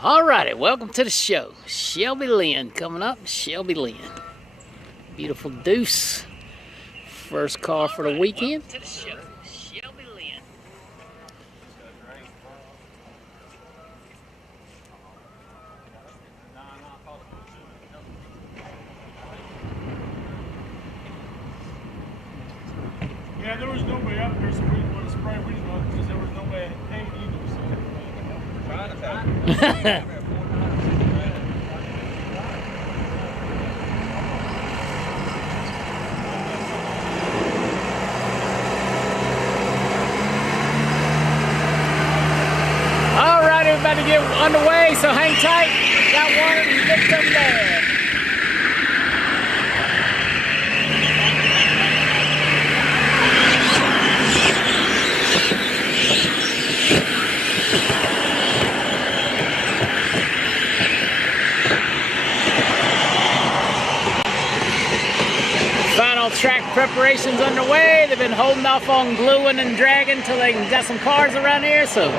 Alrighty, welcome to the show. Shelby Lynn coming up. Shelby Lynn. Beautiful deuce. First car for the weekend. Welcome to the show. Shelby Lynn. Yeah, there was nobody up there, so we didn't want to spray windows because there was nobody paid either. So trying to find. Alright, everybody get underway, so hang tight. Got one and get them there. Final track preparations underway. They've been holding off on gluing and dragging till they got some cars around here, so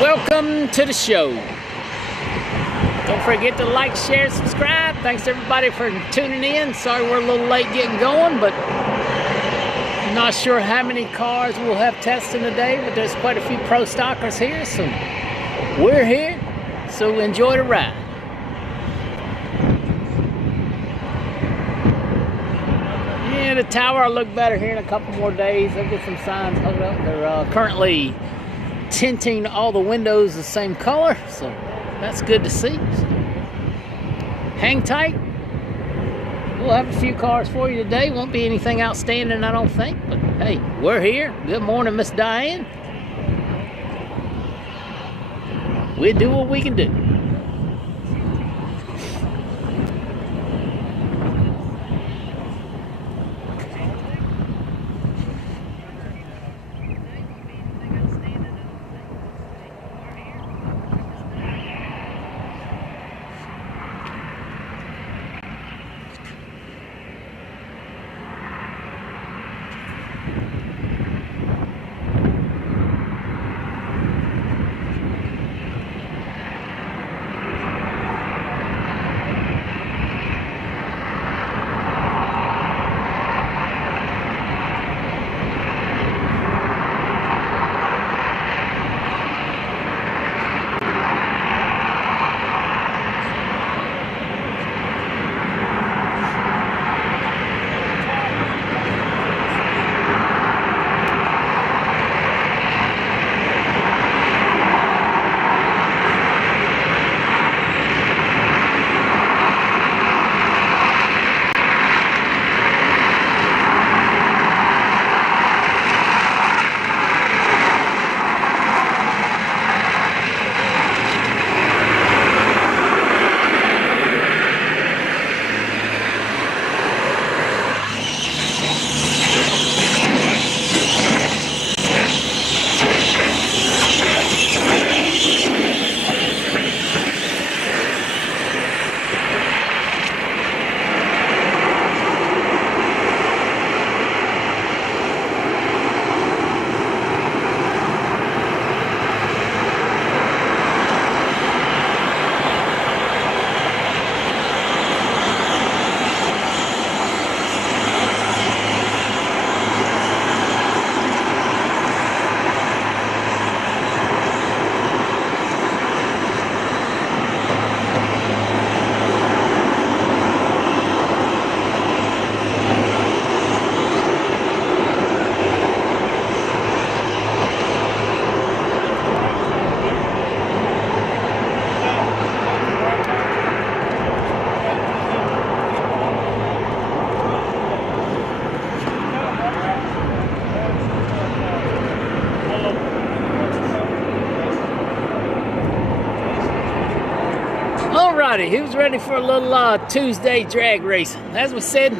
welcome to the show. Don't forget to like, share, subscribe. Thanks to everybody for tuning in. Sorry we're a little late getting going, but I'm not sure how many cars we'll have testing today, but there's quite a few pro stockers here, so we're here, so enjoy the ride. Yeah, the tower will look better here in a couple more days. They'll get some signs hung up. They're currently tinting all the windows the same color, so that's good to see. So hang tight. We'll have a few cars for you today. Won't be anything outstanding, I don't think, but hey, we're here. Good morning, Miss Diane. We'll do what we can do. Alrighty, who's ready for a little Tuesday drag racing? As we said,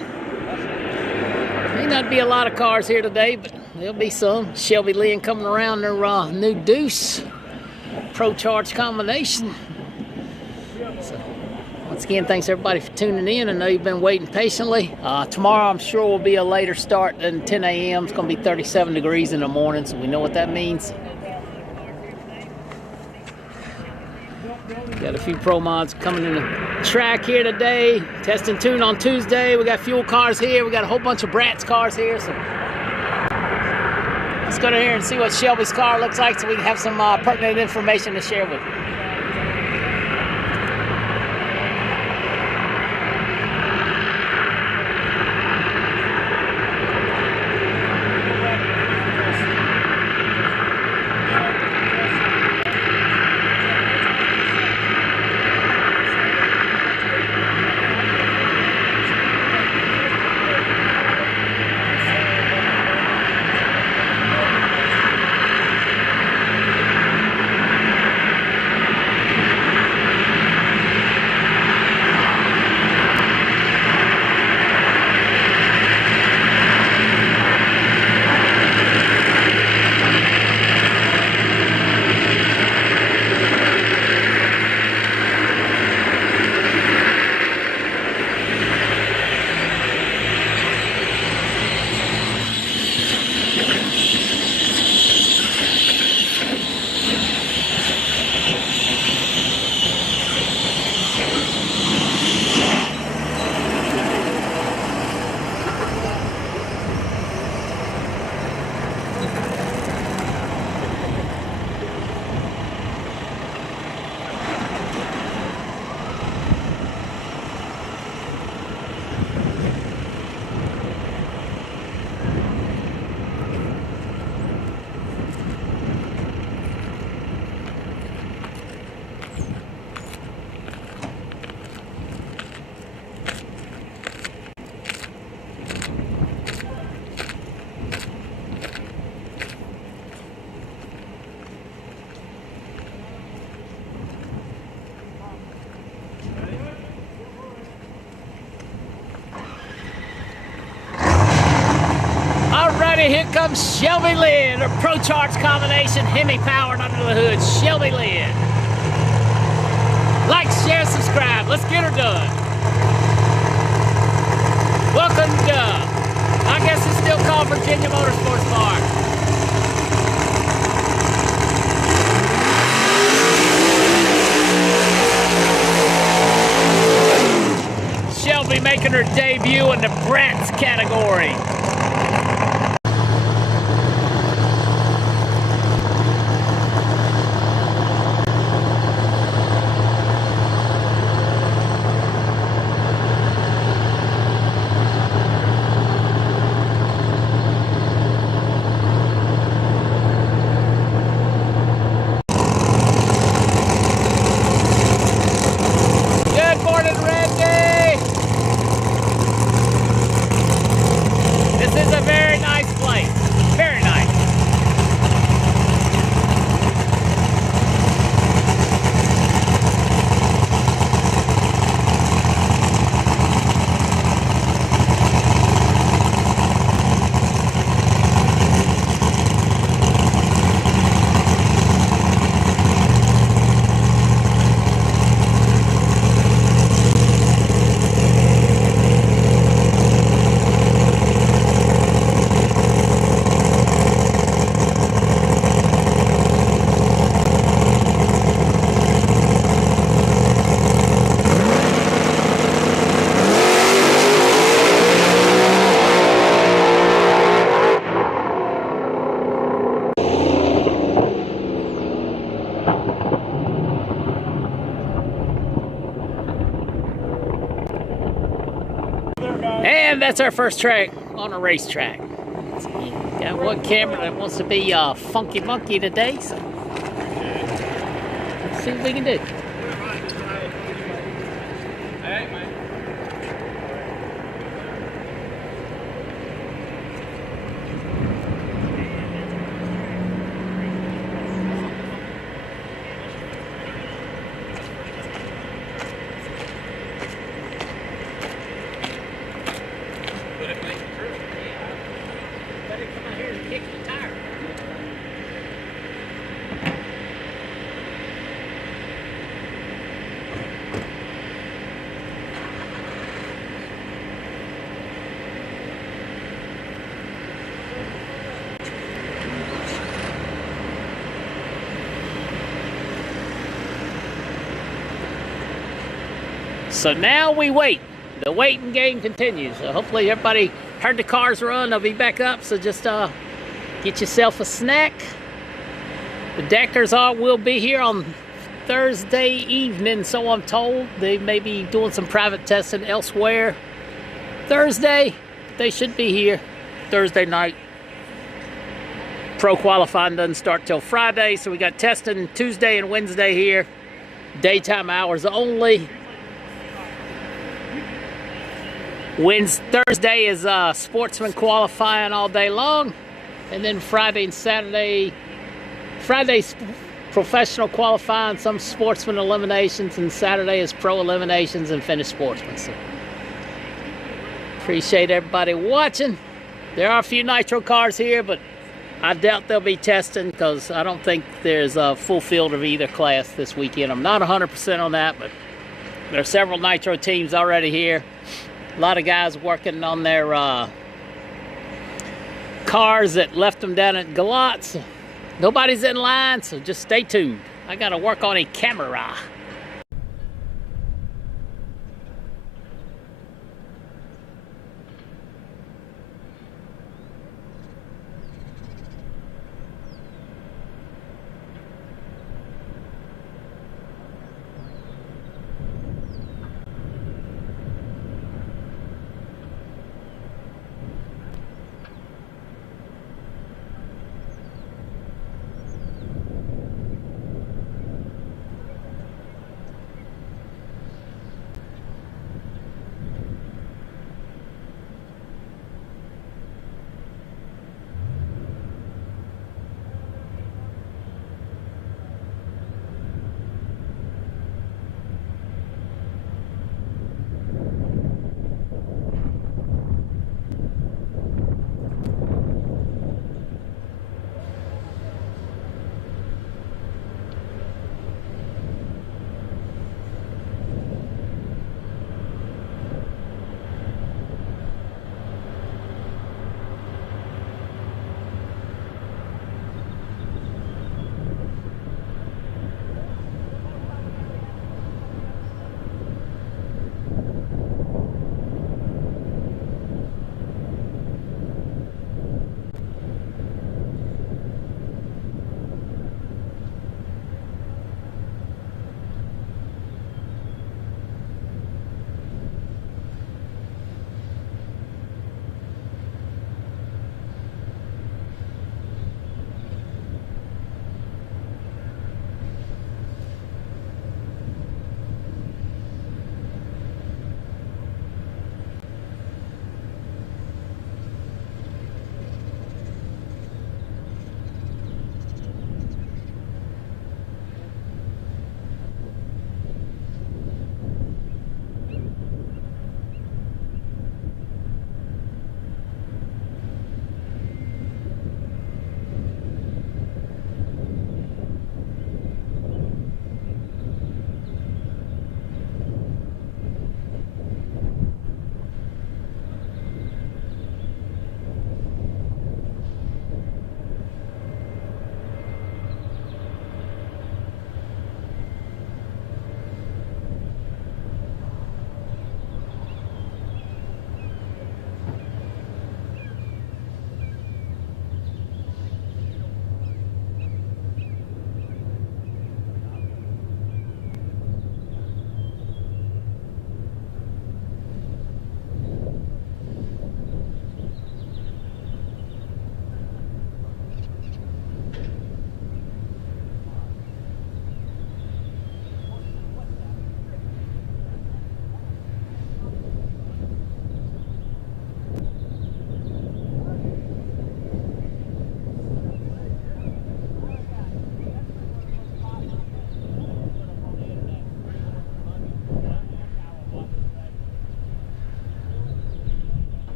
may not be a lot of cars here today, but there'll be some. Shelby Lynn coming around their new Deuce Pro Charge combination. So, once again, thanks everybody for tuning in. I know you've been waiting patiently. Tomorrow, I'm sure, will be a later start than 10 a.m. It's going to be 37 degrees in the morning, so we know what that means. Got a few pro mods coming in the track here today. Test and tune on Tuesday. We got fuel cars here. We got a whole bunch of Bratz cars here. So let's go to here and see what Shelby's car looks like so we can have some pertinent information to share with you. Here comes Shelby Lynn, a Pro Charge combination, Hemi powered under the hood. Shelby Lynn. Like, share, subscribe. Let's get her done. Welcome to, I guess it's still called Virginia Motorsports Park. Shelby making her debut in the Bratz category. And that's our first track on a racetrack. Got one camera that wants to be funky monkey today, so let's see what we can do. So now we wait. The waiting game continues. So hopefully everybody heard the cars run. They'll be back up. So just get yourself a snack. The Deckers will be here on Thursday evening, so I'm told. They may be doing some private testing elsewhere Thursday. They should be here Thursday night. Pro qualifying doesn't start till Friday, so we got testing Tuesday and Wednesday here. Daytime hours only. Thursday is sportsman qualifying all day long, and then Friday and Saturday. Friday's professional qualifying, some sportsman eliminations, and Saturday is pro eliminations and finished sportsmen. So appreciate everybody watching. There are a few Nitro cars here, but I doubt they'll be testing because I don't think there's a full field of either class this weekend. I'm not 100% on that, but there are several Nitro teams already here. A lot of guys working on their cars that left them down at Galatz. Nobody's in line, so just stay tuned. I gotta work on a camera.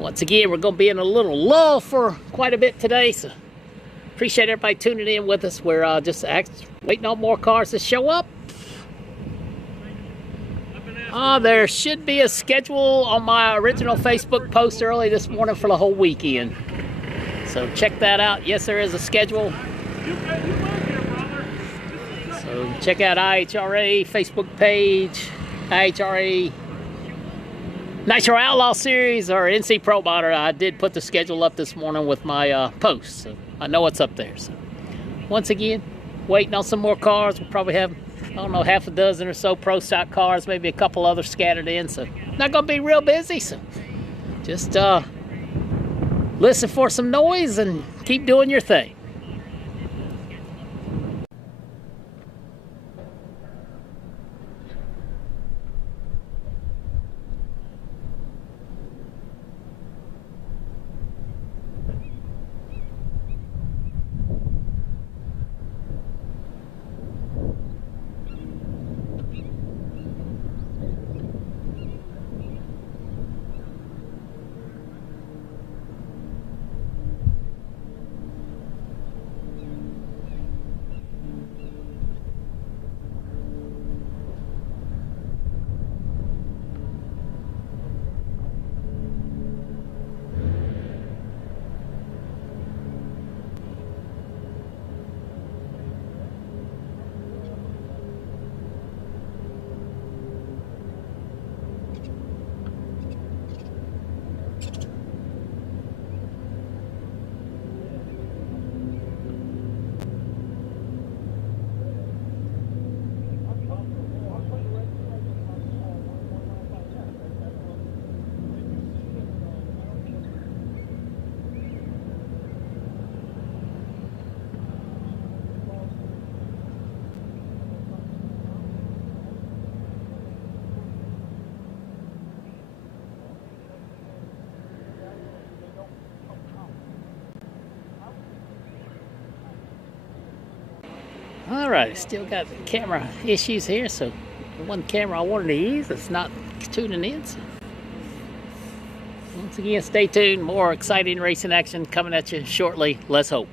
Once again, we're going to be in a little lull for quite a bit today, so appreciate everybody tuning in with us. We're just waiting on more cars to show up. There should be a schedule on my original Facebook post early this morning for the whole weekend. So check that out. Yes, there is a schedule. So check out IHRA Facebook page, IHRA Nitro Outlaw Series, or NC Pro Modder. I did put the schedule up this morning with my post, so I know it's up there. So once again, waiting on some more cars. We'll probably have, I don't know, half a dozen or so pro stock cars, maybe a couple others scattered in. So not gonna be real busy. So just listen for some noise and keep doing your thing. Alright, still got camera issues here, so the one camera I wanted to use is not tuning in. So once again, stay tuned. More exciting racing action coming at you shortly. Let's hope.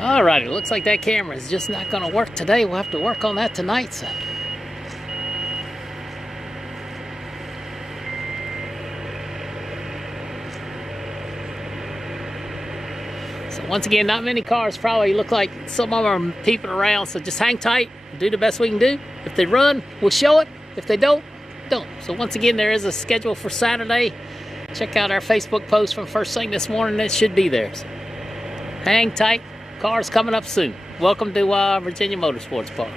Alrighty, looks like that camera is just not going to work today. We'll have to work on that tonight. So once again, not many cars probably look like some of them are peeping around. So just hang tight, do the best we can do. If they run, we'll show it. If they don't, don't. So once again, there is a schedule for Saturday. Check out our Facebook post from first thing this morning. It should be there. So hang tight. Cars coming up soon. Welcome to Virginia Motorsports Park.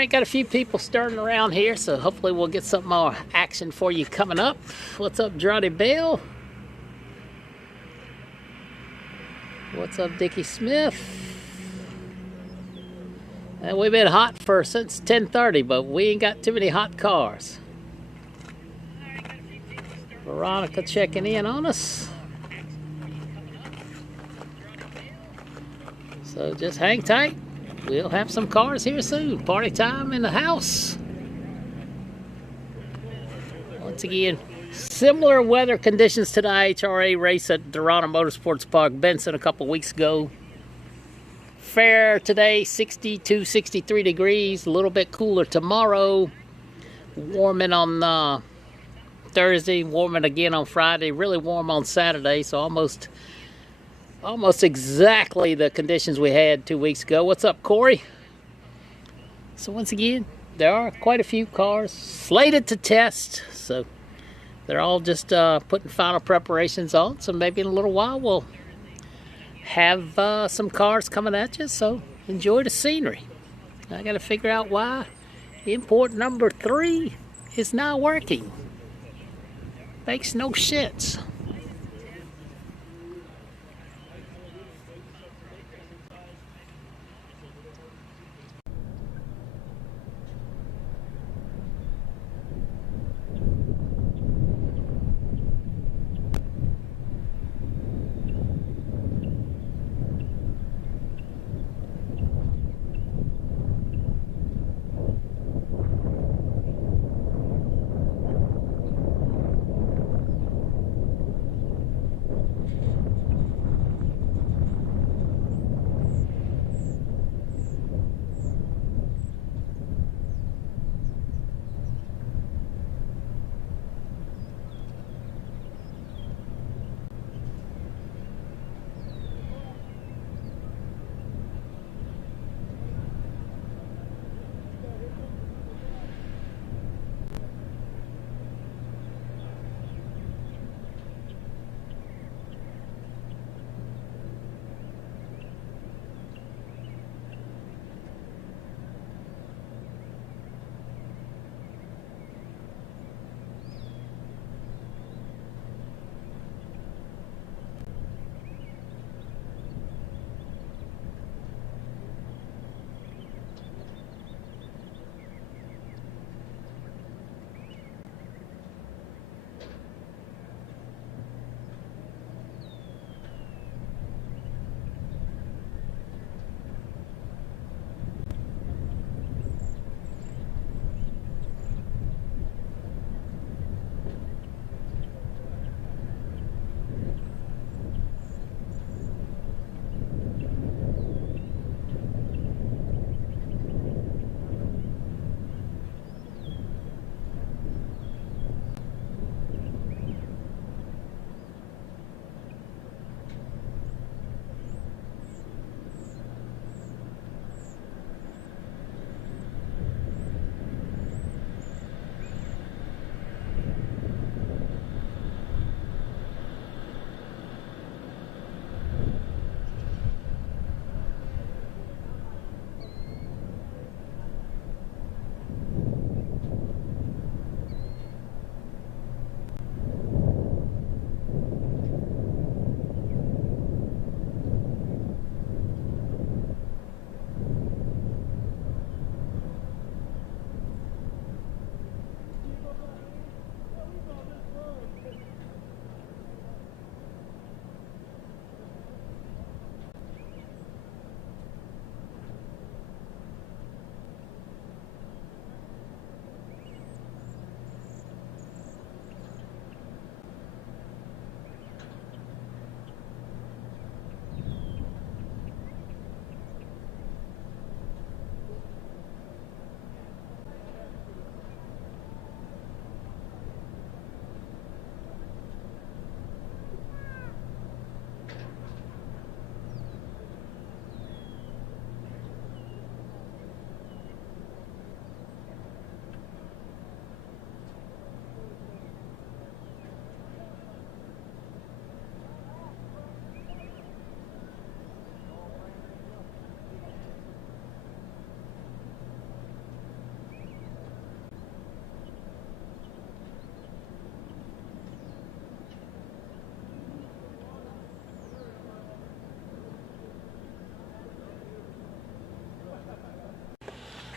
right, got a few people stirring around here, so hopefully we'll get some more action for you coming up. What's up, Droddy Bell? What's up, Dickie Smith? And we've been hot since 10:30, but we ain't got too many hot cars. Veronica checking in on us. So just hang tight. We'll have some cars here soon. Party time in the house. Once again, similar weather conditions to the IHRA race at Virginia Motorsports Park, Benson, a couple weeks ago. Fair today, 62, 63 degrees. A little bit cooler tomorrow. Warming on Thursday. Warming again on Friday. Really warm on Saturday. So almost exactly the conditions we had 2 weeks ago. What's up, Corey? So once again, there are quite a few cars slated to test. So they're all just putting final preparations on. So maybe in a little while we'll have some cars coming at you. So enjoy the scenery. I got to figure out why import number 3 is not working. Makes no sense.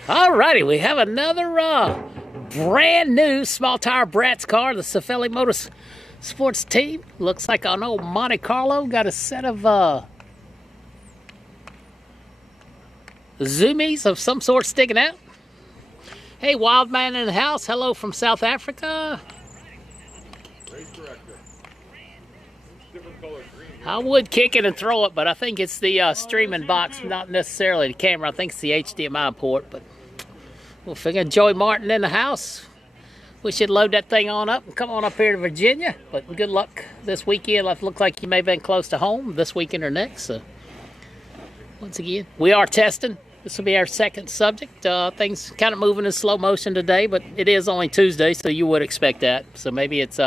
Alrighty, we have another brand new small tire Bratz car, the Shelby Motorsports team. Looks like an old Monte Carlo. Got a set of zoomies of some sort sticking out. Hey, wild man in the house. Hello from South Africa. I would kick it and throw it, but I think it's the streaming box, not necessarily the camera. I think it's the HDMI port, but we'll figure. Joey Martin in the house. We should load that thing on up and come on up here to Virginia, but good luck this weekend. It looks like you may have been close to home this weekend or next. So once again, we are testing. This will be our second subject. Things kind of moving in slow motion today, but it is only Tuesday, so you would expect that. So maybe it's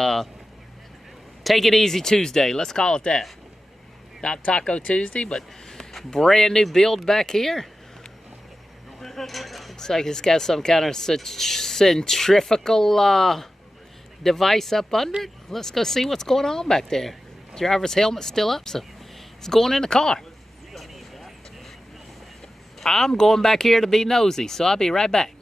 Take It Easy Tuesday. Let's call it that. Not Taco Tuesday, but brand new build back here. Looks like it's got some kind of centrifugal device up under it. Let's go see what's going on back there. Driver's helmet's still up, so it's going in the car. I'm going back here to be nosy, so I'll be right back.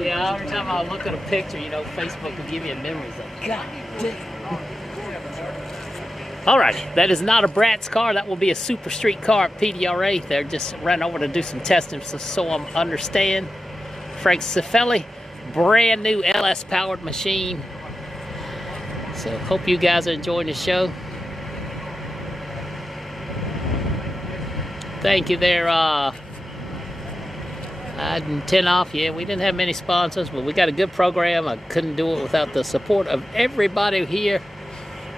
Yeah, every time I look at a picture, you know, Facebook will give you memories of, God damn. Alright, that is not a Bratz car. That will be a super street car at PDRA. They're just running over to do some testing, so I understand. Frank Cifelli, brand new LS powered machine. So hope you guys are enjoying the show. Thank you there, 10 off. Yeah, we didn't have many sponsors, but we got a good program. I couldn't do it without the support of everybody here.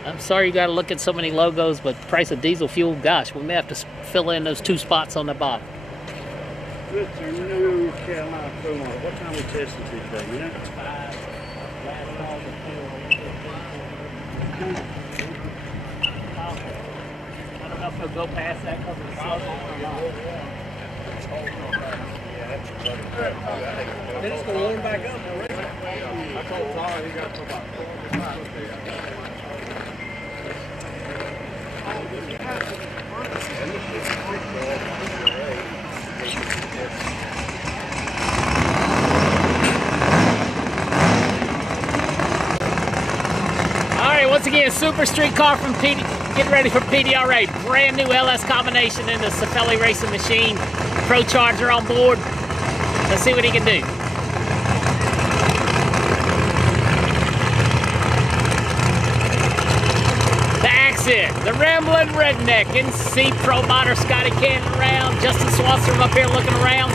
I'm sorry you got to look at so many logos, but price of diesel fuel, gosh, we may have to fill in those 2 spots on the bottom. It's a new Carolina Pro model. What time we testing today, you know? 5. Last call to fuel. I don't know if he'll go past that because of the slow or not. Then it's going to warm back up already. I told Tyler he got to about 45. Alright, once again, super street car from PD, getting ready for PDRA. Brand new LS combination in the Shelby racing machine. Pro Charger on board. Let's see what he can do. The accent, the rambling redneck, NC Pro Modder, Scotty Cannon around, Justin Swasser up here looking around.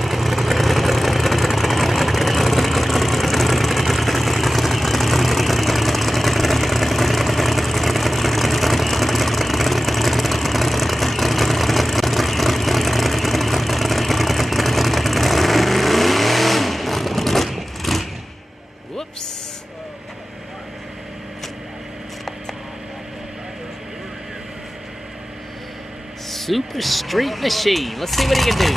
Whoops. Super street machine. Let's see what he can do.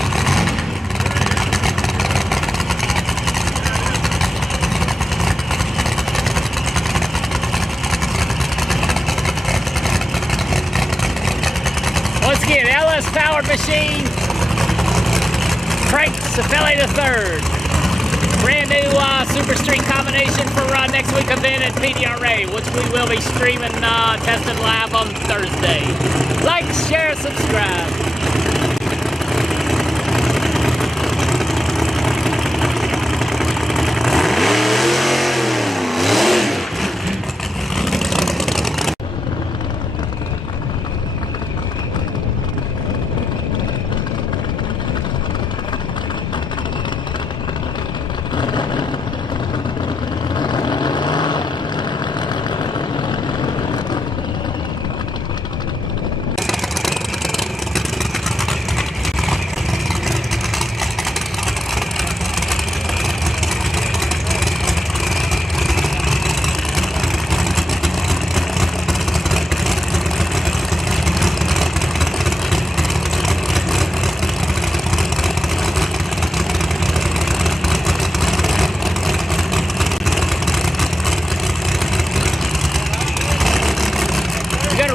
Once again, LS powered machine. Crank Sefeli III. Brand new super street combination for next week event at PDRA, which we will be streaming, testing live on Thursday. Like, share, subscribe.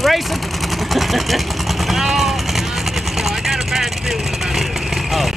Racing? No, I got a bad feeling about it. Oh.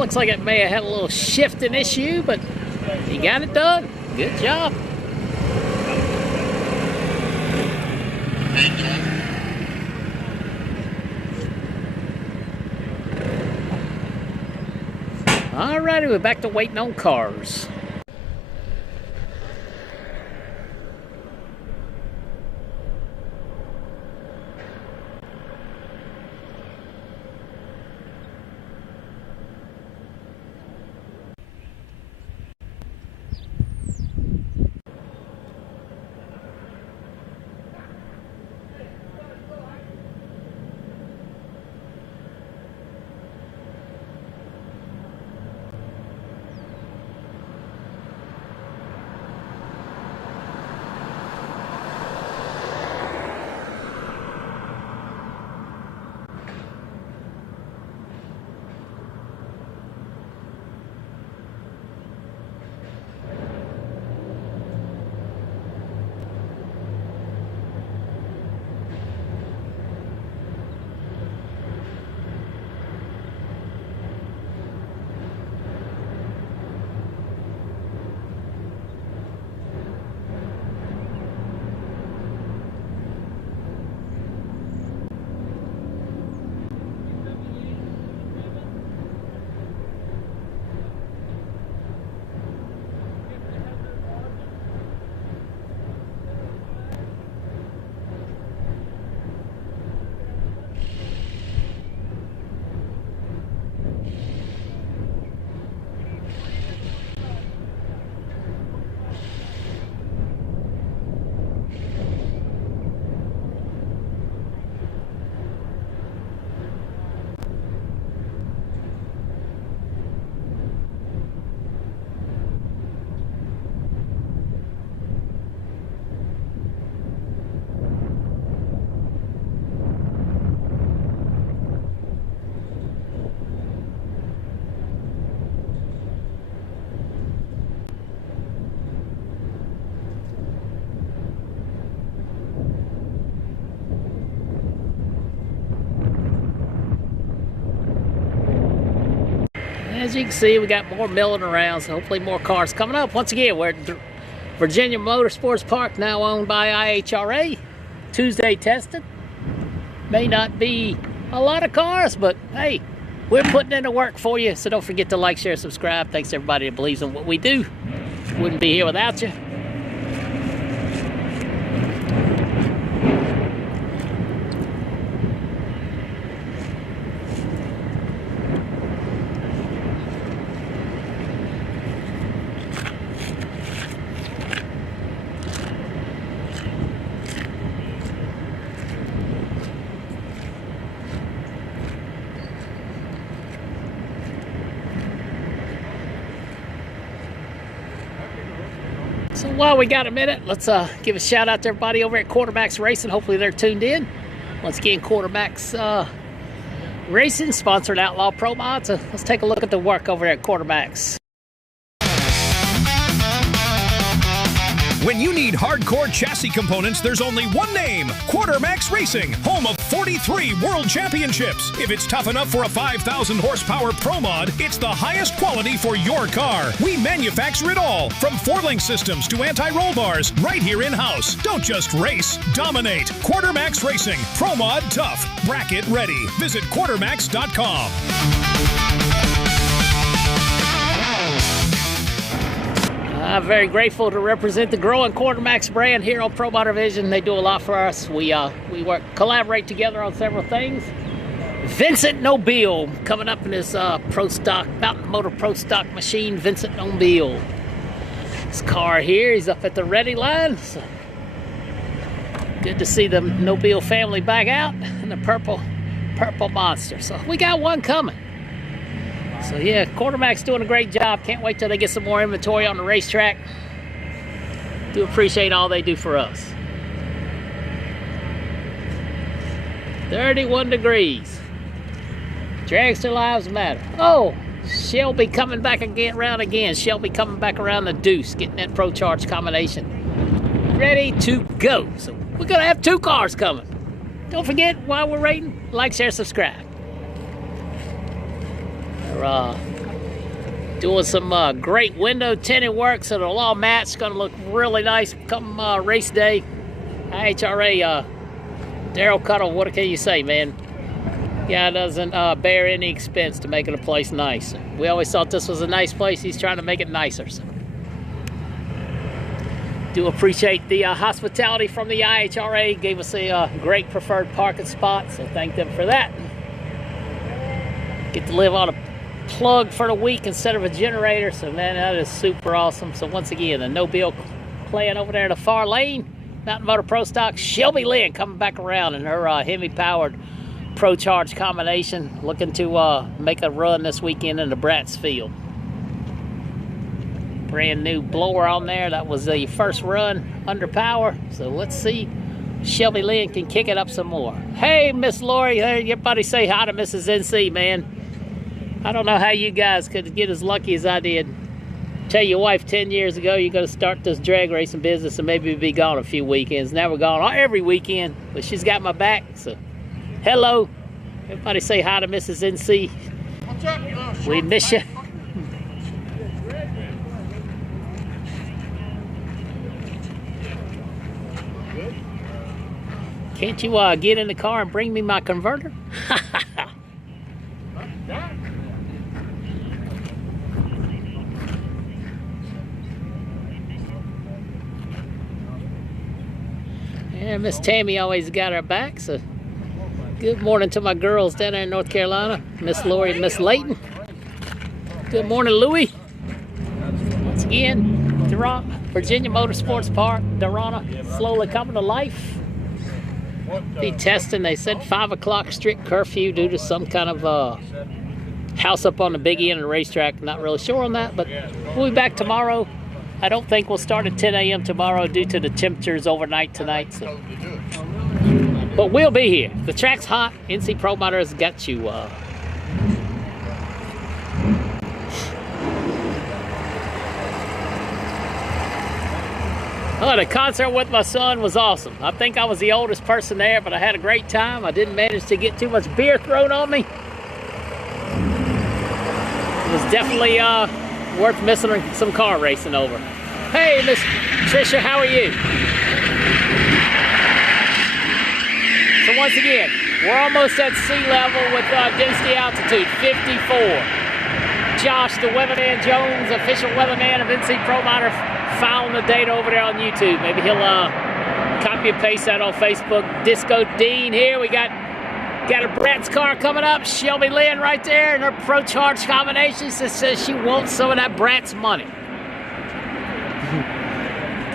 Looks like it may have had a little shifting issue, but he got it done. Good job. Alrighty, we're back to waiting on cars. as you can see, we got more milling around, so hopefully more cars coming up. Once again, we're at Virginia Motorsports Park, now owned by IHRA. Tuesday tested. May not be a lot of cars, but hey, we're putting in the work for you, so don't forget to like, share, subscribe. Thanks to everybody that believes in what we do. Wouldn't be here without you. So while we got a minute, let's give a shout out to everybody over at Quarterbacks Racing. Hopefully they're tuned in. Once again, Quarterbacks Racing, sponsored Outlaw Pro Mod. So let's take a look at the work over at Quarterbacks. When you need hardcore chassis components, there's only one name, Quartermax Racing, home of 43 world championships. If it's tough enough for a 5,000 horsepower Pro Mod, it's the highest quality for your car. We manufacture it all, from four-link systems to anti-roll bars, right here in-house. Don't just race, dominate. Quartermax Racing, Pro Mod tough, bracket ready. Visit quartermax.com. I'm very grateful to represent the growing Quartermax brand here on Pro Motor Vision. They do a lot for us. We collaborate together on several things. Vincent Nobile coming up in his Pro Stock, Mountain Motor Pro Stock machine. Vincent Nobile. This car here, he's up at the ready line. So good to see the Nobile family back out in the purple monster. So we got one coming. So yeah, Quartermax doing a great job. Can't wait till they get some more inventory on the racetrack. Do appreciate all they do for us. 31 degrees. Dragster lives matter. Oh, Shelby coming back around again. Shelby coming back around the deuce, getting that Pro Charge combination ready to go. So we're gonna have two cars coming. Don't forget, while we're rating, like, share, subscribe. Doing some great window tinted work, so it'll all match. It's gonna look really nice come race day. IHRA Daryl Cuttle, what can you say, man? Guy doesn't bear any expense to making a place nice. We always thought this was a nice place. He's trying to make it nicer. So do appreciate the hospitality from the IHRA. Gave us a great preferred parking spot, so thank them for that. Get to live on a plug for the week instead of a generator, so man, that is super awesome. So once again, the Nobile clan over there in the far lane, Mountain Motor Pro Stock, Shelby Lynn coming back around in her Hemi powered Pro Charge combination, looking to make a run this weekend in the Bratz field. Brand new blower on there. That was the first run under power, so let's see if Shelby Lynn can kick it up some more. Hey, Miss Lori, everybody say hi to Mrs. NC, man. I don't know how you guys could get as lucky as I did. Tell your wife 10 years ago you're going to start this drag racing business and maybe be gone a few weekends. Now we're gone every weekend, but she's got my back, so hello. Everybody say hi to Mrs. NC. What's up? We miss you. Can't you get in the car and bring me my converter? Yeah, Miss Tammy always got our back, so good morning to my girls down there in North Carolina, Miss Lori and Miss Layton. Good morning, Louie. Once again, Virginia Motorsports Park, Dorana, slowly coming to life. Be testing, they said 5 o'clock strict curfew due to some kind of house up on the big end of the racetrack. Not really sure on that, but we'll be back tomorrow. I don't think we'll start at 10 a.m. tomorrow due to the temperatures overnight tonight. So. But we'll be here. The track's hot. NC Pro Motor has got you. Oh, the concert with my son was awesome. I think I was the oldest person there, but I had a great time. I didn't manage to get too much beer thrown on me. was definitely worth missing some car racing over. Hey, Miss Tricia, how are you? So once again, we're almost at sea level with density altitude 54. Josh, the Weatherman Jones, official weatherman of NC Pro Miner, following the data over there on YouTube. Maybe he'll copy and paste that on Facebook. Disco Dean here. We got a Brat's car coming up. Shelby Lynn right there in her Pro Charge combinations that says she wants some of that Brat's money.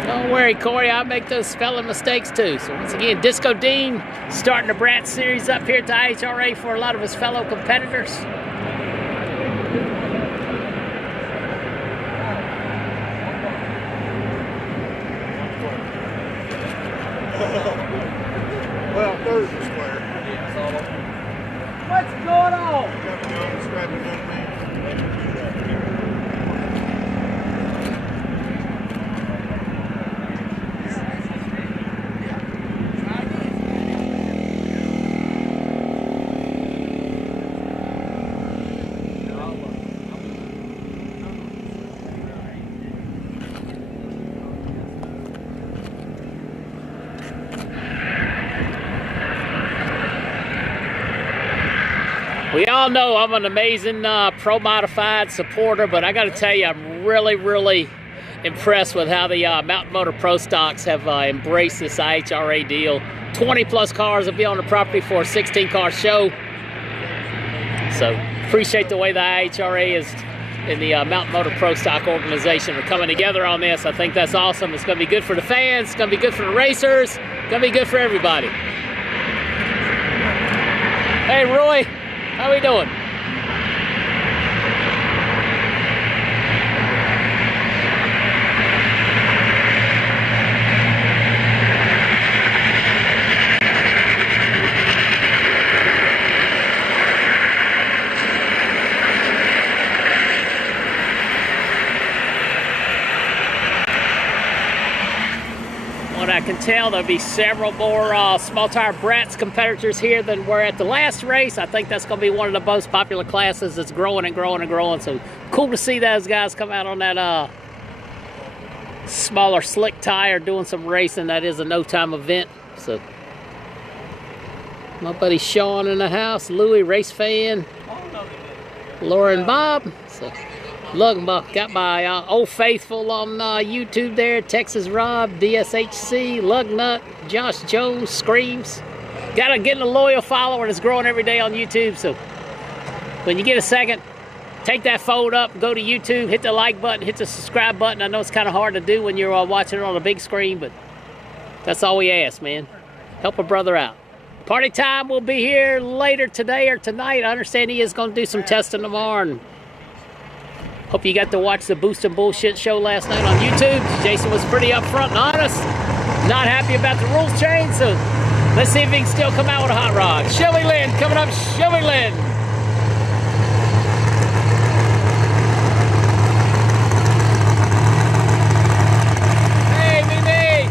Don't worry, Corey. I make those spelling mistakes too. So once again, Disco Dean starting the Brat series up here at the IHRA for a lot of his fellow competitors. Well, third square. What's going on? We all know I'm an amazing Pro Modified supporter, but I got to tell you, I'm really impressed with how the Mountain Motor Pro Stocks have embraced this IHRA deal. 20 plus cars will be on the property for a 16 car show. So appreciate the way the IHRA is and the Mountain Motor Pro Stock organization are coming together on this. I think that's awesome. It's going to be good for the fans. It's going to be good for the racers. It's going to be good for everybody. Hey, Roy. How we doing? What I can tell, there'll be several more small tire Bratz competitors here than were at the last race. I think that's going to be one of the most popular classes that's growing and growing and growing. So cool to see those guys come out on that smaller slick tire doing some racing. That is a no-time event. So my buddy Sean in the house, Louie, race fan, Laura and Bob. So got my Old Faithful on YouTube there, Texas Rob, DSHC, Lugnut, Josh Jones, Screams. Getting a loyal follower that's growing every day on YouTube. So when you get a second, take that phone up, go to YouTube, hit the like button, hit the subscribe button. I know it's kind of hard to do when you're watching it on a big screen, but that's all we ask, man. Help a brother out. Party Time will be here later today or tonight. I understand he is going to do some testing tomorrow, and hope you got to watch the Boost and Bullshit show last night on YouTube. Jason was pretty upfront and honest. Not happy about the rules change, so let's see if he can still come out with a hot rod. Shelby Lynn coming up. Shelby Lynn. Hey, Mimi.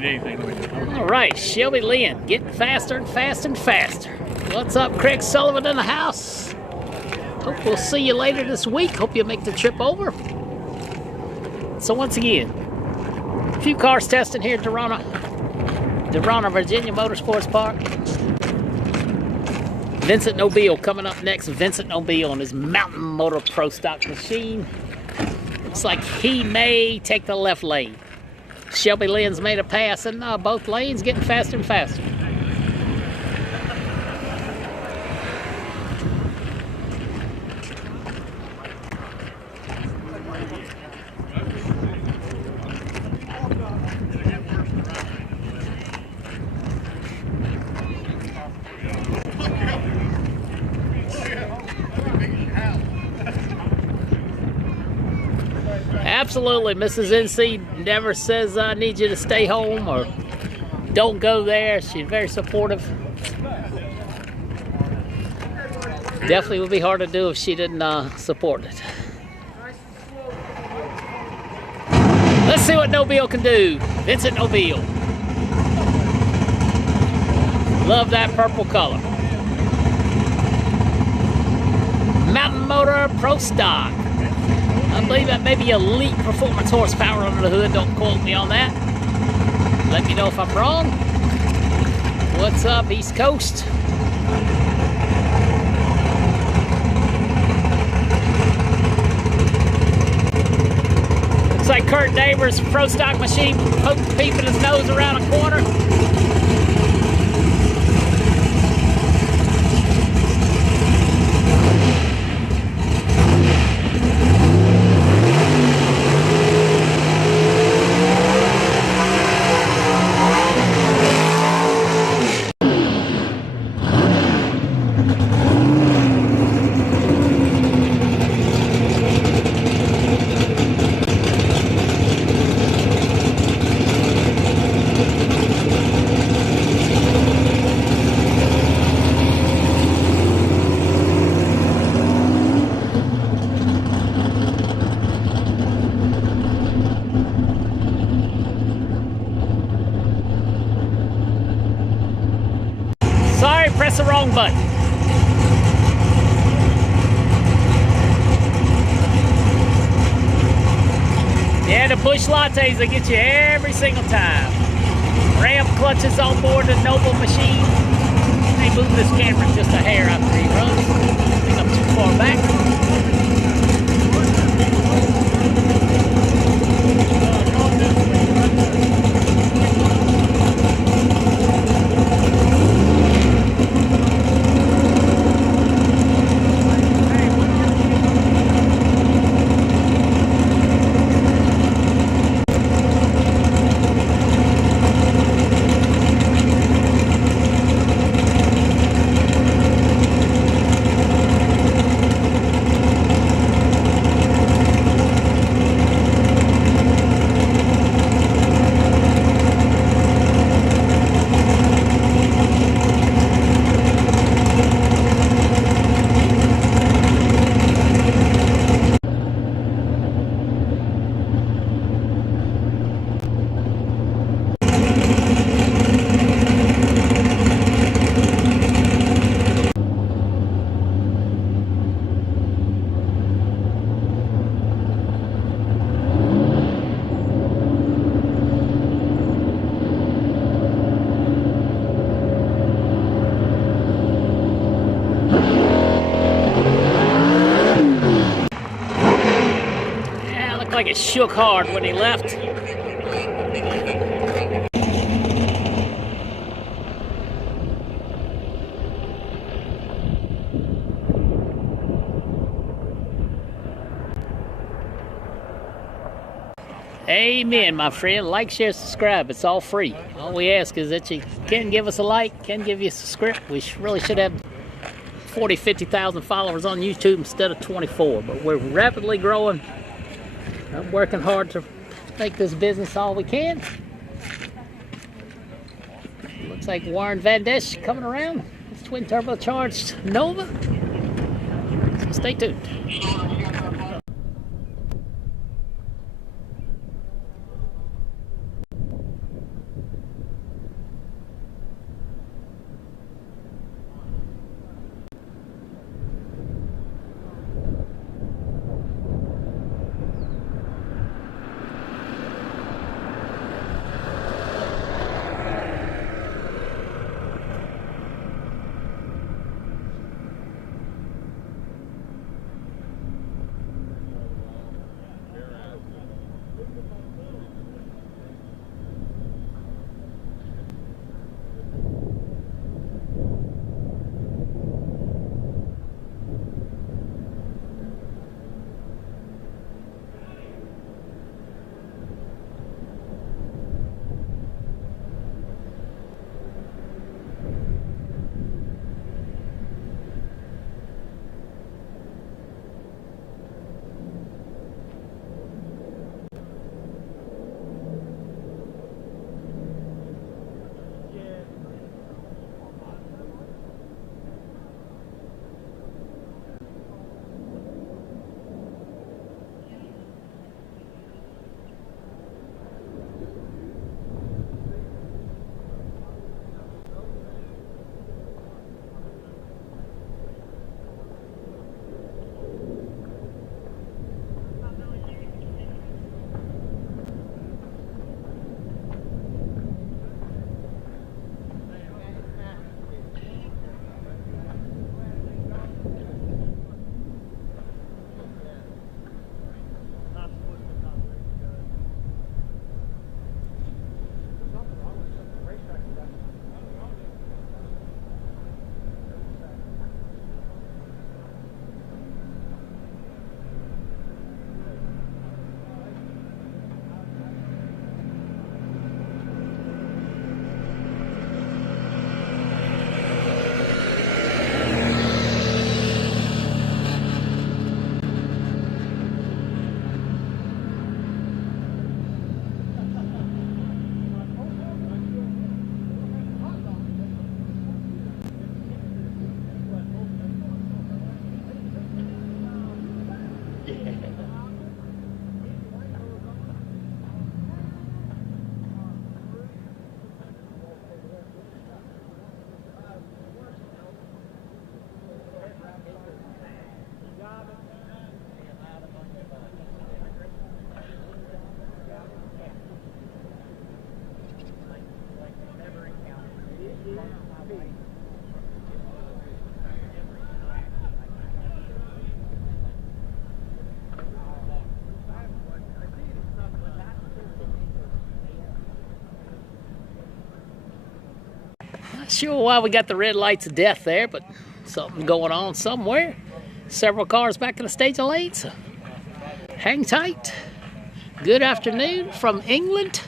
did anything with it. All right, Shelby Lynn getting faster and faster and faster. What's up, Craig Sullivan in the house? Hope we'll see you later this week. Hope you make the trip over. So once again, a few cars testing here at Virginia Motorsports Park. Vincent Nobile coming up next. Vincent Nobile on his Mountain Motor Pro Stock machine. Looks like he may take the left lane. Shelby Lynn's made a pass in both lanes, getting faster and faster. Absolutely, Mrs. NC never says I need you to stay home or don't go there. She's very supportive. Definitely would be hard to do if she didn't support it. Let's see what Nobile can do. Vincent Nobile. Love that purple color. Mountain Motor Pro Stock. I believe that may be elite performance horsepower under the hood. Don't quote me on that. Let me know if I'm wrong. What's up, East Coast? Looks like Kurt Neighbors' Pro Stock machine peeping his nose around a corner. Sorry, press the wrong button. Yeah, the Busch Lattes, they get you every single time. Ram clutches on board the Nobile machine. They move this camera just a hair after he runs. I think I'm too far back. Like it shook hard when he left. Amen, my friend. Like, share, subscribe. It's all free. All we ask is that you can give us a like, can give you a subscribe. We really should have 40, 50,000 followers on YouTube instead of 24, but we're rapidly growing. I'm working hard to make this business all we can. Looks like Warren Vanesh coming around. It's twin turbocharged Nova. So stay tuned. Not sure why we got the red lights of death there, but something going on somewhere. Several cars back in the staging lane, so hang tight. Good afternoon from England.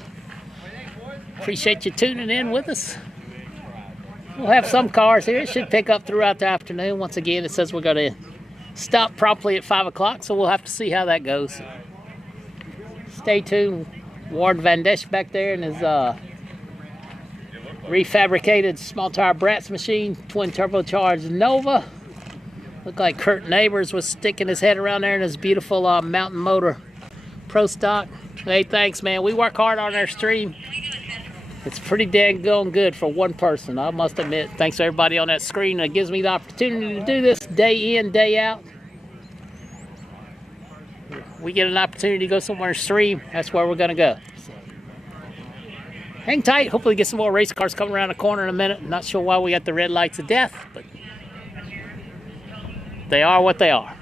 Appreciate you tuning in with us. We'll have some cars here. It should pick up throughout the afternoon. Once again, it says we're going to stop promptly at 5 o'clock, so we'll have to see how that goes. Stay tuned. Warren Vanesh back there in his refabricated small tire Bratz machine, twin turbocharged Nova. Looked like Kurt Neighbors was sticking his head around there in his beautiful Mountain Motor Pro Stock. Hey, thanks, man. We work hard on our stream. It's pretty dang going good for one person, I must admit. Thanks to everybody on that screen that gives me the opportunity to do this day in, day out. We get an opportunity to go somewhere and stream, that's where we're going to go. So, hang tight. Hopefully get some more race cars coming around the corner in a minute. Not sure why we got the red lights of death, but they are what they are.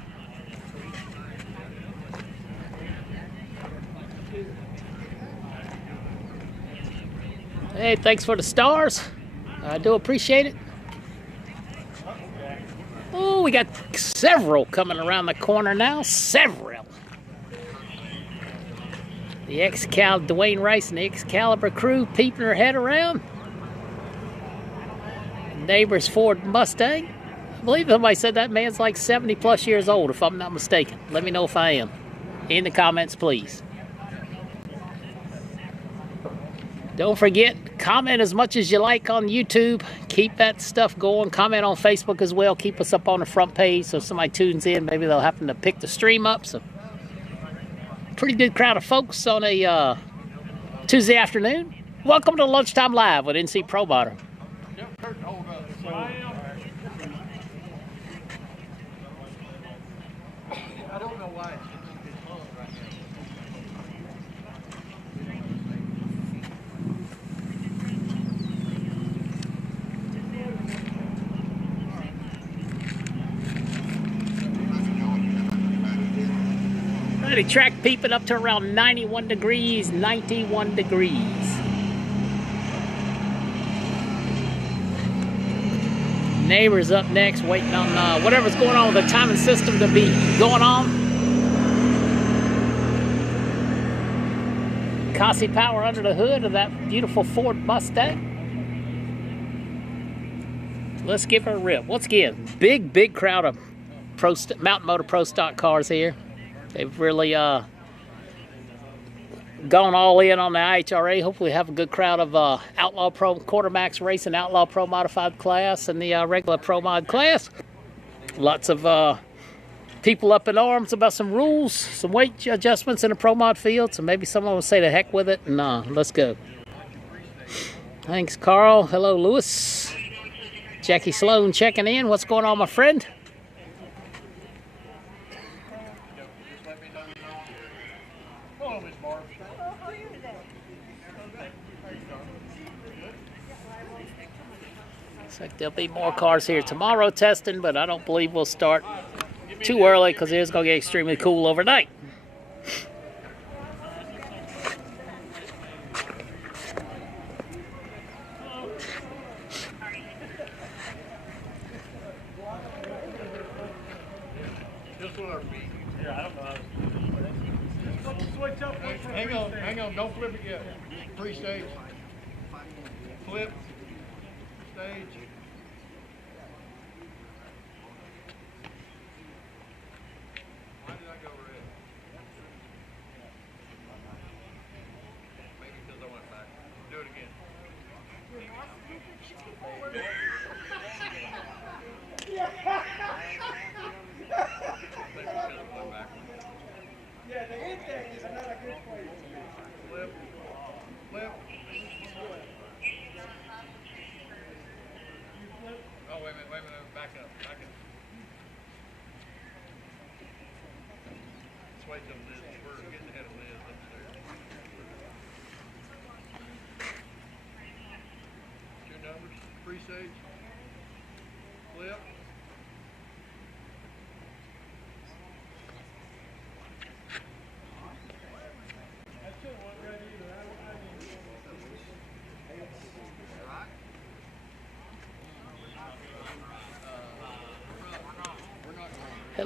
Hey, thanks for the stars. I do appreciate it. Oh, we got several coming around the corner now. Several. The Dwayne Rice and the Excalibur crew peeping their head around. Neighbor's Ford Mustang. I believe somebody said that man's like 70 plus years old, if I'm not mistaken. Let me know if I am. In the comments, please. Don't forget, comment as much as you like on YouTube. Keep that stuff going. Comment on Facebook as well. Keep us up on the front page so if somebody tunes in, maybe they'll happen to pick the stream up. So, pretty good crowd of folks on a Tuesday afternoon. Welcome to Lunchtime Live with NC Pro Motor. I don't know why. The track peeping up to around 91 degrees, 91 degrees. Neighbors up next, waiting on whatever's going on with the timing system to be going on. Kasi power under the hood of that beautiful Ford Mustang. Let's give her a rip. Once again, big crowd of Mountain Motor Pro Stock cars here. They've really gone all in on the IHRA. Hopefully have a good crowd of Outlaw Pro Quartermax Racing, Outlaw Pro Modified class, and the regular Pro Mod class. Lots of people up in arms about some rules, some weight adjustments in the Pro Mod field. So maybe someone will say the heck with it, and let's go. Thanks, Carl. Hello, Lewis. Jackie Sloan checking in. What's going on, my friend? Looks like there'll be more cars here tomorrow testing, but I don't believe we'll start too early because it is going to get extremely cool overnight. Hang on, don't flip it yet. Pre-stage. Flip. Stage. Why did I go red? Maybe because I went back. Do it again. Yeah, the impact is not a good place. Flip. Flip. Oh, wait a minute, back up. Let's wait till Liz, we're getting ahead of Liz upstairs. Two numbers, pre-stage, flip.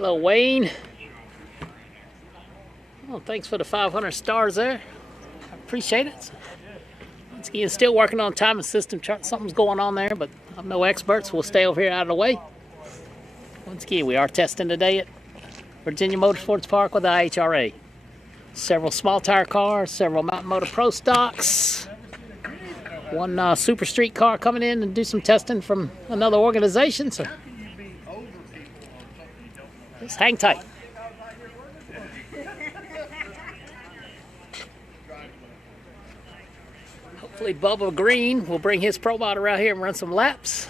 Hello, Wayne. Well, thanks for the 500 stars there. I appreciate it. Once again, still working on timing system chart. Something's going on there, but I'm no expert, so we'll stay over here out of the way. Once again, we are testing today at Virginia Motorsports Park with the IHRA. Several small tire cars, several Mountain Motor Pro stocks. One super street car coming in and do some testing from another organization. So just hang tight. Hopefully Bubba Green will bring his Pro Mod around here and run some laps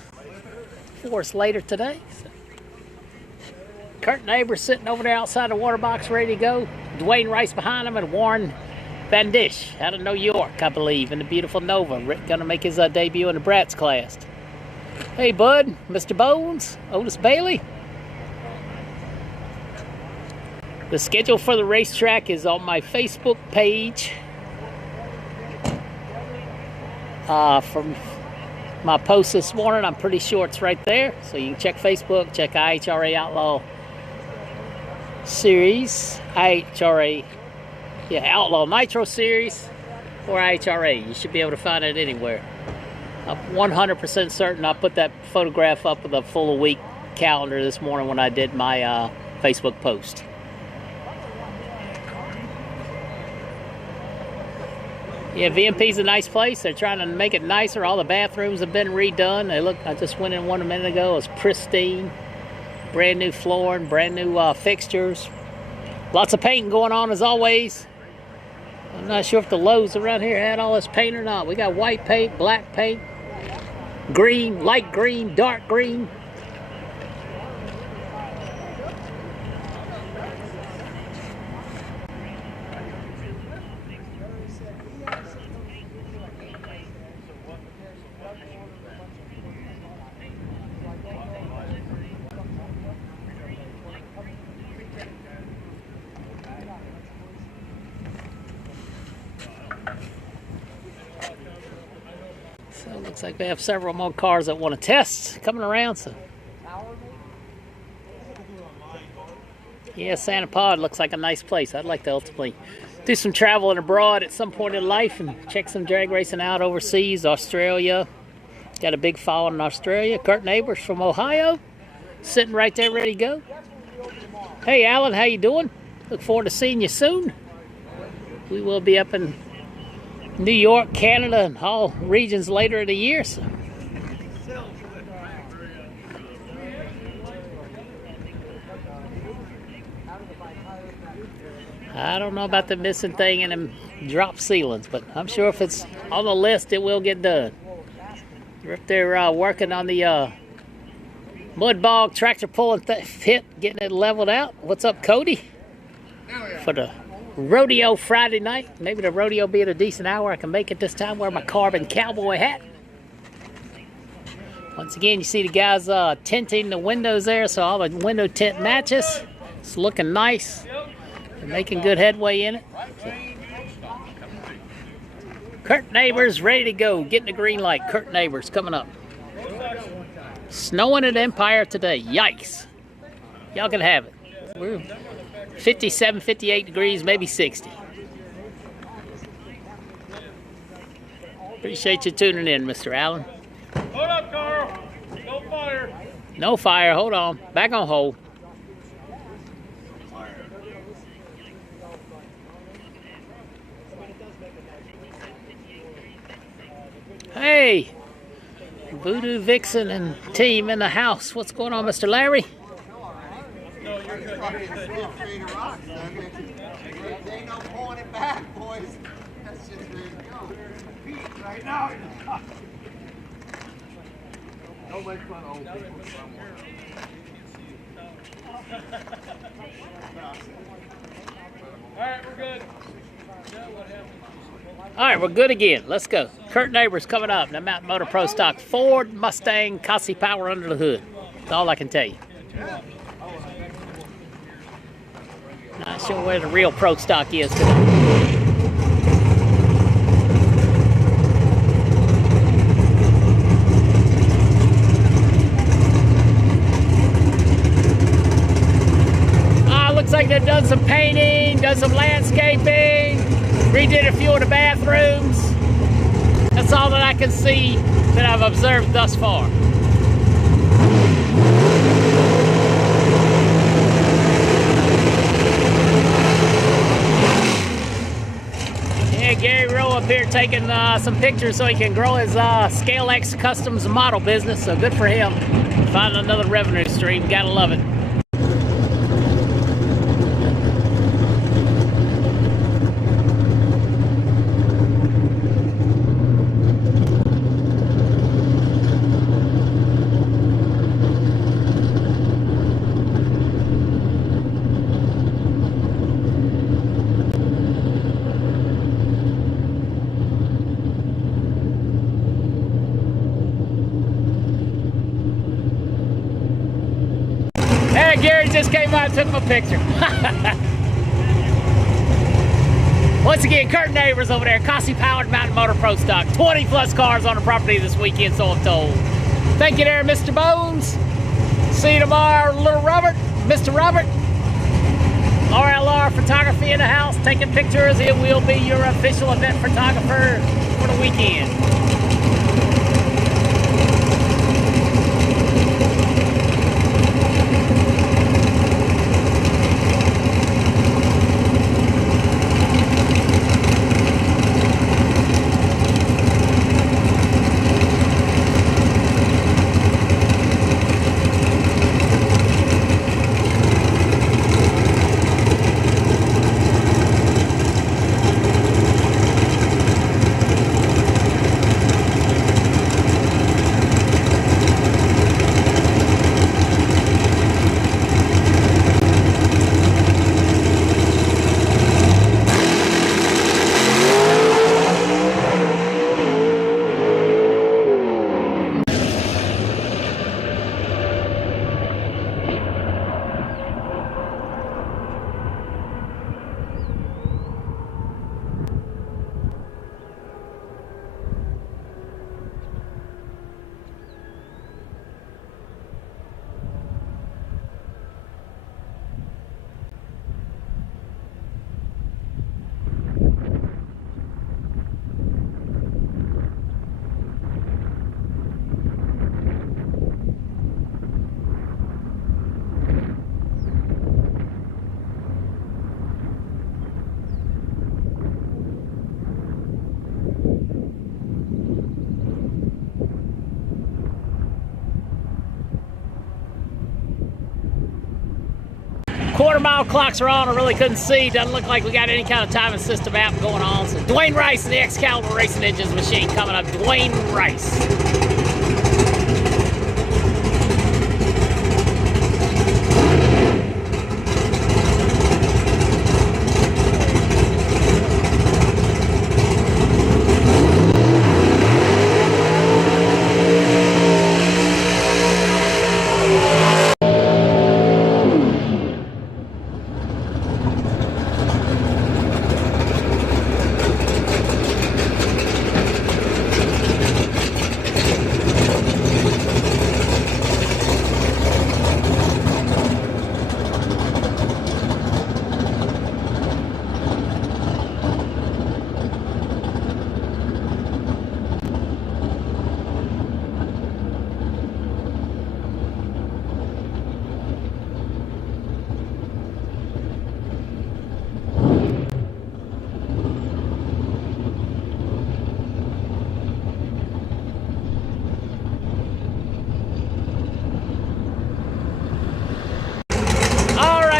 for us later today. So, Kurt Neighbors sitting over there outside the water box ready to go. Dwayne Rice behind him and Warren Vanesh out of New York, I believe, in the beautiful Nova. Rick gonna make his debut in the Brats class. Hey, bud, Mr. Bones, Otis Bailey. The schedule for the racetrack is on my Facebook page. From my post this morning, I'm pretty sure it's right there. So you can check Facebook, check IHRA Outlaw Series, IHRA, Outlaw Nitro Series, or IHRA. You should be able to find it anywhere. I'm 100% certain I put that photograph up with a full week calendar this morning when I did my Facebook post. Yeah, VMP's a nice place. They're trying to make it nicer. All the bathrooms have been redone. They look, I just went in one a minute ago. It's pristine. Brand new flooring, brand new fixtures. Lots of painting going on as always. I'm not sure if the Lowe's around here had all this paint or not. We got white paint, black paint, green, light green, dark green. So it looks like they have several more cars that want to test coming around. So yeah, Santa Pod looks like a nice place. I'd like to ultimately do some traveling abroad at some point in life and check some drag racing out overseas. Australia, got a big following in Australia. Kurt Neighbors from Ohio, sitting right there ready to go. Hey Alan, how you doing? Look forward to seeing you soon. We will be up in New York, Canada, and all regions later in the year. So. I don't know about the missing thing and them drop ceilings, but I'm sure if it's on the list, it will get done. They're up there working on the mud bog tractor pulling pit, getting it leveled out. What's up, Cody? For the rodeo Friday night. Maybe the rodeo be at a decent hour. I can make it this time, wear my carbon cowboy hat. Once again, you see the guys tinting the windows there, so all the window tint matches. It's looking nice. They're making good headway in it. So. Kurt Neighbors ready to go. Getting the green light. Kurt Neighbors coming up. Snowing at Empire today. Yikes. Y'all can have it. We're 57, 58 degrees, maybe 60. Appreciate you tuning in, Mr. Allen. Hold up, Carl. No fire. No fire. Hold on. Back on hold. Hey, Voodoo Vixen and team in the house. What's going on, Mr. Larry? No, you're good. There ain't no pulling it back, boys. That's just ready to go. Pete, right now. Don't make fun of old people. All right, we're good. All right, we're good again. Let's go. Kurt Neighbors coming up. The Mountain Motor Pro stock Ford Mustang Cossie Power under the hood. That's all I can tell you. Not sure where the real Pro stock is today. done some painting, done some landscaping, redid a few of the bathrooms. That's all that I can see that I've observed thus far. Yeah, Gary Rowe up here taking some pictures so he can grow his Scale X Customs model business, so good for him. Finding another revenue stream, gotta love it. Gary just came out and took my picture. Once again, Kurt Neighbors over there, Cossie Powered Mountain Motor Pro Stock. 20 plus cars on the property this weekend, so I'm told. Thank you there, Mr. Bones. See you tomorrow, little Robert, Mr. Robert. RLR Photography in the house, taking pictures. It will be your official event photographer for the weekend. Quarter-mile clocks are on. I really couldn't see. Doesn't look like we got any kind of timing system app going on. So Dwayne Rice and the Excalibur Racing Engines machine coming up. Dwayne Rice.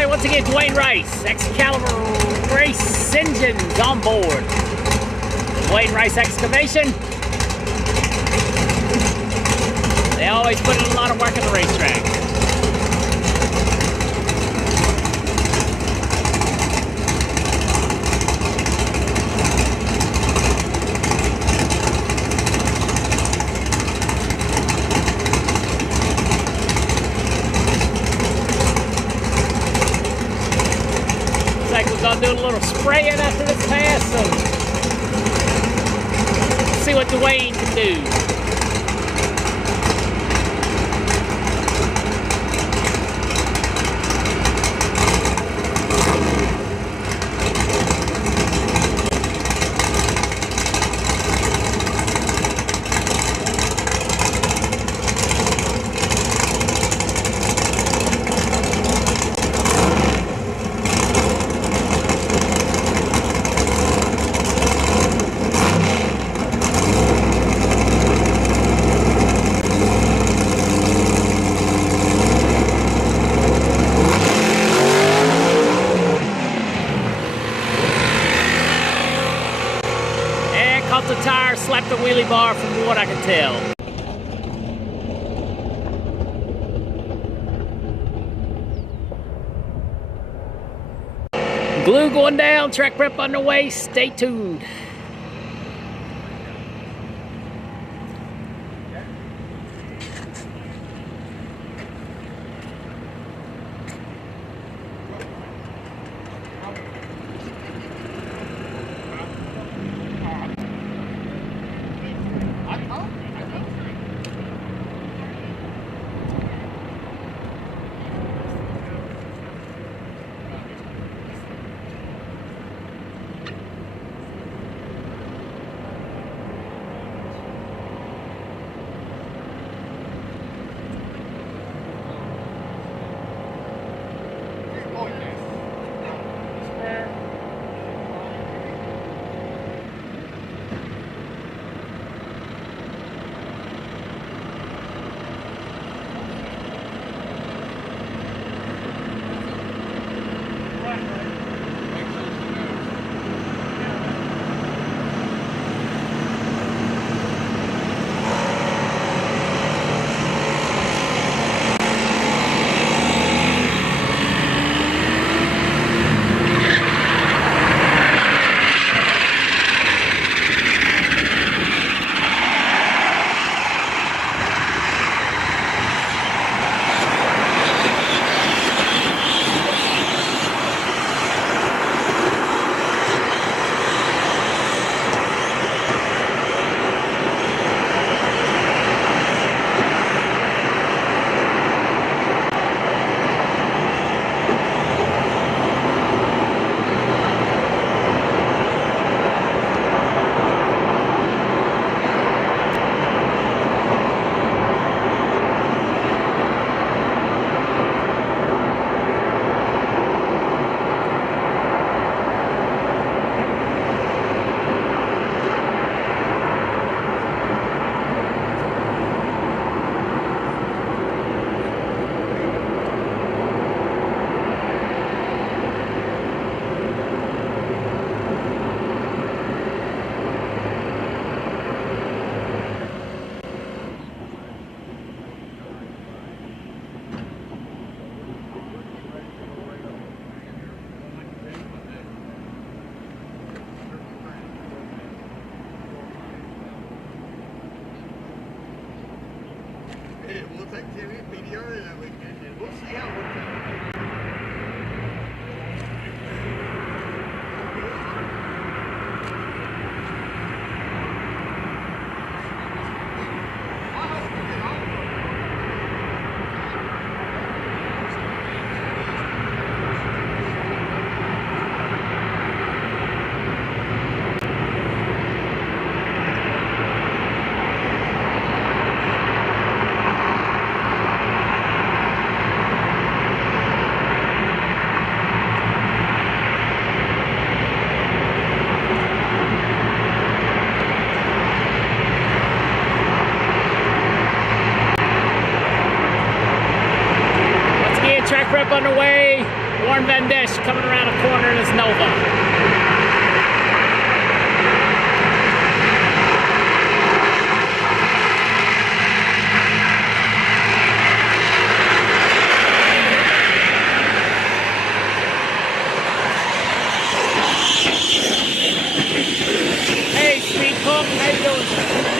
Once again, Dwayne Rice, Excalibur Race Engines on board. Dwayne Rice Excavation. They always put in a lot of work at the racetrack. I'll do a little spraying after this pass, so see what Dwayne can do. slap the wheelie bar from what I can tell. Glue going down, track prep underway, stay tuned. We'll take Jimmy and PDR that weekend, and we'll see how we're doing. Track prep underway. Vanesh coming around a corner in his Nova. Hey, Speed Pump, how you doing?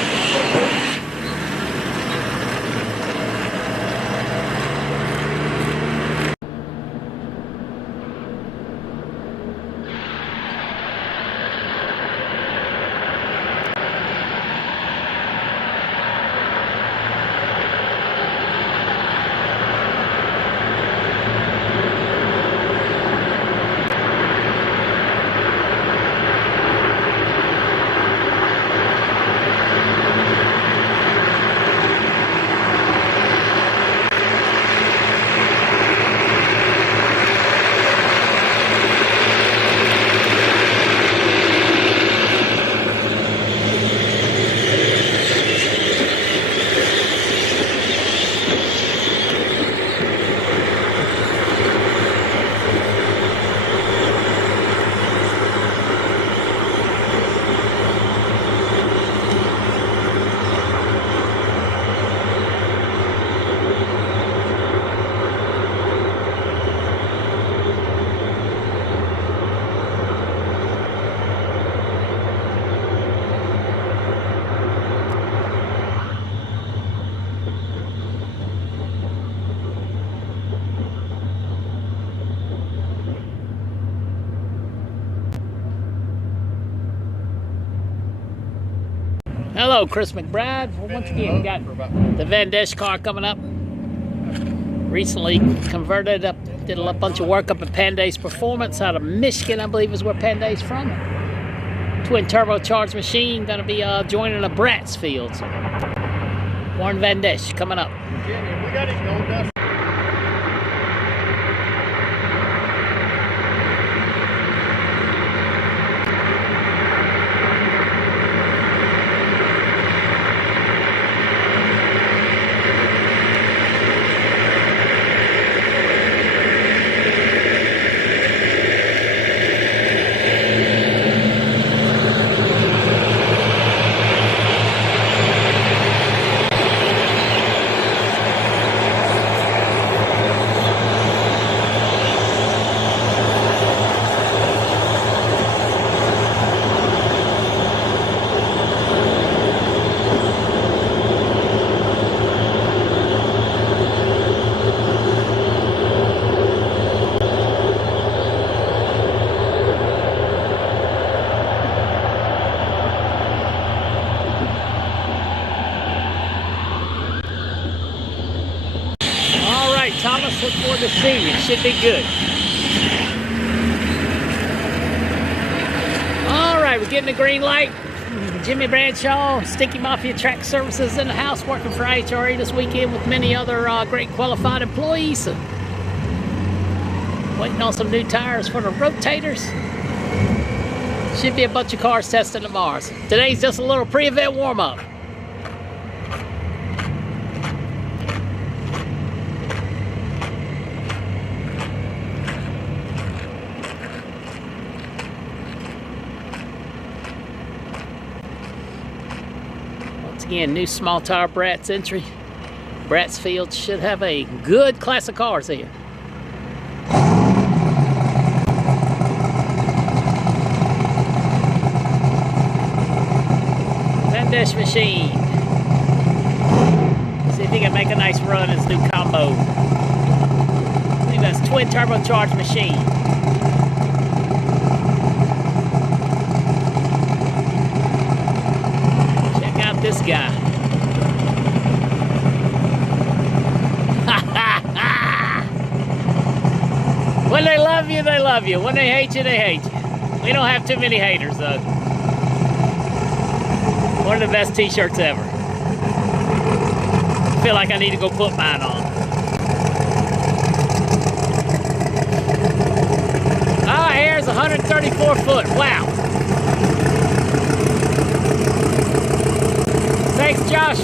Hello, Chris McBride. Well, once again, we got the Vanesh car coming up. Recently converted up, did a bunch of work up at Pandace Performance out of Michigan, I believe is where Pandace from. Twin turbocharged machine, gonna be joining a Bratz field. So. Warren Vanesh coming up. Virginia, we got his gold dust. Thomas, look forward to seeing you. Should be good. All right, we're getting the green light. Jimmy Bradshaw, Sticky Mafia Track Services in the house, working for IHRA this weekend with many other great qualified employees. Waiting on some new tires for the rotators. Should be a bunch of cars testing tomorrow. So today's just a little pre-event warm-up. Again, new small tire Bratz entry. Bratz field should have a good class of cars here. Vanesh machine. See if he can make a nice run in his new combo. I think that's twin turbocharged machine. This guy. When they love you, they love you. When they hate you, they hate you. We don't have too many haters, though. One of the best t-shirts ever. I feel like I need to go put mine on. Ah, air's 134 foot. Wow. Thanks, Josh.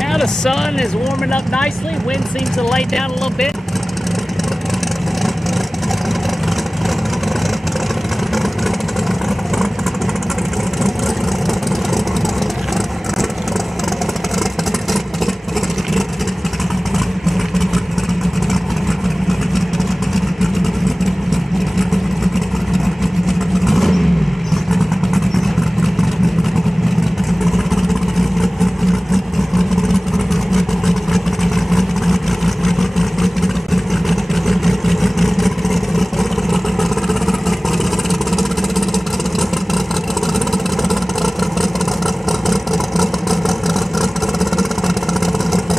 Now the sun is warming up nicely. Wind seems to lay down a little bit.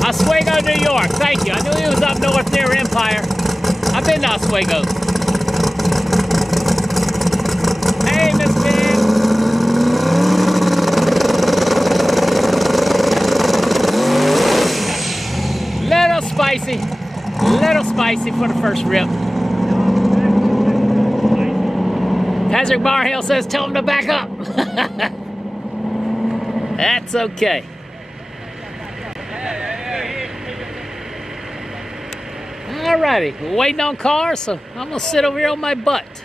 Oswego, New York. Thank you. I knew he was up north near Empire. I've been to Oswego. Hey, Miss Ben. Little spicy for the first rip. Patrick Barhill says, tell him to back up. That's okay. Alrighty, we're waiting on cars, so I'm gonna sit over here on my butt.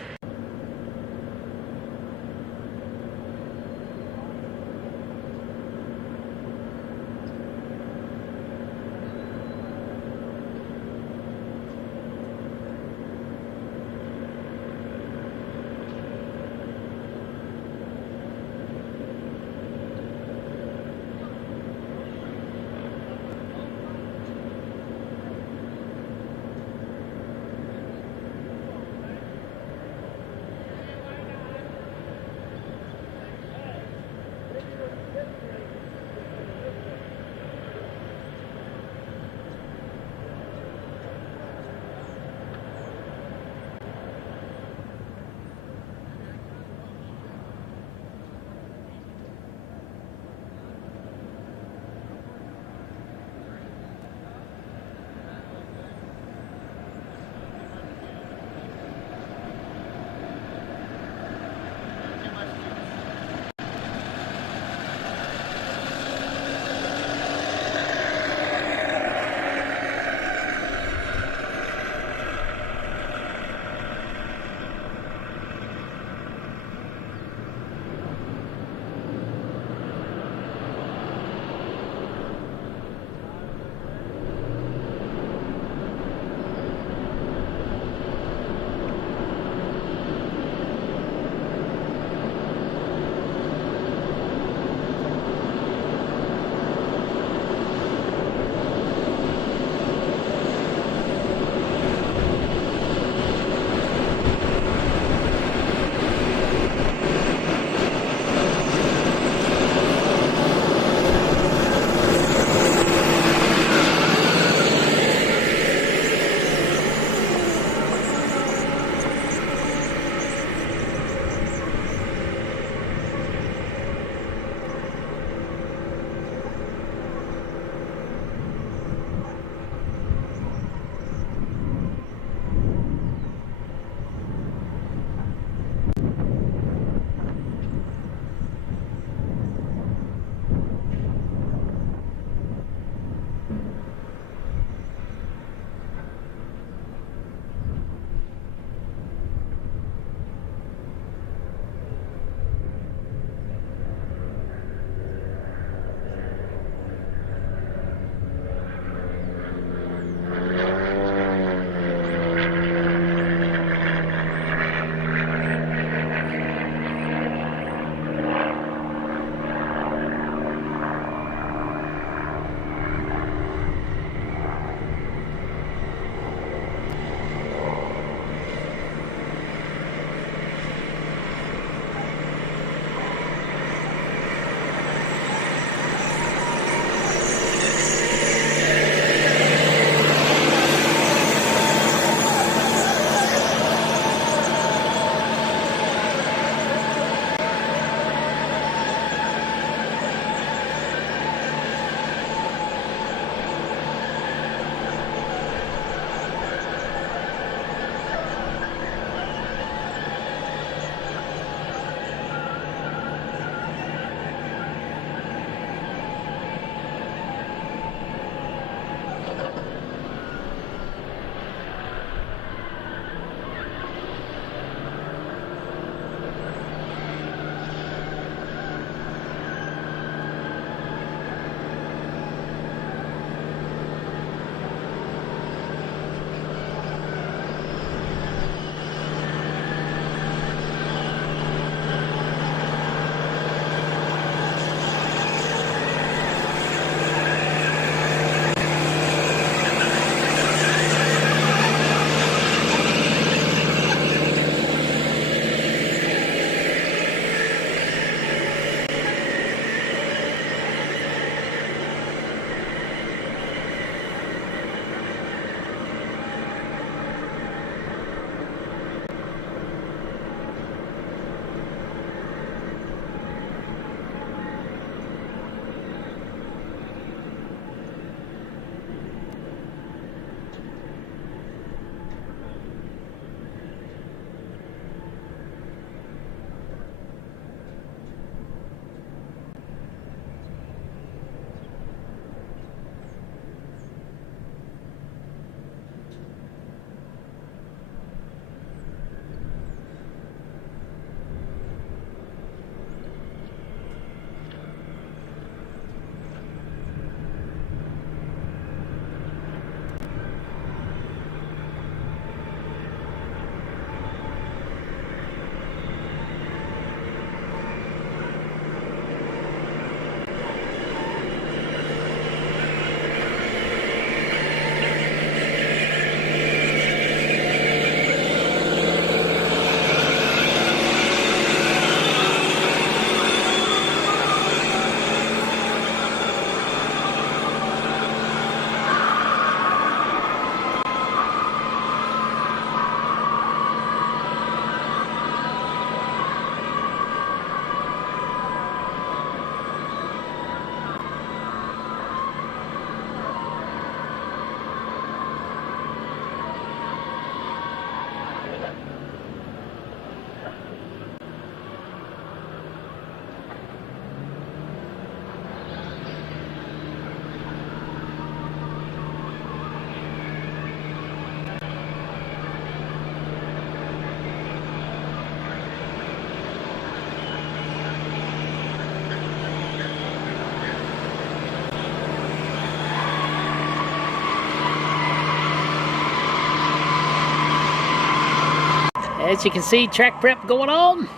As you can see, track prep going on.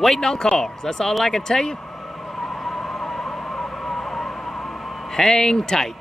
Waiting on cars. That's all I can tell you. Hang tight.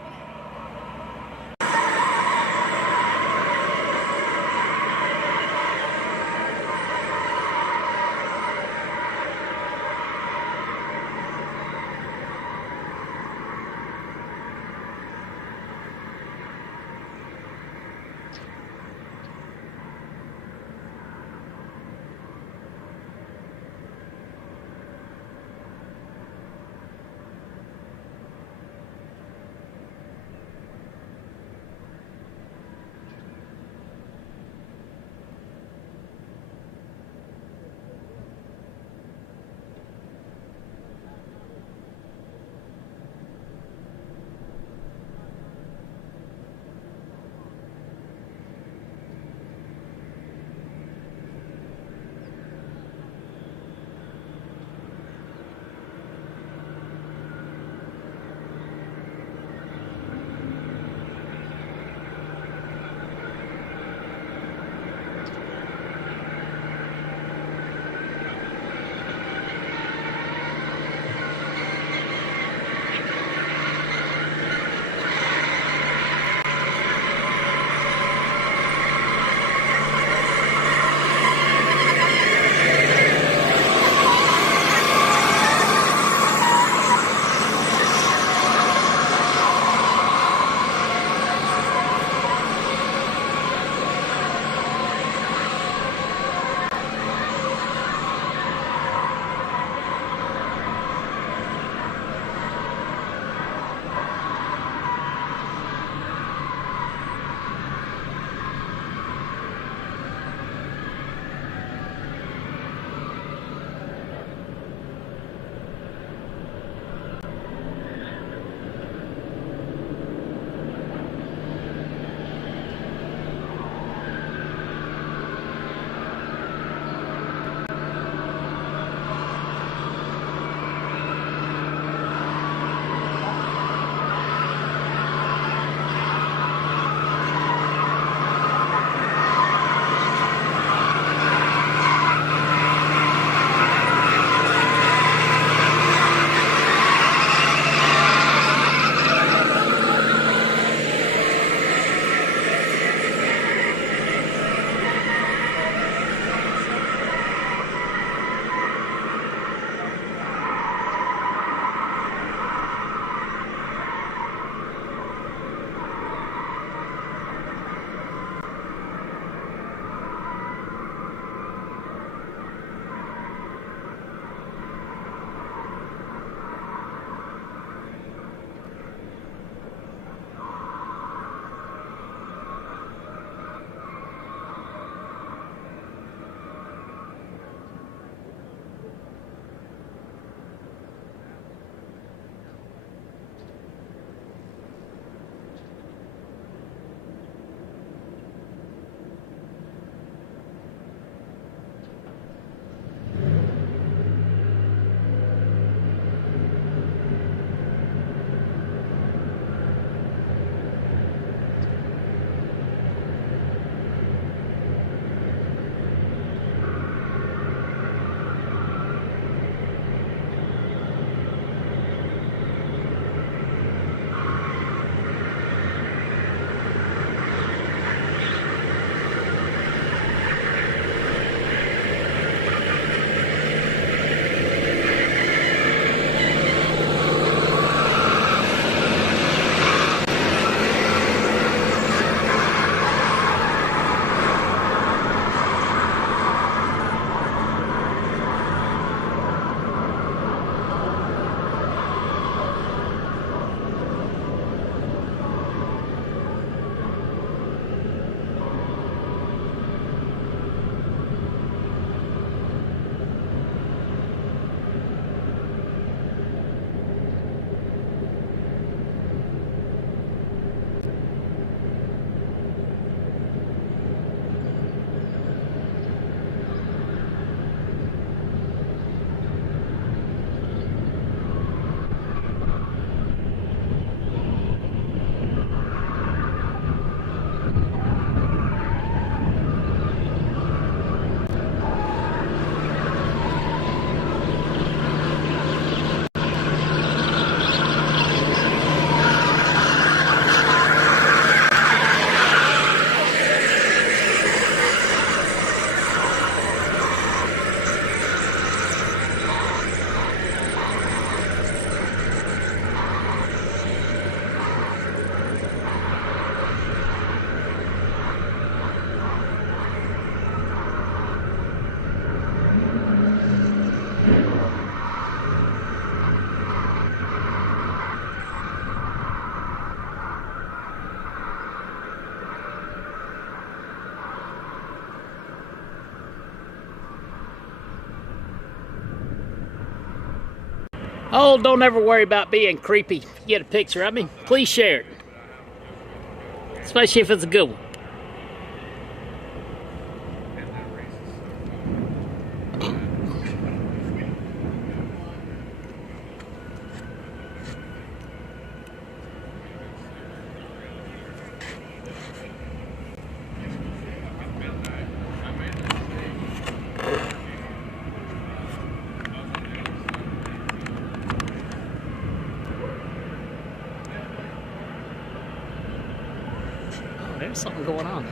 Oh, don't ever worry about being creepy. If you get a picture of me, please share it. Especially if it's a good one. There's something going on.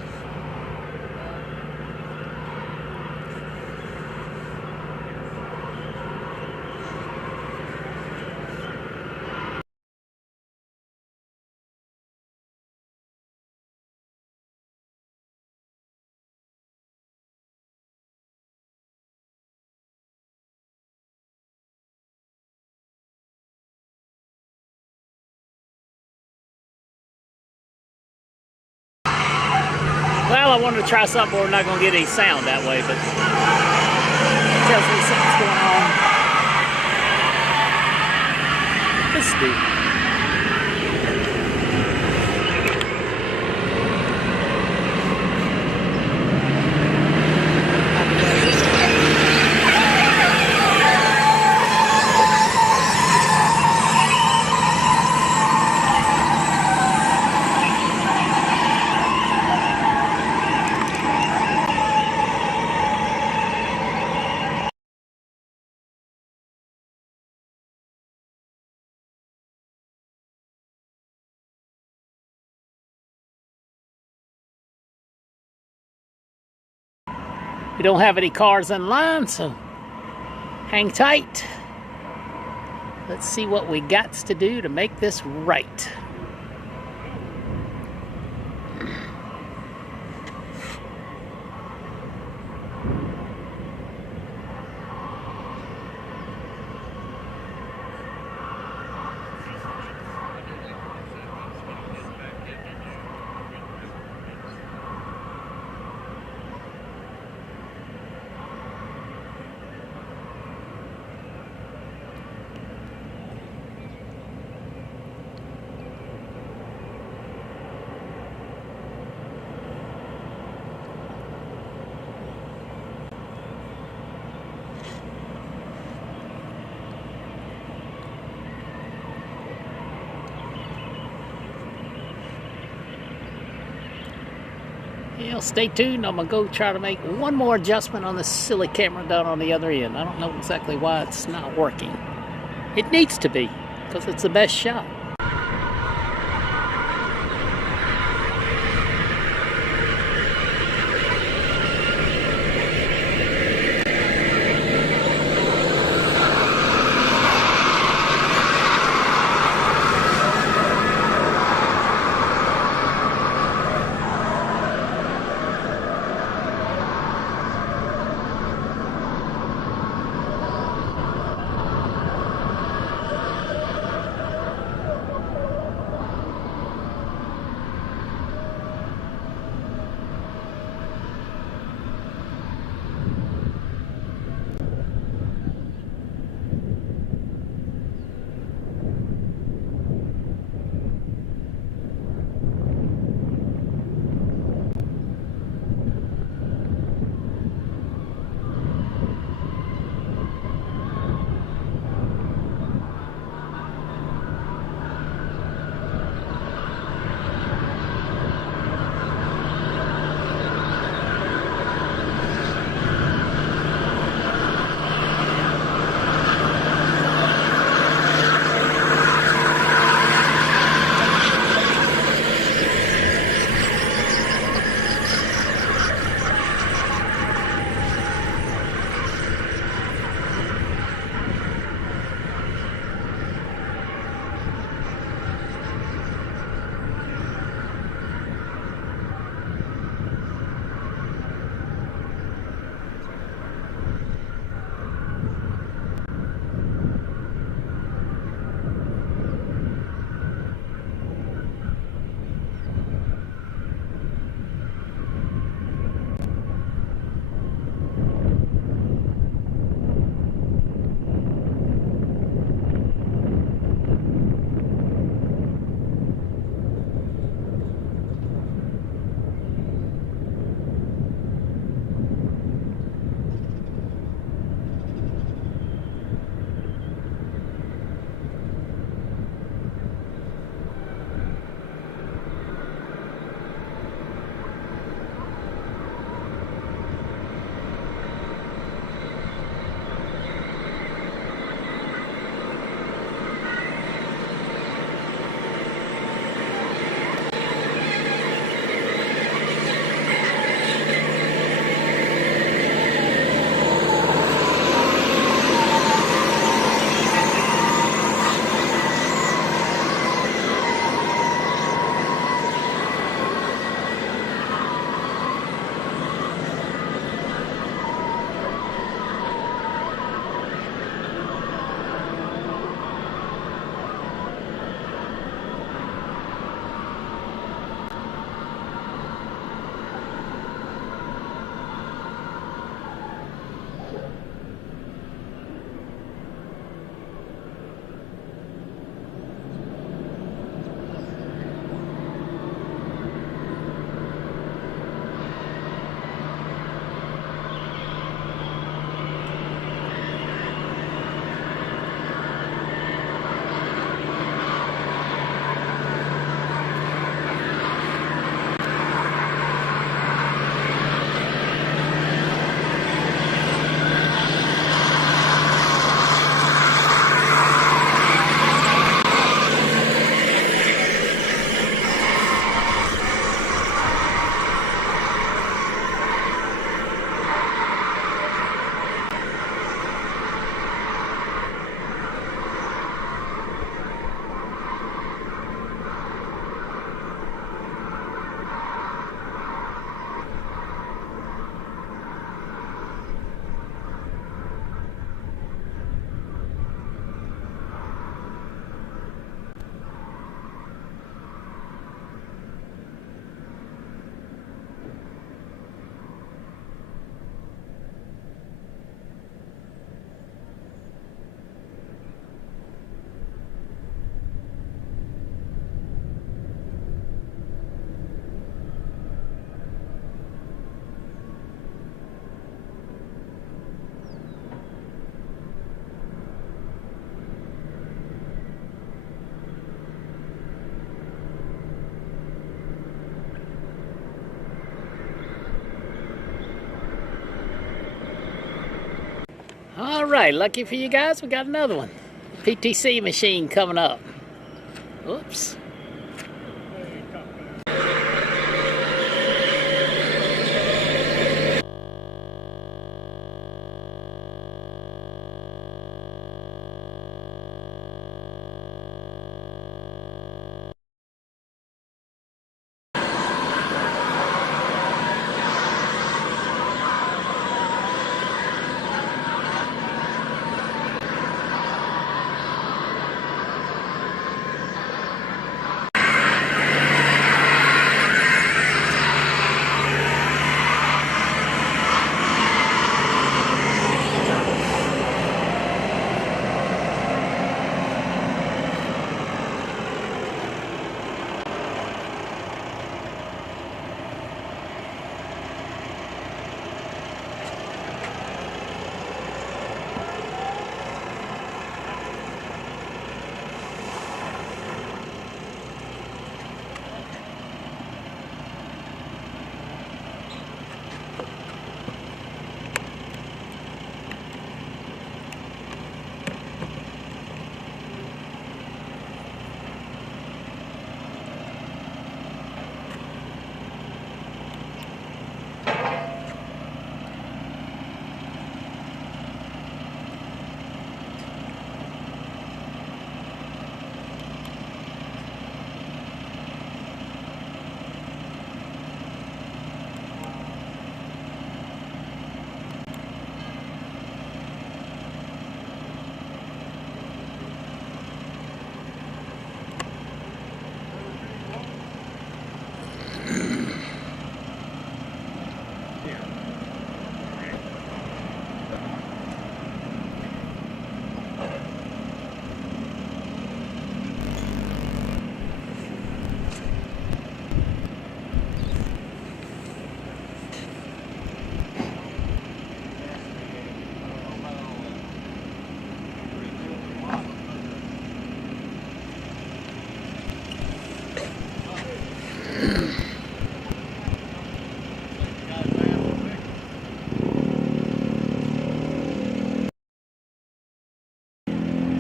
Well, I wanted to try something where we're not going to get any sound that way, but it tells me something's going on. This dude. We don't have any cars in line, so hang tight. Let's see what we got to do to make this right. Yeah, stay tuned. I'm going to go try to make one more adjustment on this silly camera down on the other end. I don't know exactly why it's not working. It needs to be, because it's the best shot. All right, lucky for you guys, we got another one. PTC machine coming up. Oops.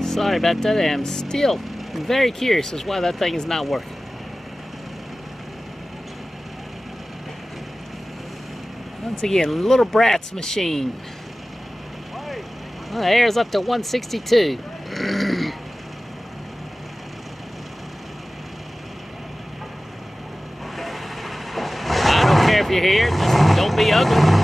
Sorry about that. I'm still very curious as why that thing is not working. Once again, Little Brat's machine. Well, the air's up to 162. I don't care if you're here, just don't be ugly.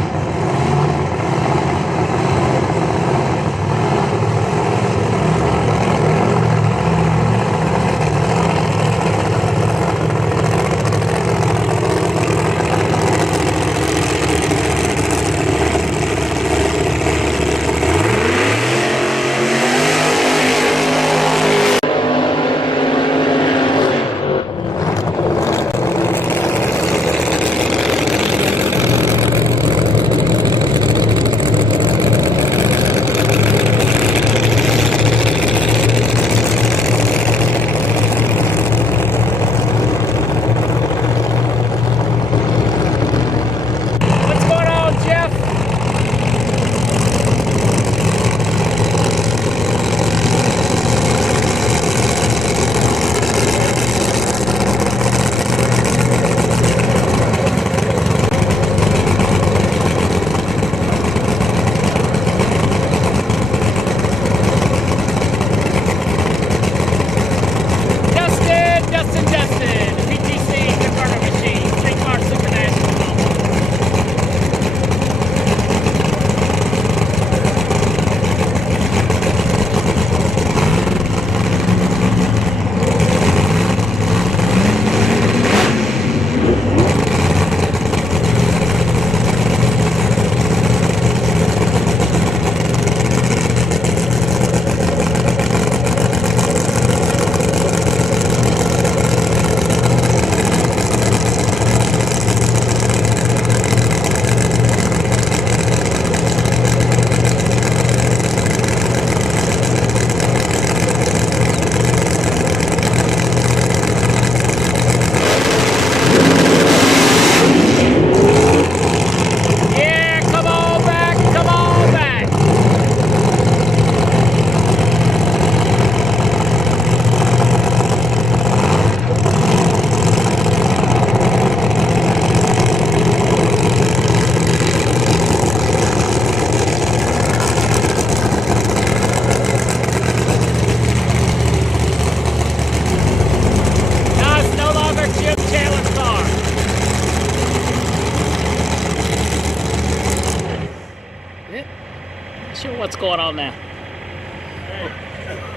what's going on now.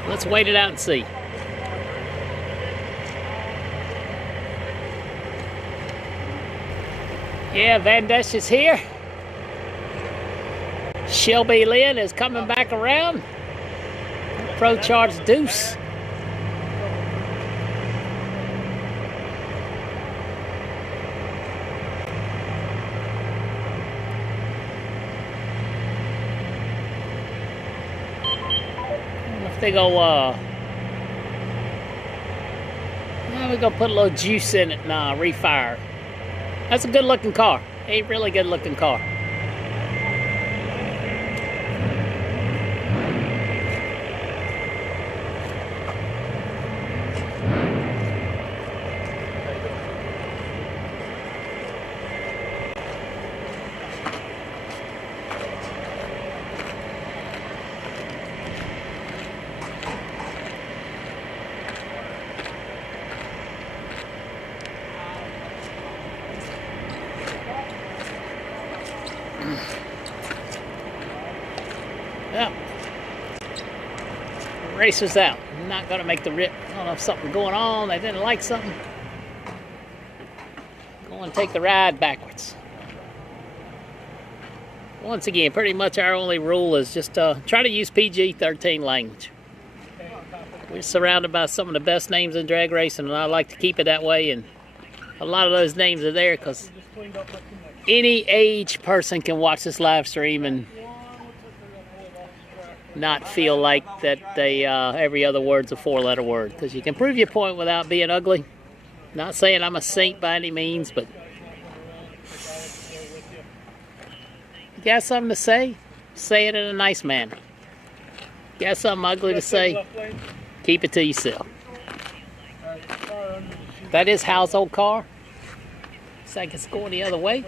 Let's wait it out and see. Yeah, Vanesh is here. Shelby Lynn is coming back around. Pro Charge Deuce. They go, we're gonna put a little juice in it and refire. That's a good looking car. A really good looking car. Yeah. Racers out. I'm not gonna make the rip. I don't know if something's going on. They didn't like something. Go and take the ride backwards. Once again, pretty much our only rule is just try to use PG-13 language. We're surrounded by some of the best names in drag racing, and I like to keep it that way. And a lot of those names are there because any age person can watch this live stream and not feel like that they every other word's a four-letter word, because you can prove your point without being ugly. Not saying I'm a saint by any means, but you got something to say it in a nice manner. You got something ugly to say, keep it to yourself. That is Hal's old car. Looks like it's going the other way.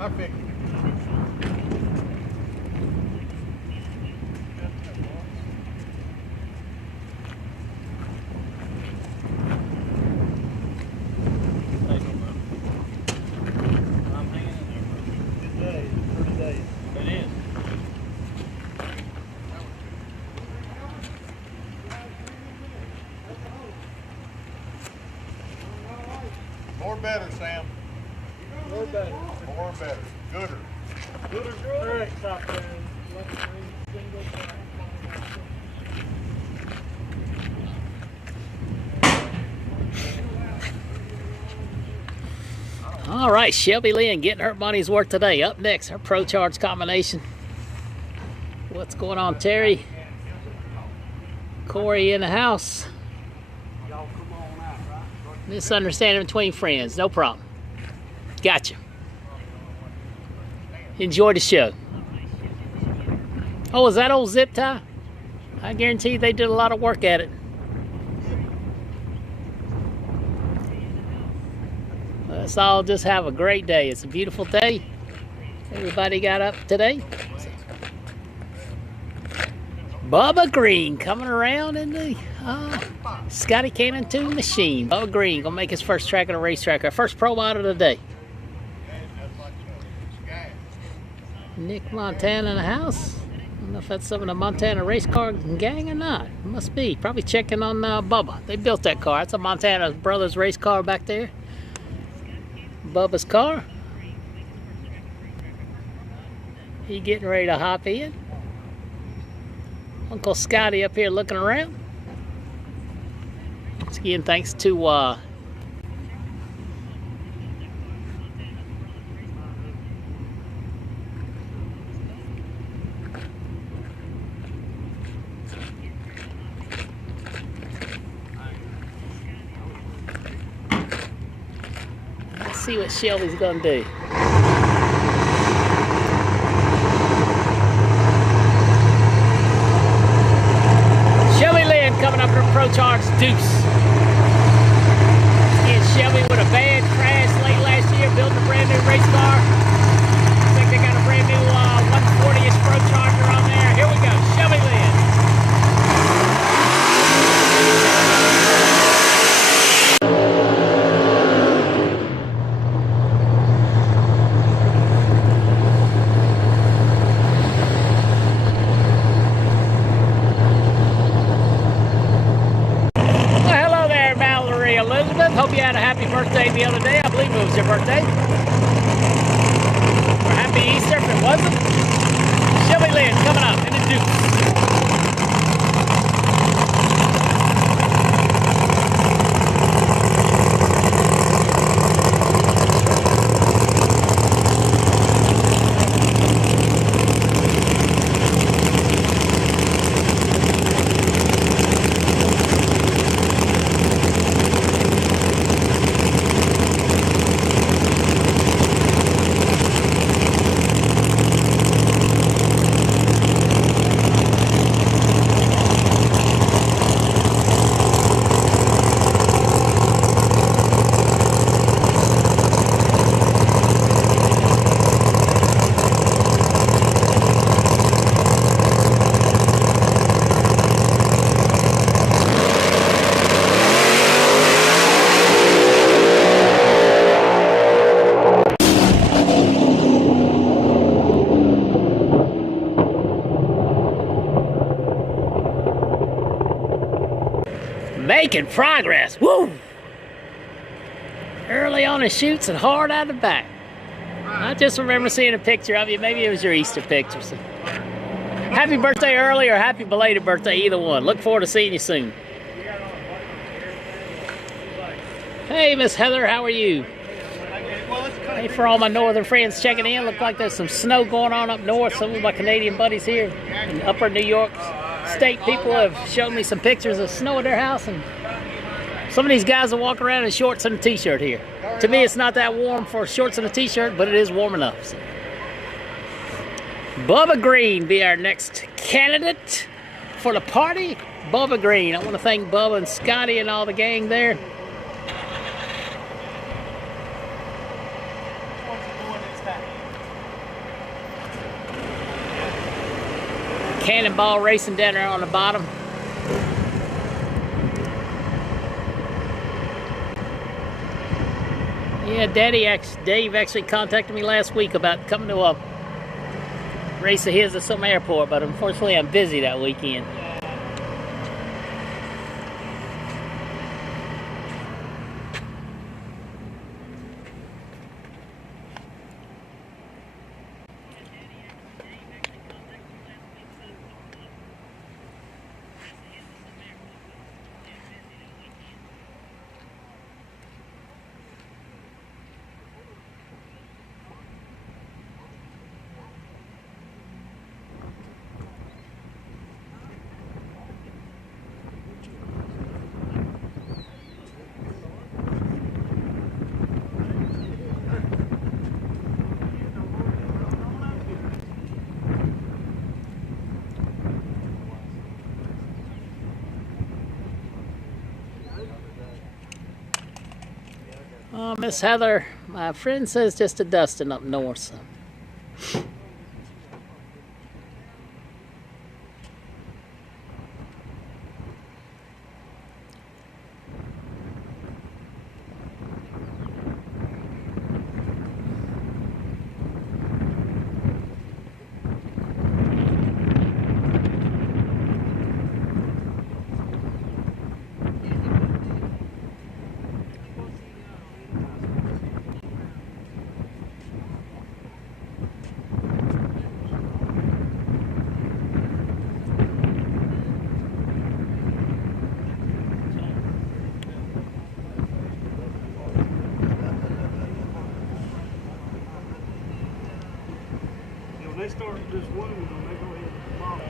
I figured. More better, Sam. More better. More better. Gooder. Gooder's correct out there. All right, Shelby Lynn getting her money's worth today. Up next, her Pro Charge combination. What's going on, Terry? Corey in the house. Misunderstanding between friends, no problem. Gotcha. Enjoy the show. Oh, is that old zip tie? I guarantee they did a lot of work at it. Let's all just have a great day. It's a beautiful day. Everybody got up today. Bubba Green coming around in the Scotty Cannon 2 machine. Bubba Green gonna make his first track at a racetrack. Our first pro model of the day. Nick Montana in the house. I don't know if that's some of the Montana race car gang or not. It must be. Probably checking on Bubba. They built that car. That's a Montana Brothers race car back there. Bubba's car. He getting ready to hop in. Uncle Scotty up here looking around. Once again, thanks to let's see what Shelby's gonna do. Coming up in a Pro Charge Deuce. And Shelby with a bad crash late last year, building a brand new race car. I think they got a brand new 140-inch Pro Charger on there. Here we go, Shelby Lynn. Making progress. Woo! Early on the shoots and hard out the back. I just remember seeing a picture of you. Maybe it was your Easter picture. So. Happy birthday early or happy belated birthday, either one. Look forward to seeing you soon. Hey, Miss Heather, how are you? Hey, for all my northern friends checking in, look like there's some snow going on up north. Some of my Canadian buddies here in upper New York State people have shown me some pictures of snow at their house, and some of these guys are walking around in shorts and a t-shirt here. To me, it's not that warm for shorts and a t-shirt, but it is warm enough. So. Bubba Green be our next candidate for the party. Bubba Green. I want to thank Bubba and Scotty and all the gang there. Cannonball racing down there on the bottom. Yeah, Dave actually contacted me last week about coming to a race of his at some airport, but unfortunately I'm busy that weekend. Miss Heather, my friend says just a dusting up north. So.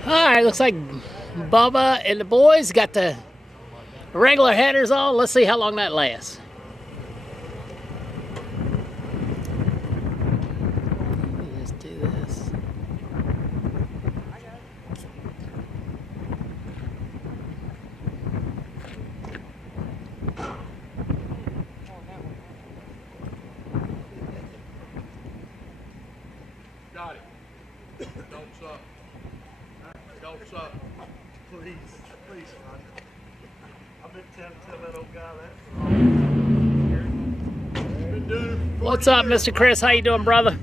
Alright, looks like Bubba and the boys got the regular headers on. Let's see how long that lasts. Let's do this. Got it. Don't suck. Don't suck. Please, please, son. I've been telling that old guy that. What's up, Mr. Chris? How you doing, brother?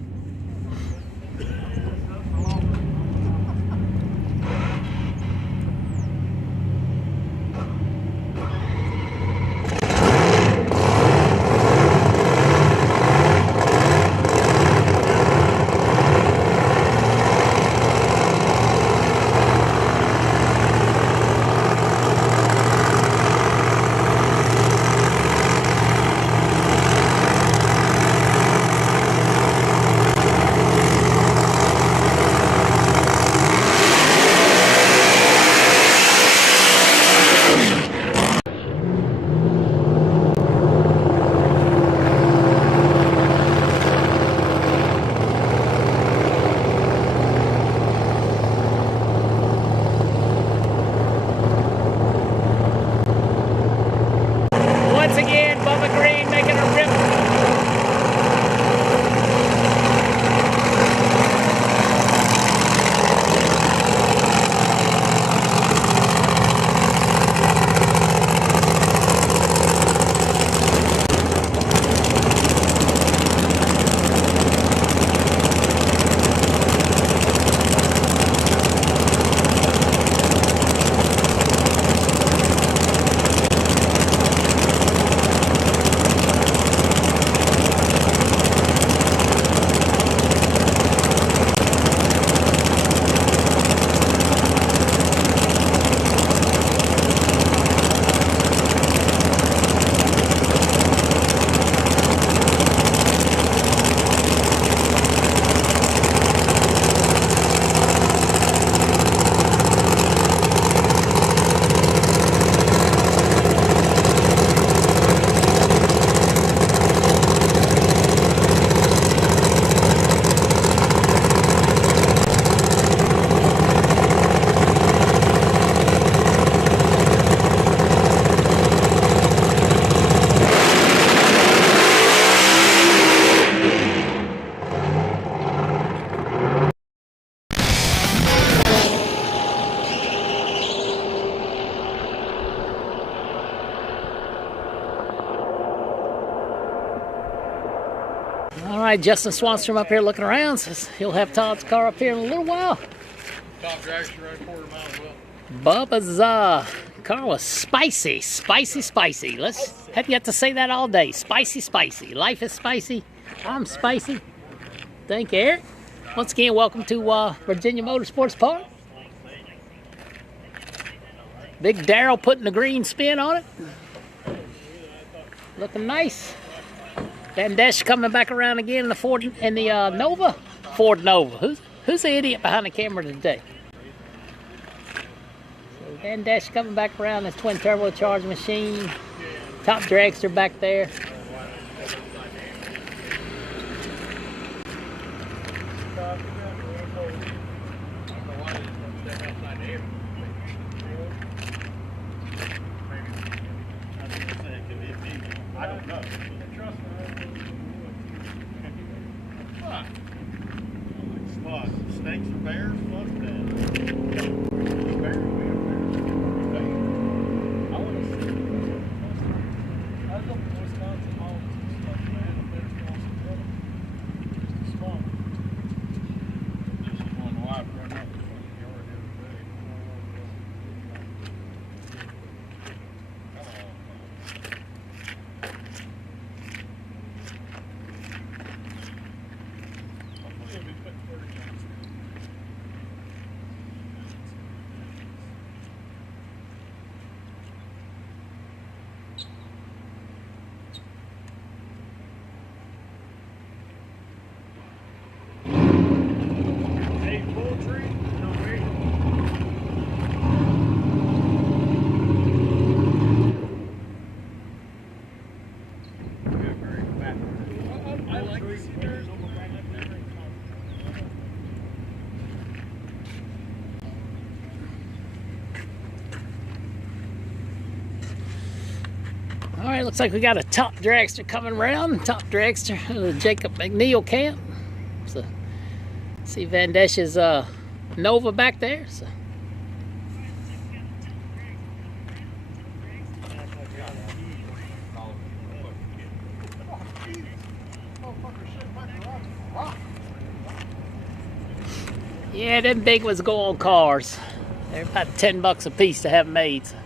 right, Justin Swanstrom up here looking around. Says he'll have Todd's car up here in a little while. Top dragster right a quarter mile as well. Bubba's car was spicy, spicy, spicy. Let's have you have to say that all day. Spicy, spicy. Life is spicy. I'm spicy. Thank you, Eric. Once again, welcome to Virginia Motorsports Park. Big Daryl putting the green spin on it. Looking nice. Vanesh coming back around again in the Ford and the Nova. Ford Nova. Who's the idiot behind the camera today? So Vanesh coming back around this twin turbocharged machine. Top dragster back there. I don't know. What? Snakes or bears? Fuck that. Bears will be up there. I want to see. I was up in Wisconsin homes and stuff, man. The bears go on some brother. Just a small one. This is one wife running up the front yard every day. Hopefully it'll be putting 30 pounds. Hey, poultry, no way. I like to see bears over right up there. All right, looks like we got a top dragster coming around. Top dragster, the Jacob McNeil camp. So, see Vanesh's Nova back there. So. Yeah, them big ones go on cars. They're about $10 a piece to have made. So.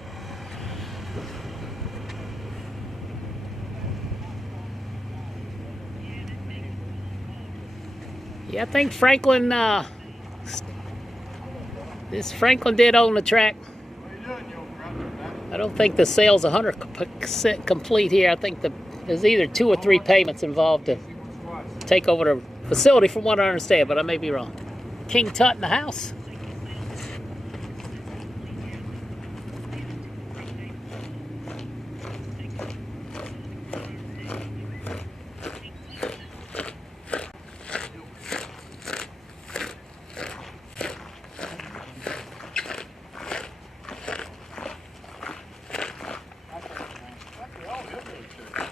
Yeah, I think Franklin, this Franklin did own the track. I don't think the sale's 100% complete here. I think there's either 2 or 3 payments involved to take over the facility from what I understand, but I may be wrong. King Tut in the house.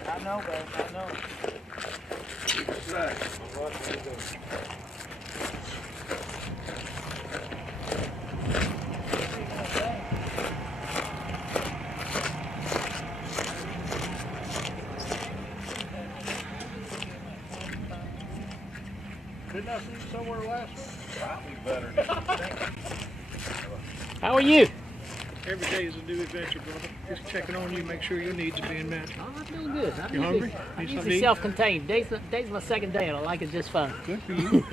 I know, babe, I know. Didn't I see you somewhere last week? I'll be better. How are you? Every day is a new adventure, brother. Just checking on you, make sure your needs are being met. Oh, I'm doing good. You hungry? I'm Need something to usually eat? self-contained. Today's my second day, and I like it just fine. Good for you.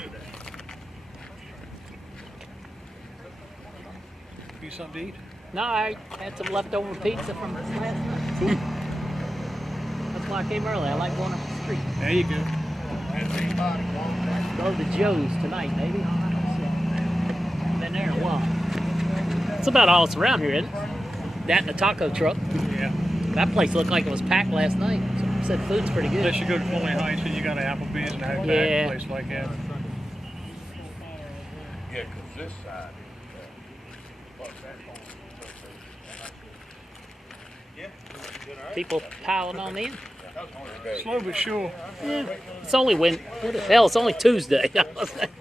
Need something to eat? No, I had some leftover pizza from last night. That's why I came early. I like going up the street. There you go. Go to Joe's tonight, maybe. Been there in a while. That's about all that's around here, isn't it? That and the taco truck. Yeah. That place looked like it was packed last night. So said food's pretty good. Unless you go to Foley Heights and you got an Applebee's and a Yeah. place like that. Yeah, 'cause this side People piling on in. Slow but sure. It's only hell, it's only Tuesday.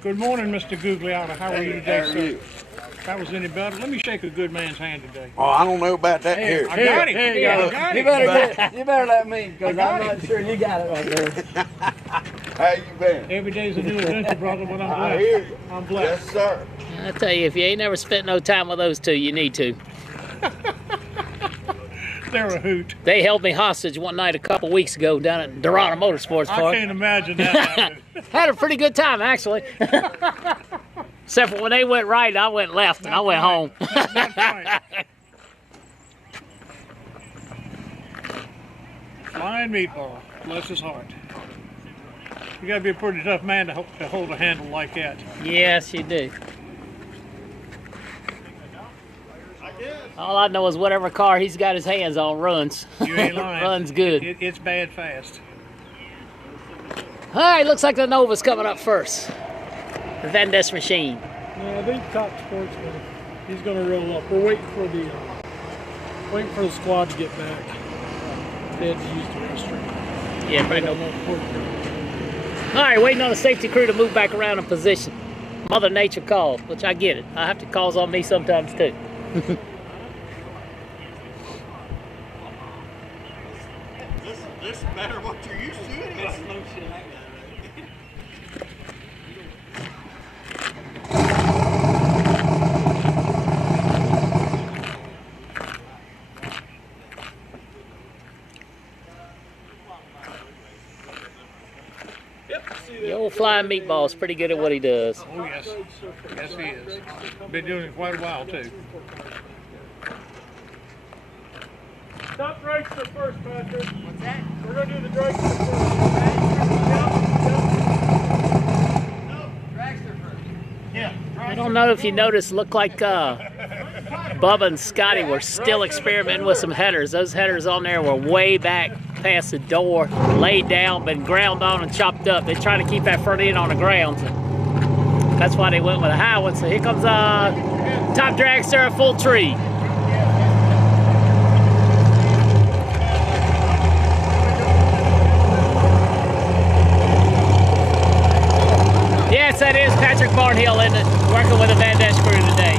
Good morning, Mr. Gugliotta. How are you today, sir? If that was any better, let me shake a good man's hand today. Oh, I don't know about that here. I got it. Here you go. I got You it. better let me, because I'm not sure you got it right there. How you been? Every day's a new adventure, brother, when I'm I blessed. hear you. I'm blessed. Yes, sir. I tell you, if you ain't never spent no time with those two, you need to. They're a hoot. They held me hostage one night a couple weeks ago down at Virginia Motorsports I Park. can't imagine that. Had a pretty good time, actually. Except for when they went right, I went left, and I went home. That's right. Flying meatball, bless his heart. You gotta be a pretty tough man to hold a handle like that. Yes, you do. All I know is whatever car he's got his hands on runs. You ain't lying. Runs good. It's bad fast. All right, looks like the Nova's coming up first. The Vanesh machine. Yeah, I think Top Sportsman. He's gonna roll up. We're waiting for the squad to get back. They had to use the restroom. Yeah, I right. don't know. All right, waiting on the safety crew to move back around in position. Mother Nature calls, which I get it. I have to calls on me sometimes too. This is better what you're used to. The old flying meatball's pretty good at what he does. Oh yes, yes he is. Been doing it quite a while too. Stop dragster first, Patrick. What's that? We're gonna do the dragster first. No, dragster first. Yeah. I don't know if you noticed, looked like Bubba and Scotty were still experimenting with some headers. Those headers on there were way back past the door, laid down, been ground on and chopped up. They're trying to keep that front end on the ground. So that's why they went with a high one. So here comes top dragster at full tree. Yes, that is Patrick Barnhill, isn't it? Working with the Vanesh crew today.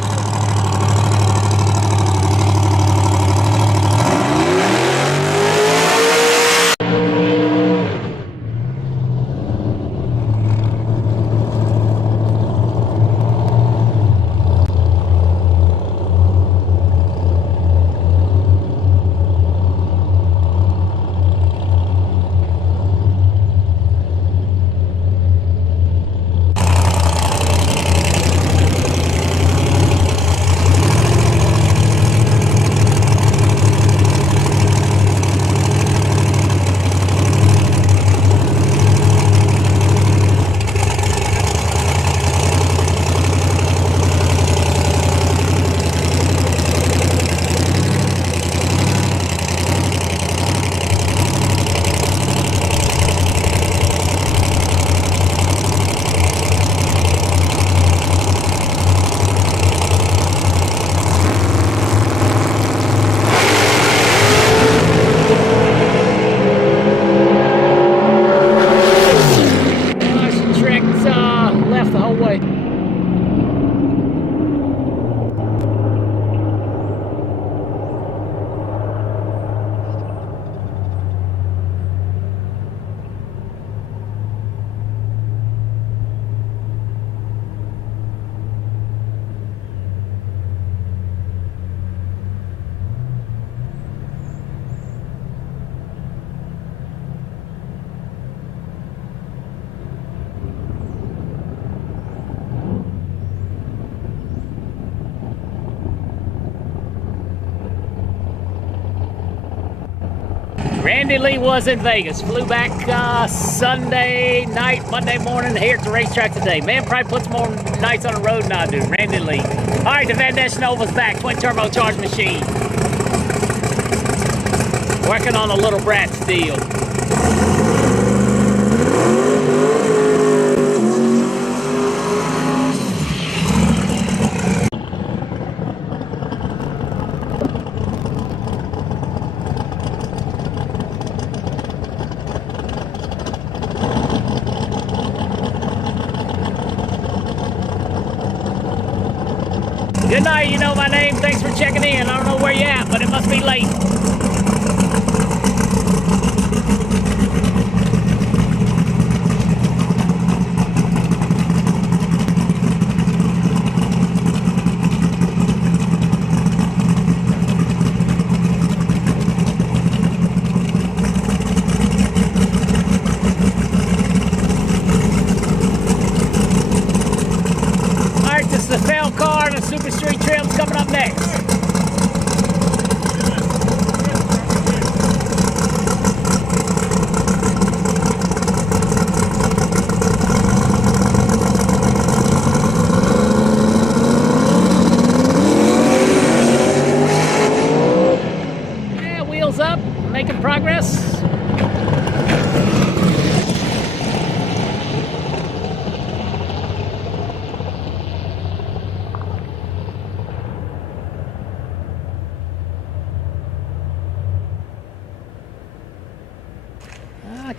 Randy Lee was in Vegas. Flew back Sunday night, Monday morning, here at the racetrack today. Man probably puts more nights on the road than I do. Randy Lee. All right, the Vanesh Nova's back. Twin turbocharged machine. Working on a little brat steel. Good night, you know my name. Thanks for checking in. I don't know where you're at, but it must be late.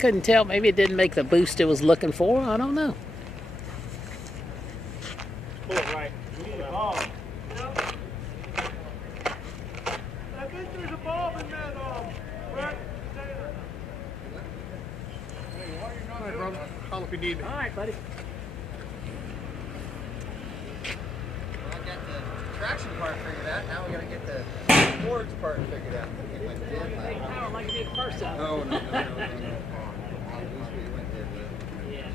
couldn't tell. Maybe it didn't make the boost it was looking for. I don't know. Pull it right. We need a bulb. I think there's a bulb in that red container. Hey, why are you not brother? Call if you need me. All right, buddy. Well, I got the traction part figured out. Now we got to get the boards part figured out. Get my gym light. Power like it did first time. No. I'll lose what you went there with. Yeah.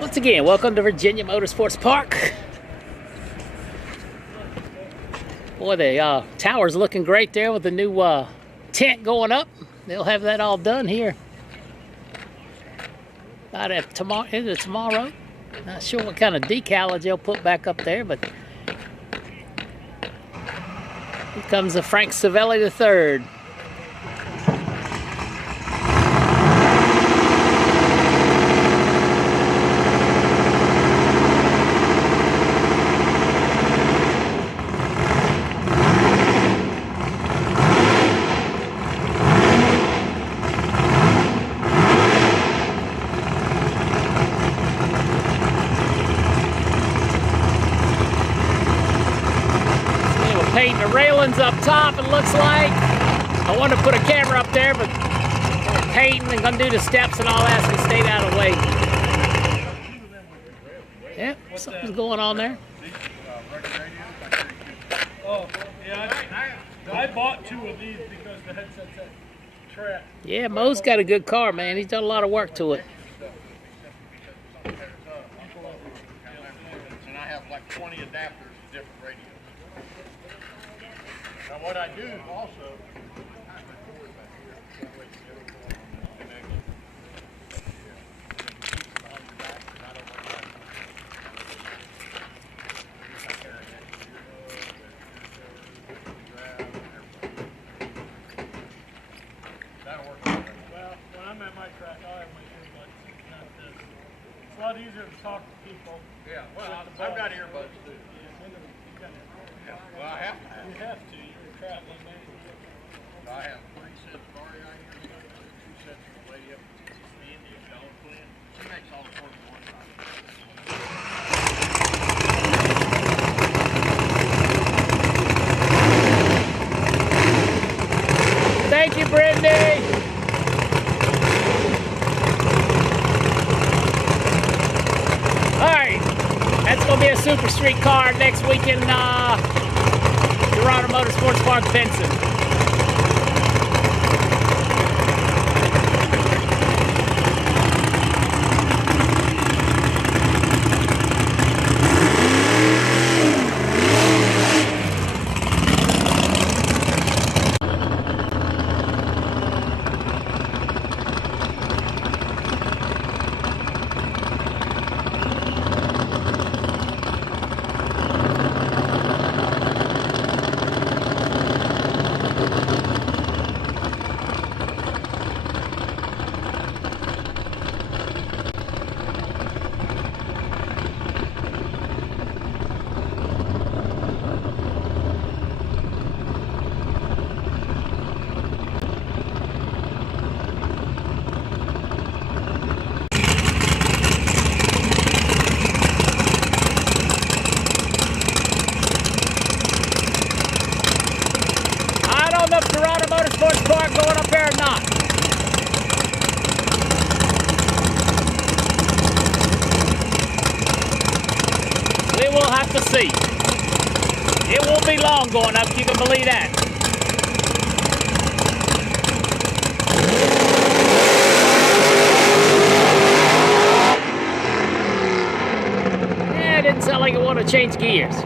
Once again, welcome to Virginia Motorsports Park. Boy, the tower's looking great there with the new tent going up. They'll have that all done here. About tomorrow, is it tomorrow? Not sure what kind of decalage they'll put back up there, but here comes the Frank Savelli III. Painting the railings up top, it looks like. I wanted to put a camera up there, but we're painting and gonna do the steps and all that, so we stayed out of the way. Yeah, something's going on there. Oh, yeah, I bought 2 of these because the headset's at trap. Yeah, Mo's got a good car, man. He's done a lot of work to it. And I have like 20 adapters to different radios. Now what I do also, that'll work. Well, when I'm at my track, I'll have my earbuds. It's a lot easier to talk to people. Yeah, well, I've got earbuds too. Yeah, well, I have to have. You have to. You're traveling, man. I have 3 sets of REI earbuds, 2 sets of the lady up in India, Bella Flynn. She makes all the Formula 1 drivers. Thank you, Brittany. All right, that's gonna be a Super Street car next week in Toronto Motorsports Park, Vincent. Toronto Motorsports Park going up there or not. We will have to see. It won't be long going up, you can believe that. Yeah, it didn't sound like it wanted to change gears.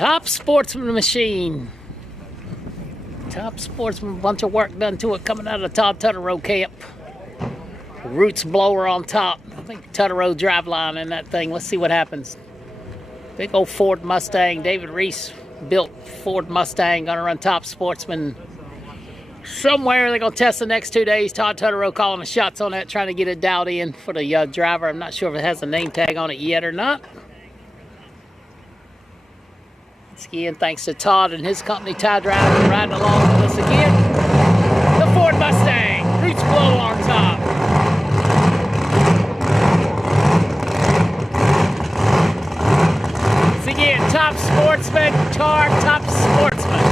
Top Sportsman machine. Top Sportsman, bunch of work done to it coming out of the Todd Tutterow camp. Roots blower on top. I think Tutterow driveline in that thing. Let's see what happens. Big old Ford Mustang. David Reese built Ford Mustang. Gonna run Top Sportsman somewhere. They're gonna test the next 2 days. Todd Tutterow calling the shots on that, trying to get it dialed in for the driver. I'm not sure if it has a name tag on it yet or not. Again, thanks to Todd and his company, Tie Drive, for riding along with us again. The Ford Mustang, roots blow on top. Once again, Top Sportsman, car, Top Sportsman.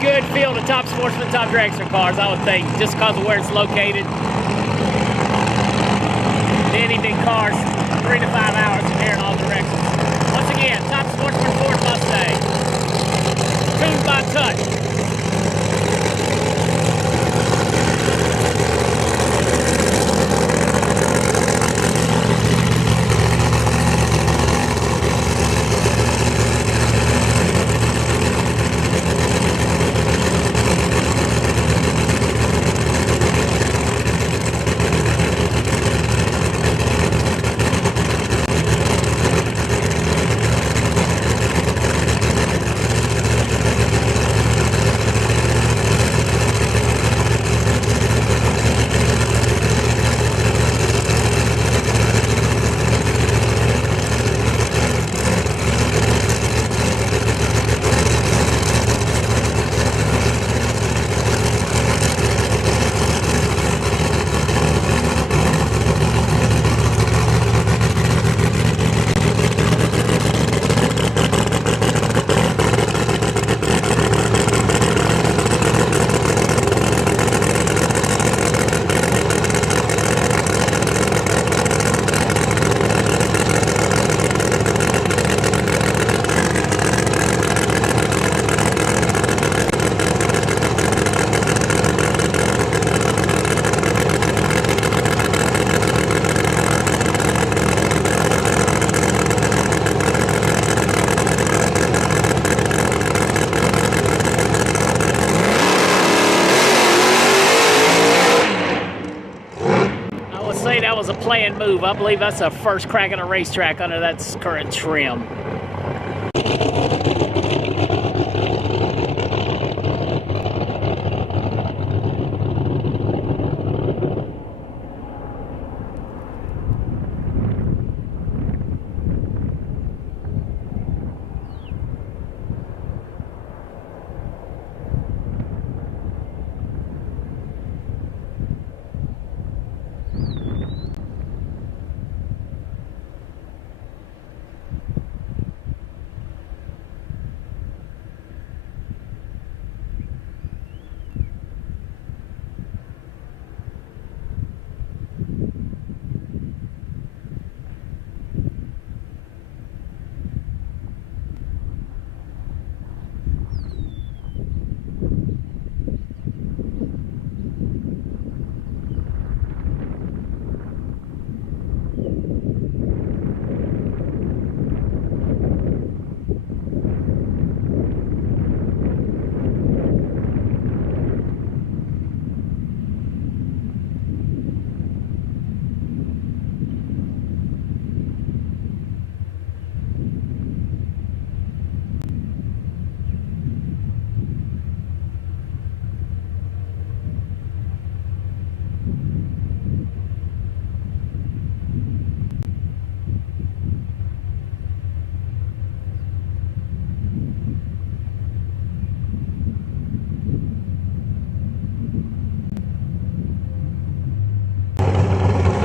Good field of Top Sportsman, Top Dragster cars, I would think, just because of where it's located. Many big cars, 3 to 5 hours from here in all directions. Once again, Top Sportsman Ford Mustang, tuned by touch. That was a planned move. I believe that's a first crack at a racetrack under that current trim.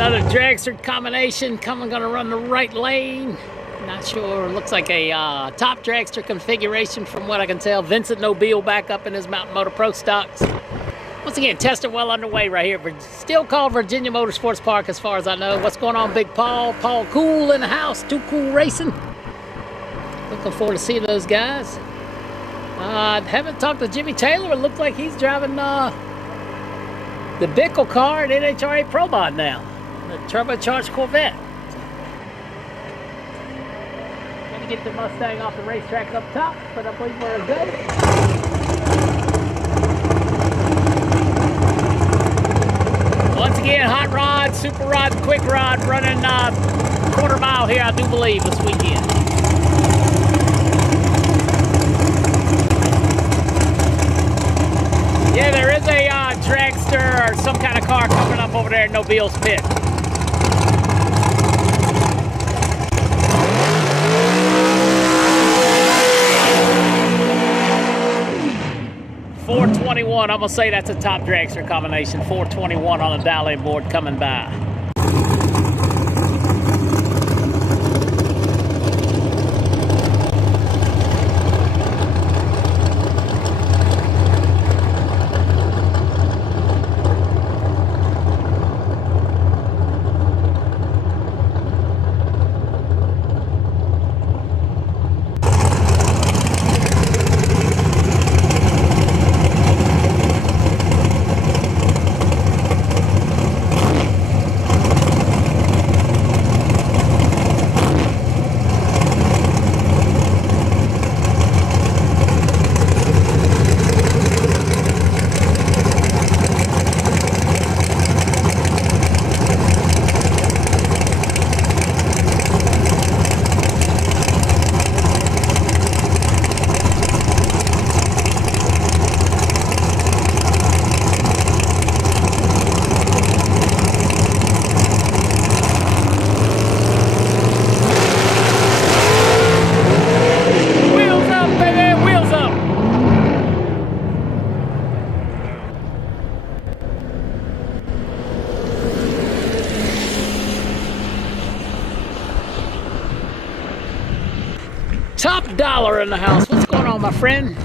Another dragster combination. Gonna run the right lane. Not sure. Looks like a top dragster configuration from what I can tell. Vincent Nobile back up in his Mountain Motor Pro stocks. Once again, testing well underway right here. Still called Virginia Motorsports Park as far as I know. What's going on, Big Paul? Paul Cool in the house. Too Cool Racing. Looking forward to seeing those guys. Haven't talked to Jimmy Taylor. It looks like he's driving the Bickle car at IHRA Pro Mod now. The turbocharged Corvette. Gonna get the Mustang off the racetrack up top, but I believe we're good. Once again, hot rod, super rod, quick rod running quarter mile here, I do believe, this weekend. Yeah, there is a dragster or some kind of car coming up over there at Nobile's pit. .421, I'm gonna say that's a top dragster combination. .421 on the dial-in board coming by. Top dollar in the house. What's going on, my friend?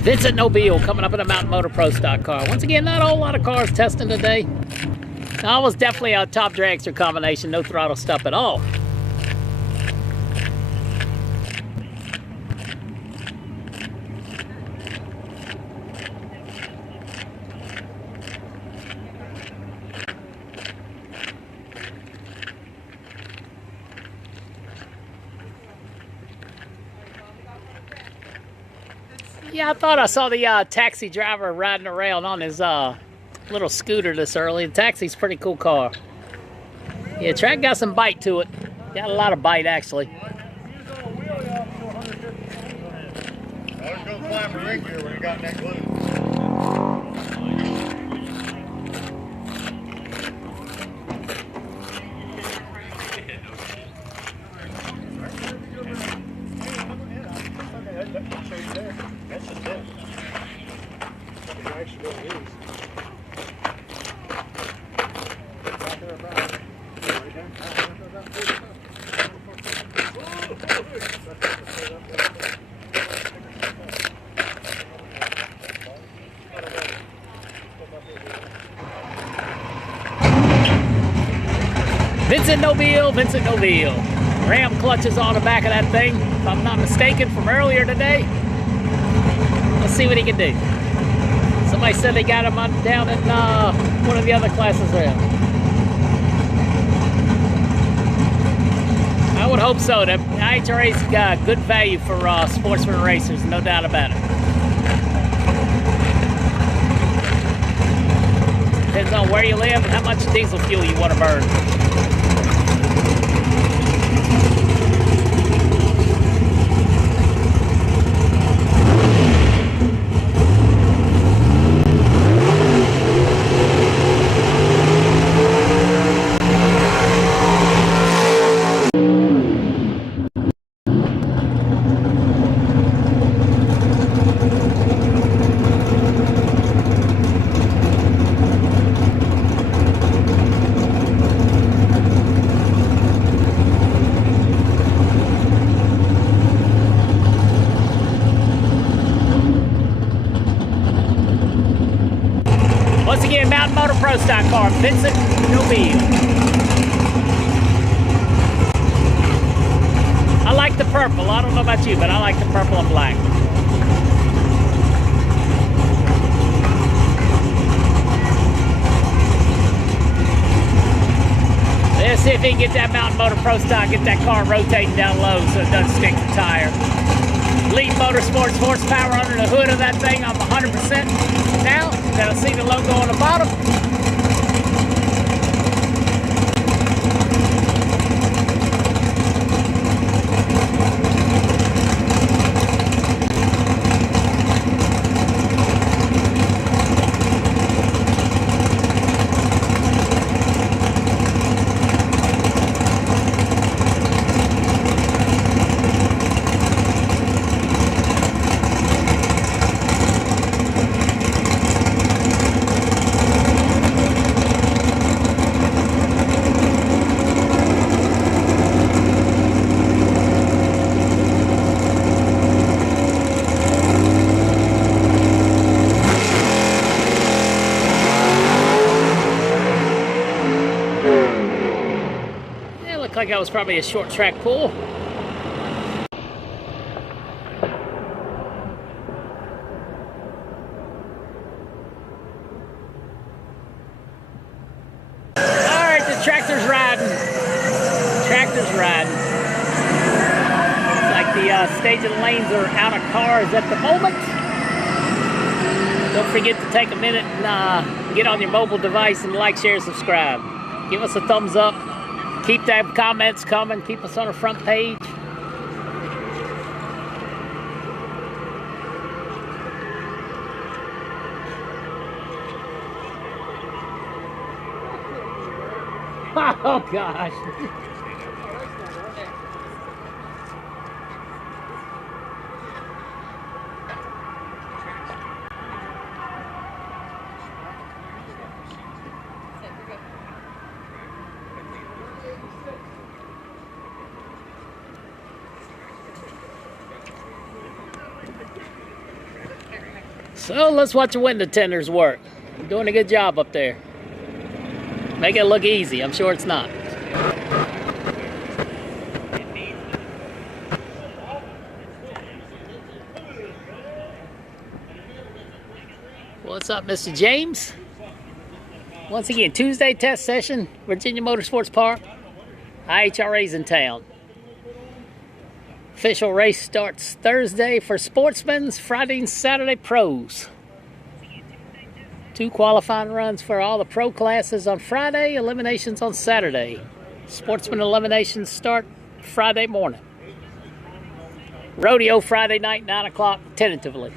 Vincent Nobile coming up in a Mountain Motor Pro stock car. Once again, not a whole lot of cars testing today. Now, it was definitely a top dragster combination, no throttle stuff at all. Yeah, I thought I saw the taxi driver riding around on his little scooter this early. The taxi's a pretty cool car. Yeah, track got some bite to it. Got a lot of bite, actually. I was going to climb a rig here when he got next loose. That's just it. Actually what it is. Vincent Nobile, Vincent Nobile. Ram clutches on the back of that thing, if I'm not mistaken, from earlier today. Let's see what he can do. Somebody said they got him down in one of the other classes there. I would hope so. The IHRA's got good value for sportsman racers, no doubt about it. Depends on where you live and how much diesel fuel you want to burn. again, Mountain Motor Pro Stock car, Vincent Nobile. I like the purple. I don't know about you, but I like the purple and black. Let's see if he can get that Mountain Motor Pro Stock, get that car rotating down low so it doesn't stick the tire. Elite Motorsports horsepower under the hood of that thing. I'm 100% now. That'll see the logo on the bottom. Like that was probably a short track pull. Alright, the tractor's riding. Tractor's riding. Looks like the staging lanes are out of cars at the moment. Don't forget to take a minute and get on your mobile device and like, share, subscribe. Give us a thumbs up. Keep them comments coming. Keep us on the front page. Oh, gosh. So let's watch the window tenders work. You're doing a good job up there. Make it look easy. I'm sure it's not. What's up, Mr. James? Once again, Tuesday test session, Virginia Motorsports Park. IHRA's in town. Official race starts Thursday for sportsmen, Friday and Saturday pros. 2 qualifying runs for all the pro classes on Friday, eliminations on Saturday. Sportsman eliminations start Friday morning. Rodeo Friday night, 9 o'clock, tentatively.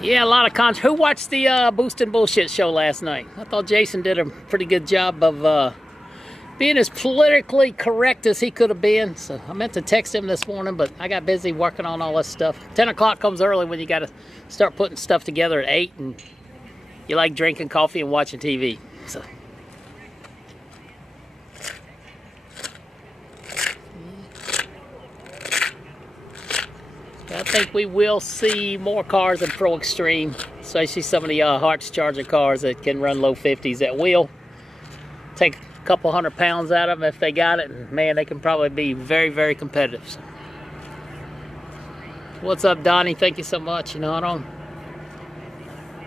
Yeah, a lot of Who watched the Boost and Bullshit show last night? I thought Jason did a pretty good job of being as politically correct as he could have been. So I meant to text him this morning, but I got busy working on all this stuff. 10 o'clock comes early when you got to start putting stuff together at 8, and you like drinking coffee and watching TV. So. I think we will see more cars in Pro Extreme, especially some of the Hearts Charger cars that can run low 50s that will take a couple 100 pounds out of them if they got it. And man, they can probably be very, very competitive. So. What's up, Donnie? Thank you so much. You know,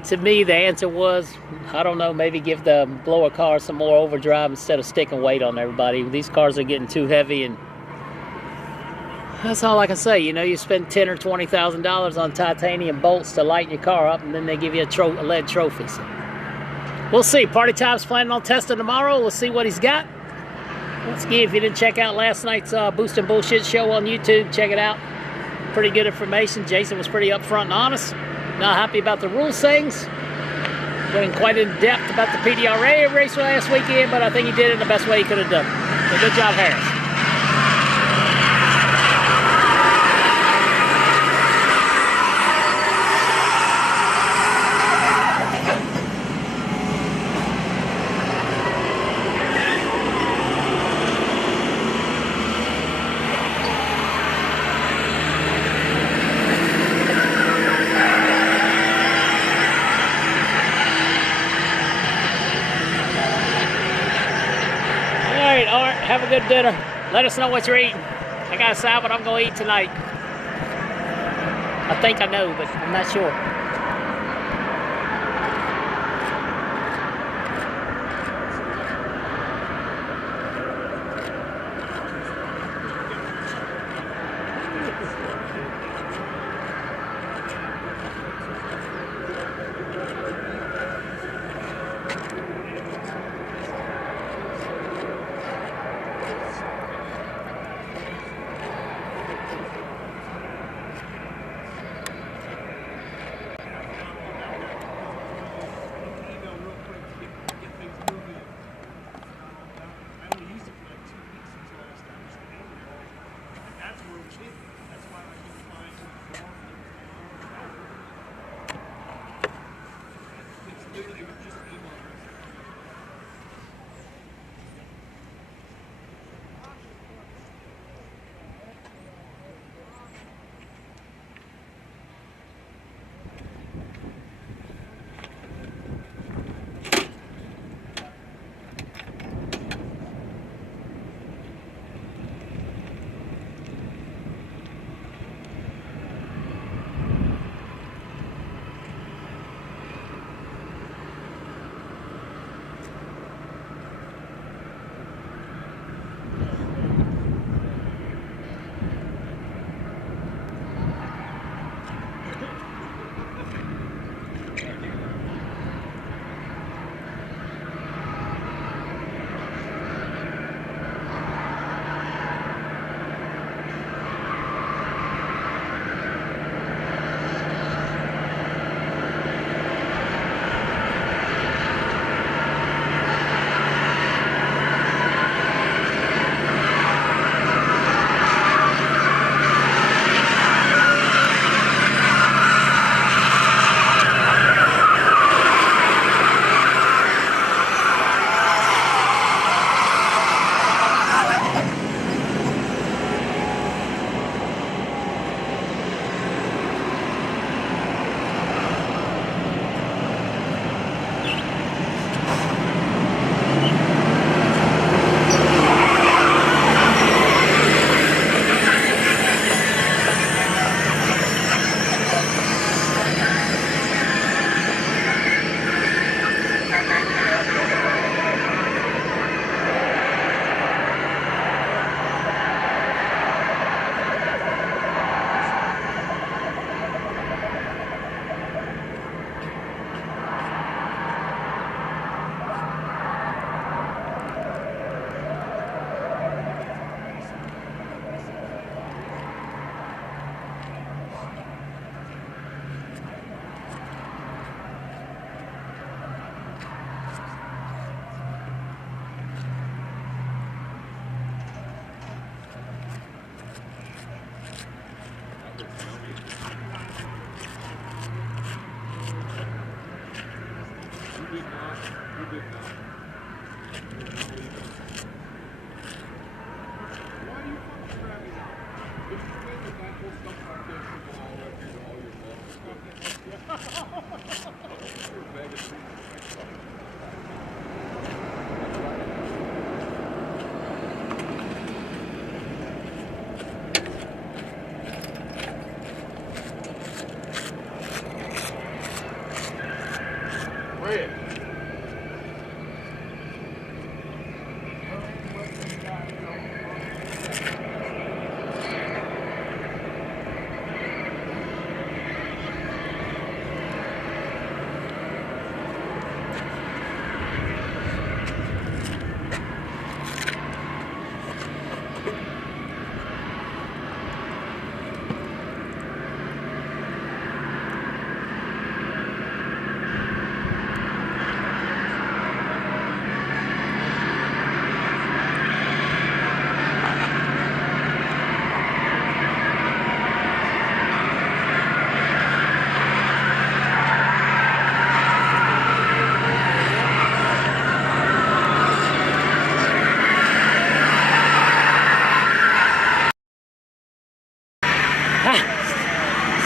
to me, the answer was, I don't know, maybe give the blower cars some more overdrive instead of sticking weight on everybody. These cars are getting too heavy, and that's all I can say. You know, you spend $10,000 or $20,000 on titanium bolts to lighten your car up, and then they give you a lead trophy. So we'll see. Party Time's planning on testing tomorrow. We'll see what he's got. Once again, if you didn't check out last night's Boost and Bullshit show on YouTube, check it out. Pretty good information. Jason was pretty upfront and honest. Not happy about the rules things. Went quite in depth about the PDRA race last weekend, but I think he did it in the best way he could have done. So good job, Harris. Have a good dinner. Let us know what you're eating. I gotta decide what I'm gonna eat tonight. I think I know, but I'm not sure.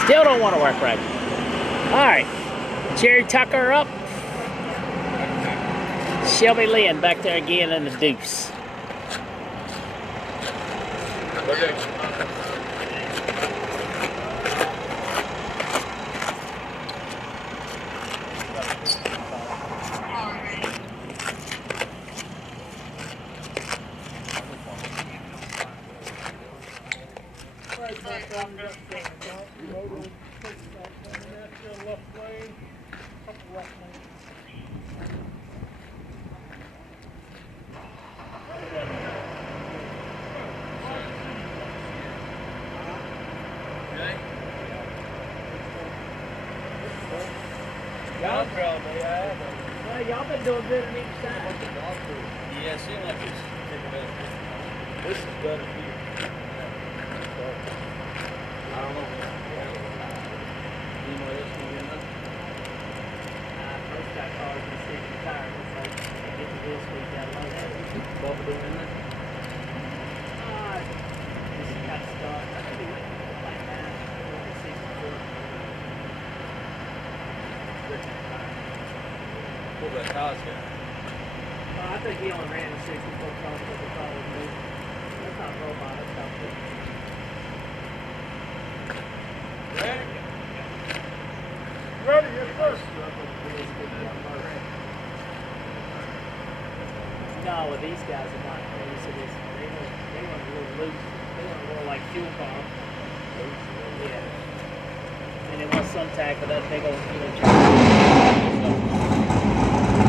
Still don't want to work right. All right, Jerry Tucker up. Shelby Lynn back there again in the deuce. Okay. Well, y'all been doing good on each side. Yeah, it seemed like it's picking up. This is better here. I don't know. You know this one getting up? First got cars and sticking tires. It's like, I get to this week, got like that. Bubba doing that? This got started. I think we went like that. 64. Pull that car's got. I think he only ran a 64 cars because they thought it was new. That's not robot, that's not good. Ready? Ready, you're first. No, with these guys are not crazy. They want a little loose. They want a little like fuel pump. Yeah. And they want some tag for that big old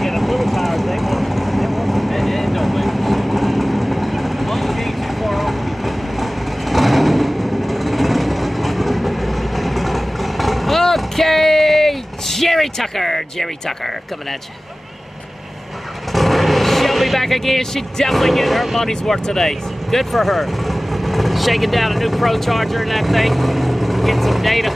get a little power, they want And don't wait. As long as you ain't too far off when you Okay, Jerry Tucker coming at you. Shelby back again. She definitely getting her money's worth today. Good for her. Shaking down a new Pro Charger and that thing. Getting some data.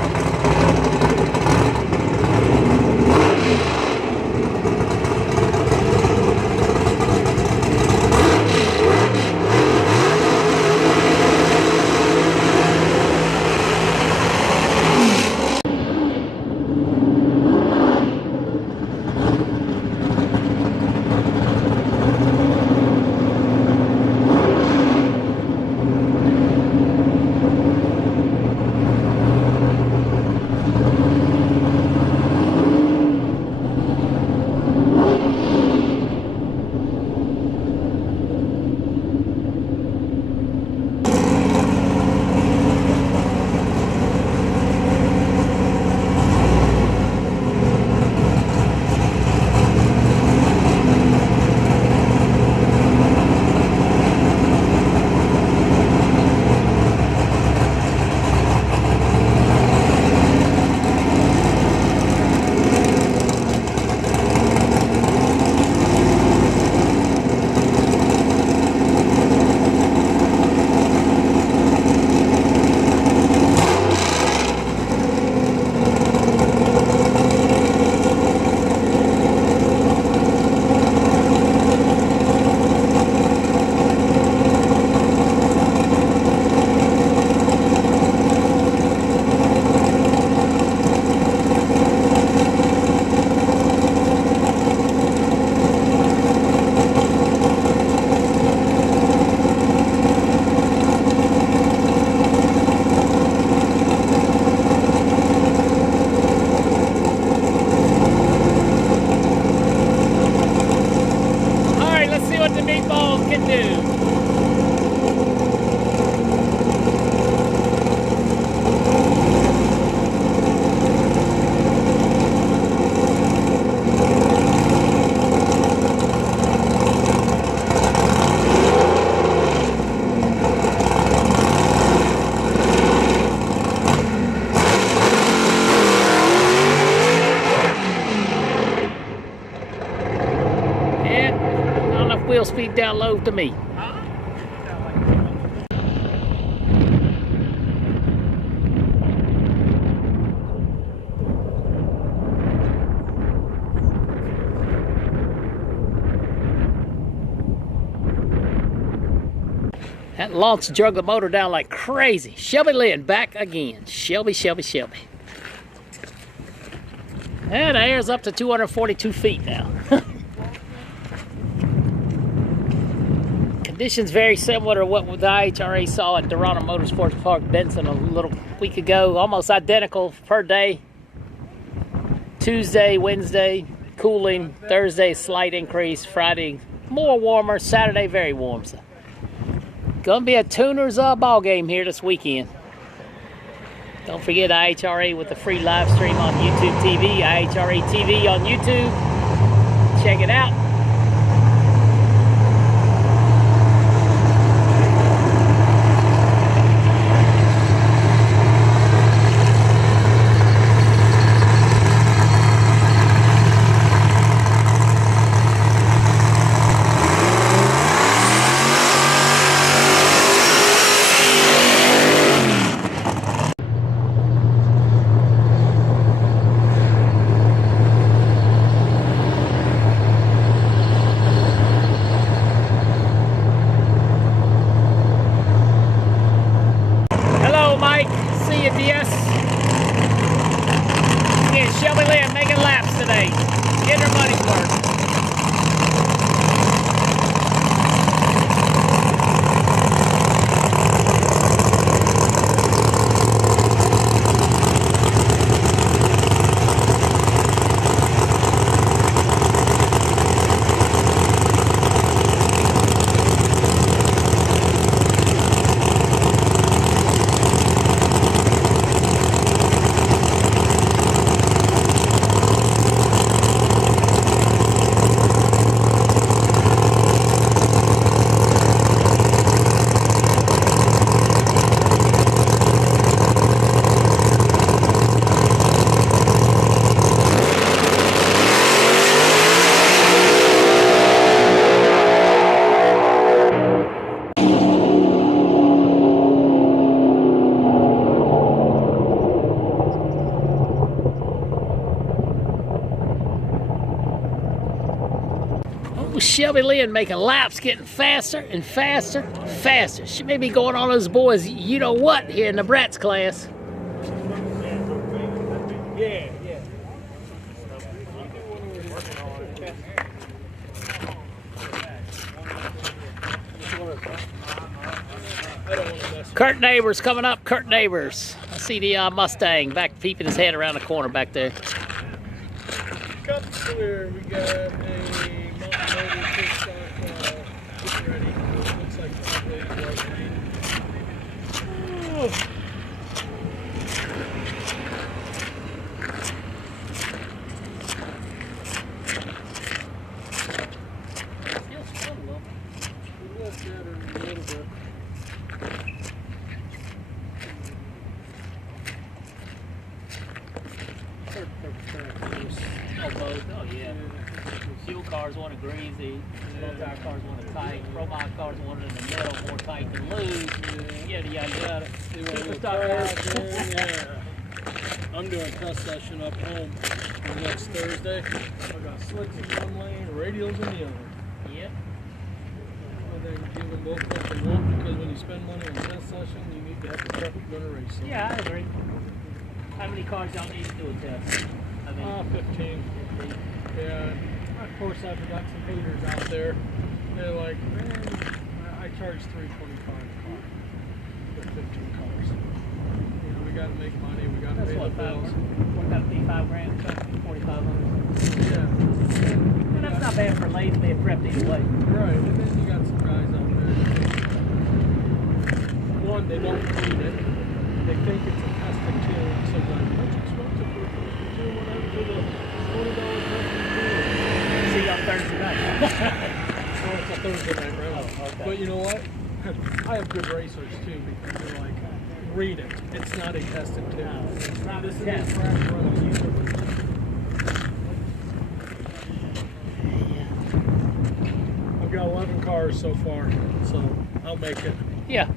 big down low to me. That launch drug the motor down like crazy. Shelby Lynn back again. Shelby. And the air's up to 242 feet now. Conditions very similar to what the IHRA saw at Nitro Motorsports Park, Vincent, a little week ago. Almost identical per day. Tuesday, Wednesday, cooling. Thursday, slight increase. Friday, more warmer. Saturday, very warm. So, gonna be a tuner's ball game here this weekend. Don't forget IHRA with the free live stream on YouTube TV. IHRA TV on YouTube. Check it out. Shelby Lynn making laps today. Getting her money's worth. Shelby Lynn making laps, getting faster and faster, faster. She may be going on those boys, you know what, here in the Brats class. Kurt Neighbors coming up, Kurt Neighbors. I see the Mustang back peeping his head around the corner back there. Cup's clear. We got a Mountain Mobile pit stop getting ready. Looks like probably white rain. We left that in a little bit. Oh yeah. Fuel cars want to greasy, tire cars want to tight, pro mod cars want it in the middle, more tight than loose. Yada yada. Yeah. I'm doing a test session up home next Thursday. I got slicks in one lane, radials in the other. Yep. And then give them both up in one, because when you spend money on test session, you need to have the truck you're going to race. Yeah, I agree. How many cars y'all need to do a test? 15. Yeah. Of course, I've got some haters out there. They're like, man, I charge $325 a car for 15 cars. You know, we got to make money. We got to pay the bills. What got to be $5,000? $4,500. Yeah. And that's not bad for ladies. They prepped either way. Right. And then you got some guys out there. One, they don't read it. They think it's a testing tool. And sometimes it's expensive for a testing tool. Whatever. $20 testing tool. See you on Thursday night. Well, it's a Thursday night round. Oh, okay. But you know what? I have good racers too, because they're like, read it. It's not a testing tool. No, it's not This a is test. a crash run on YouTube. I've got 11 cars cars so far, so I'll make it. Yeah.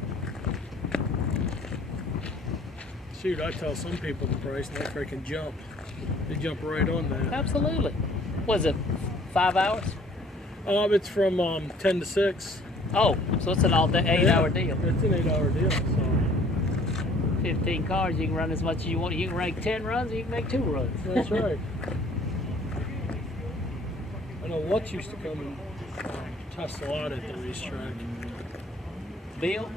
Shoot, I tell some people the price and they freaking jump. They jump right on that. Absolutely. Was it 5 hours? It's from 10 to 6. Oh, so it's an all-day 8-hour deal. It's an 8-hour deal. So 15 cars, you can run as much as you want. You can make 10 runs, or you can make 2 runs. that's right. I know Lutz used to come and test a lot at the racetrack. Bill?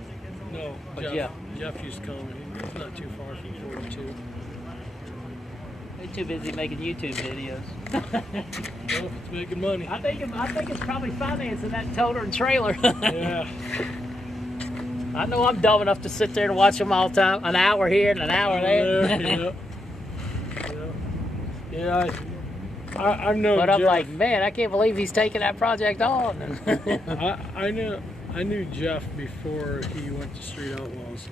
No, But Jeff. Jeff used to come. He's not too far from 42. They're too busy making YouTube videos. Well, it's making money. I think it's probably financing that toter and trailer. Yeah. I know I'm dumb enough to sit there and watch them all the time. An hour here and an hour there. Yeah. I know. But I'm Jeff. like, man, I can't believe he's taking that project on. I knew Jeff before he went to Street Outlaws.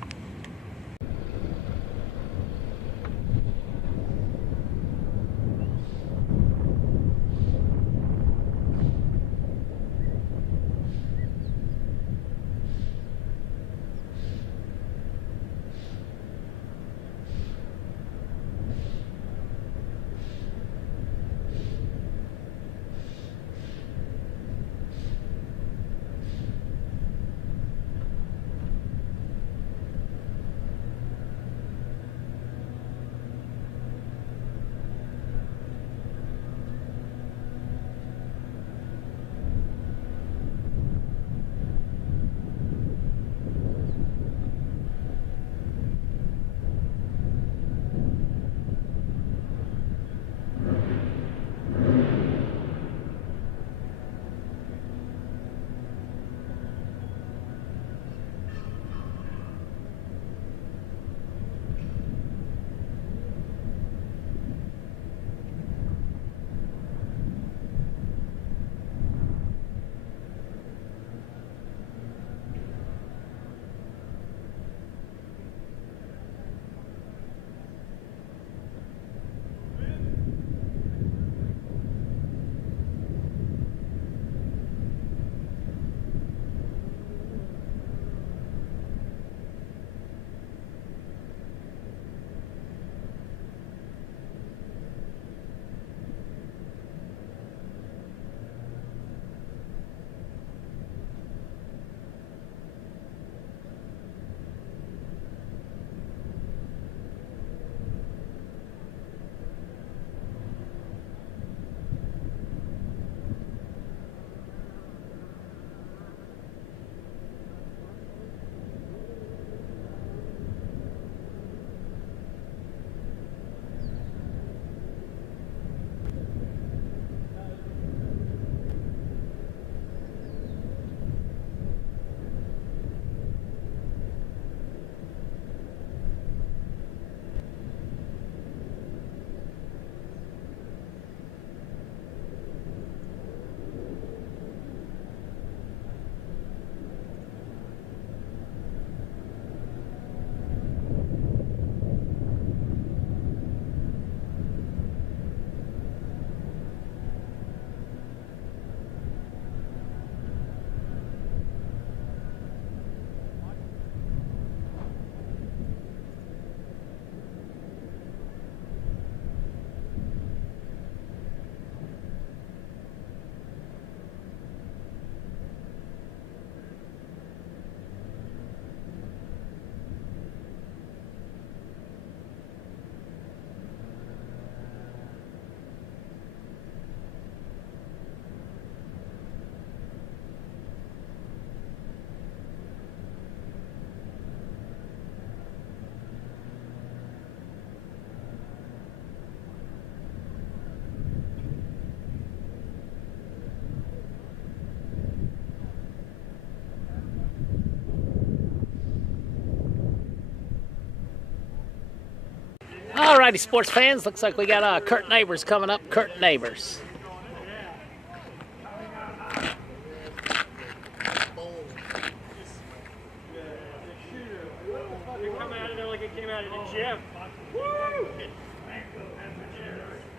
Alrighty, sports fans, looks like we got Kurt Neighbors coming up. Kurt Neighbors.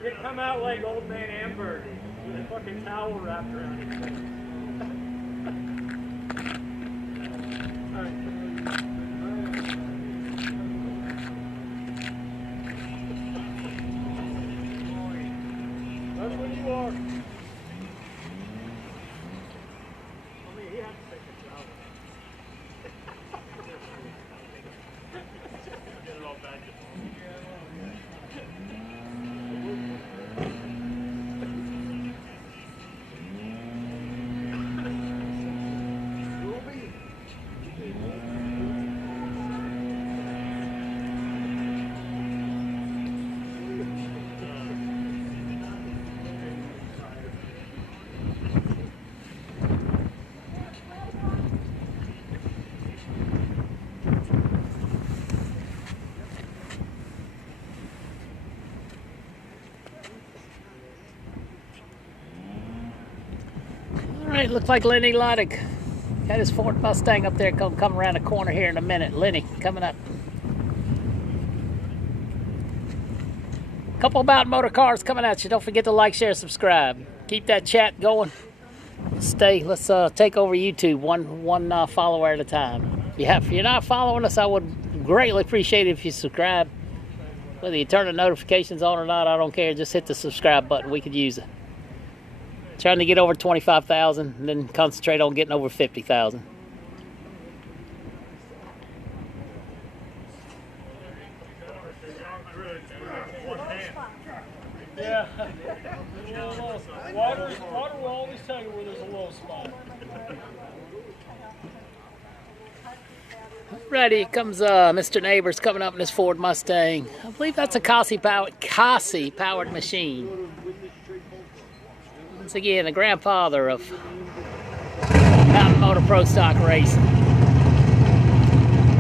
It come out like old man Amber with a fucking towel wrapped around his face. That's where you are. Get it all back. Alright, looks like Lenny Luddick got his Ford Mustang up there, come around the corner here in a minute. Lenny, coming up. Couple about motor cars coming at you. Don't forget to like, share, subscribe. Keep that chat going. Let's take over YouTube one follower at a time. If you're not following us, I would greatly appreciate it if you subscribe. Whether you turn the notifications on or not, I don't care. Just hit the subscribe button. We could use it. Trying to get over 25,000 and then concentrate on getting over 50,000. Yeah. Water will always tell you where there's a low spot. Ready, here comes Mr. Neighbors coming up in his Ford Mustang. I believe that's a Kasi powered machine. Once again, the grandfather of Mountain Motor Pro Stock Racing.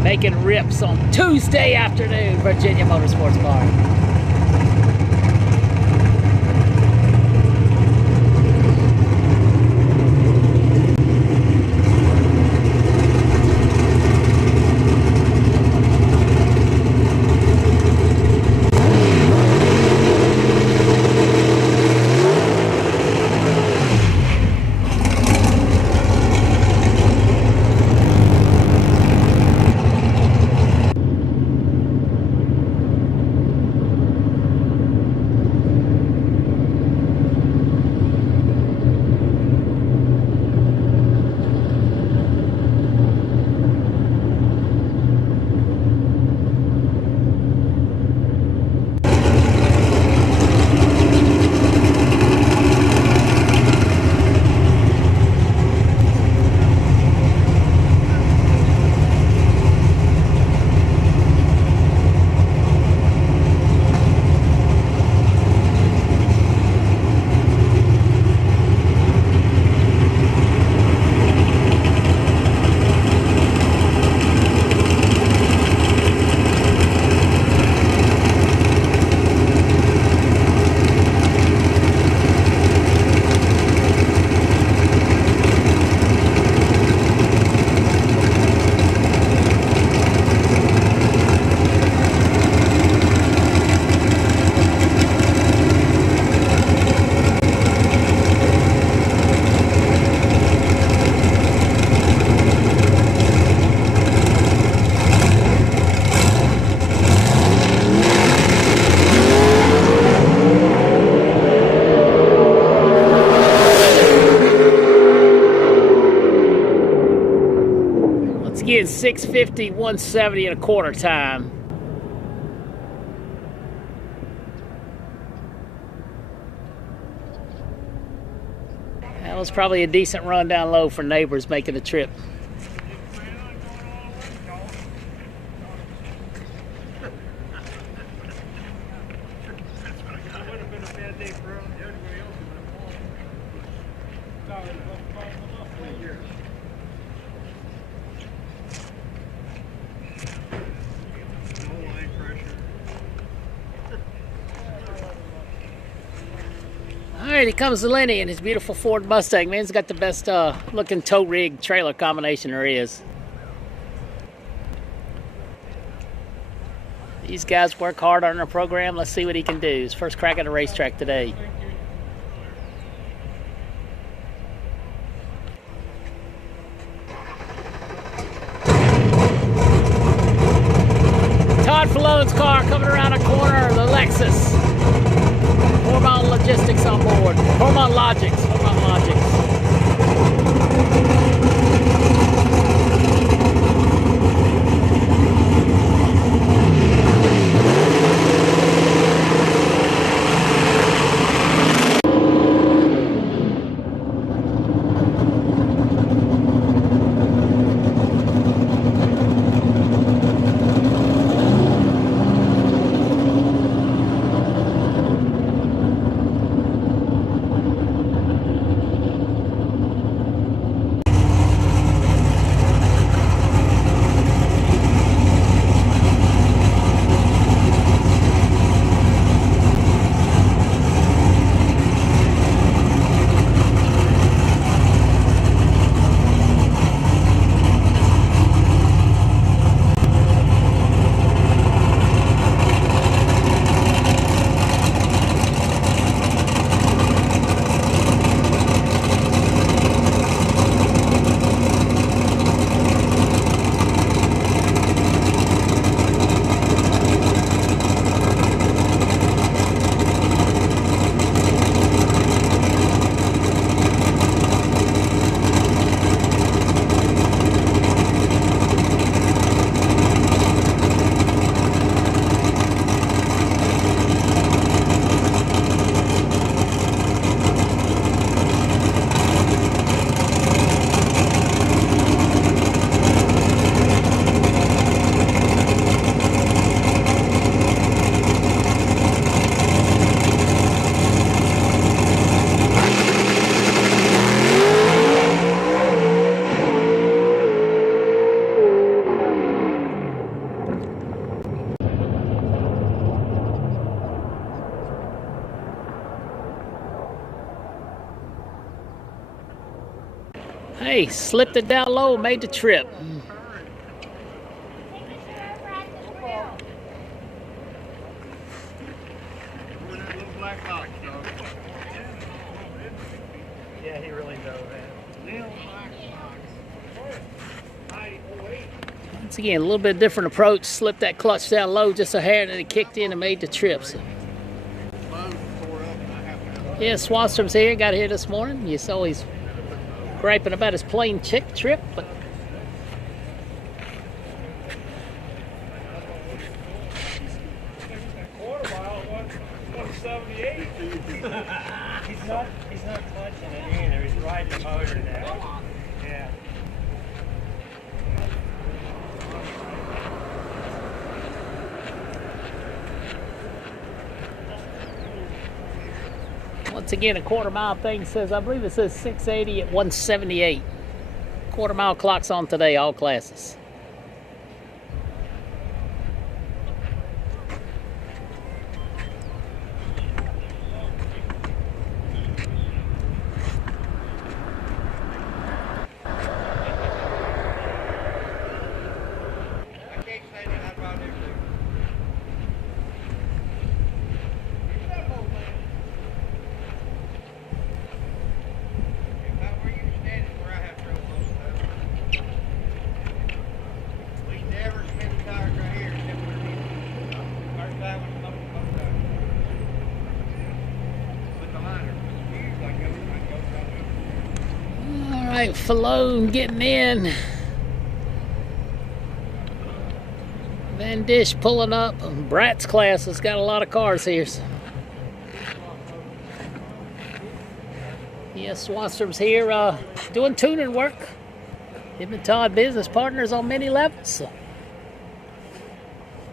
Making rips on Tuesday afternoon, Virginia Motorsports Park. Again, 650, 170 and a quarter time. That was probably a decent run down low for Neighbors making the trip. Alright, here comes Lenny and his beautiful Ford Mustang. Man, he's got the best looking tow rig trailer combination there is. These guys work hard on their program. Let's see what he can do. His first crack at a racetrack today. Malone's car coming around a corner, the Lexus. 4 Mile Logistics on board. 4 Mile Logics. 4 Mile Logics. Hey, slipped it down low, made the trip. Yeah, he really does, man. Once again, a little bit different approach. Slipped that clutch down low just a hair, and then it kicked in and made the trip. So. Yeah, Swanstrom's here. Got here this morning. You saw he's griping about his plane chick trip, but Quarter mile, 178. He's not clutching it either. He's riding the motor now. Yeah. once again, a quarter mile thing says, I believe it says 680 at 178. Quarter mile clocks on today, all classes. Falone getting in. Vanesh pulling up. Brat's class has got a lot of cars here. So. Yes, Swanstrom's here doing tuning work. Him and Todd business partners on many levels. So.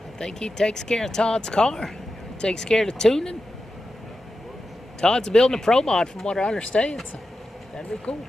I think he takes care of Todd's car. He takes care of the tuning. Todd's building a Pro Mod from what I understand. So that'd be cool.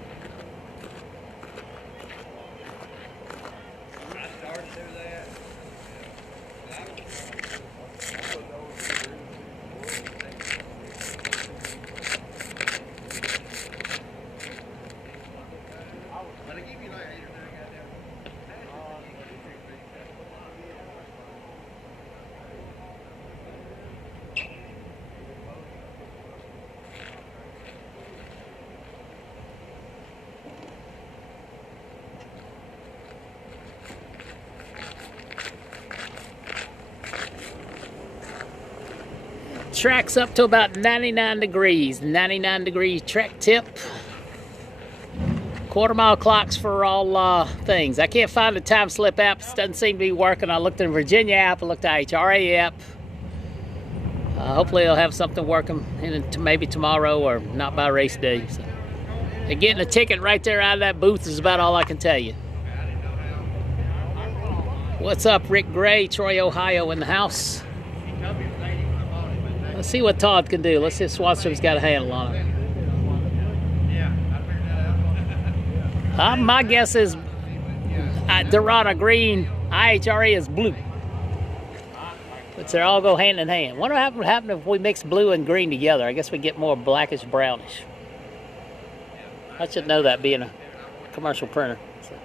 track's up to about 99 degrees. 99 degree track tip. Quarter-mile clocks for all things. I can't find the time slip app. It doesn't seem to be working. I looked in the Virginia app. I looked at the IHRA app. Hopefully they'll have something working maybe tomorrow or not by race day. So. And getting a ticket right there out of that booth is about all I can tell you. What's up, Rick Gray, Troy, Ohio in the house. Let's see what Todd can do. Let's see if Swanstrom's got a handle on it. My guess is Dorada green, IHRA is blue. But they all go hand in hand. What would happen if we mix blue and green together? I guess we get more blackish brownish. I should know that being a commercial printer. So.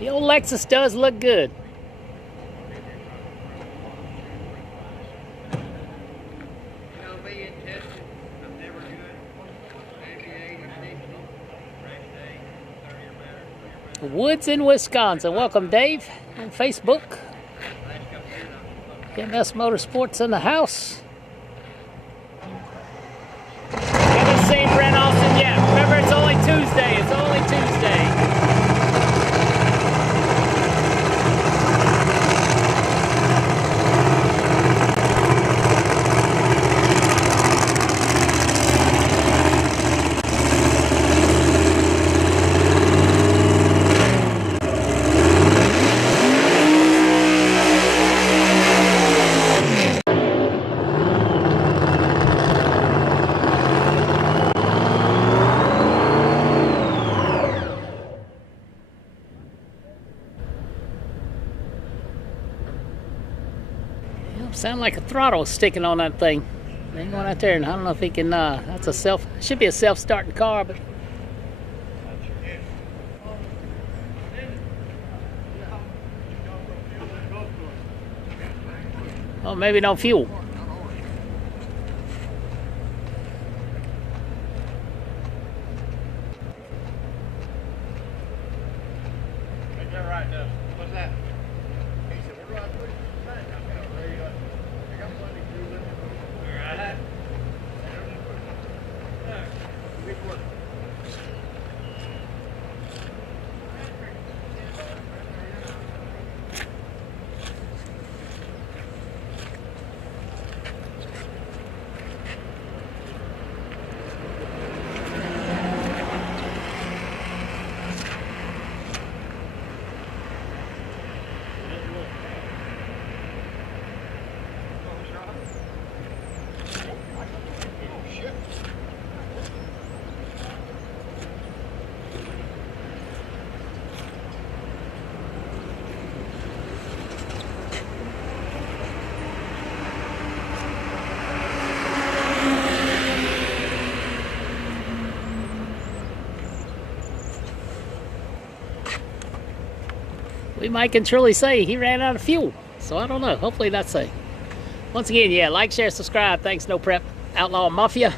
The old Lexus does look good. Woods in Wisconsin. Welcome, Dave, on Facebook. MS Motorsports in the house. Haven't seen Brent Austin yet. Remember, it's only Tuesday. It's only Tuesday. Sound like a throttle sticking on that thing. Ain't going out there, and I don't know if he can. That's a should be a self-starting car, but. Oh, maybe no fuel. We might can truly say he ran out of fuel. So I don't know. Hopefully that's safe. Once again, yeah, like, share, subscribe. Thanks, No Prep Outlaw Mafia.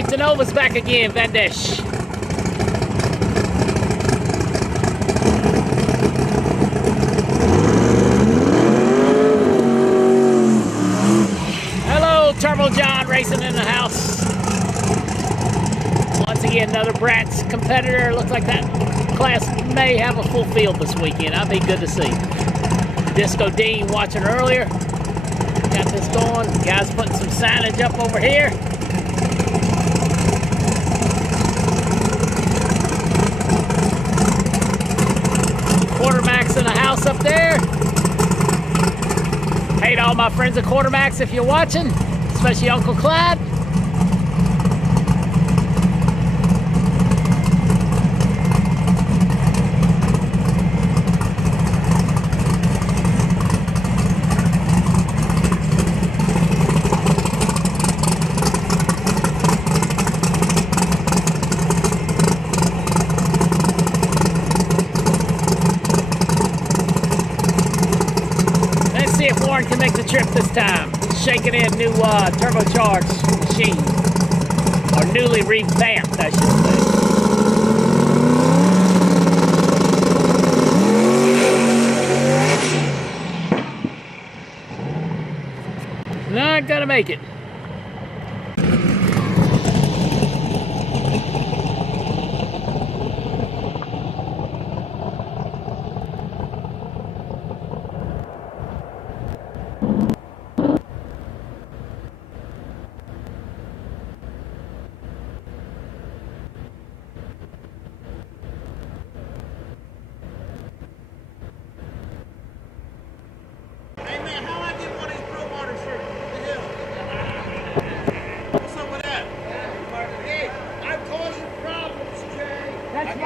right, Denova's back again, Vanesh. Hello, Turbo John racing in the house. Once again, another Bratz competitor. Looks like that class may have a full field this weekend. That'd be good to see. Disco Dean watching earlier. Got this going. Guys putting some signage up over here. Quartermax in the house up there. Hey to all my friends at Quartermax if you're watching, especially Uncle Clyde. Can make the trip this time. Shaking in new turbocharged machine, or newly revamped, I should say. Not gonna make it.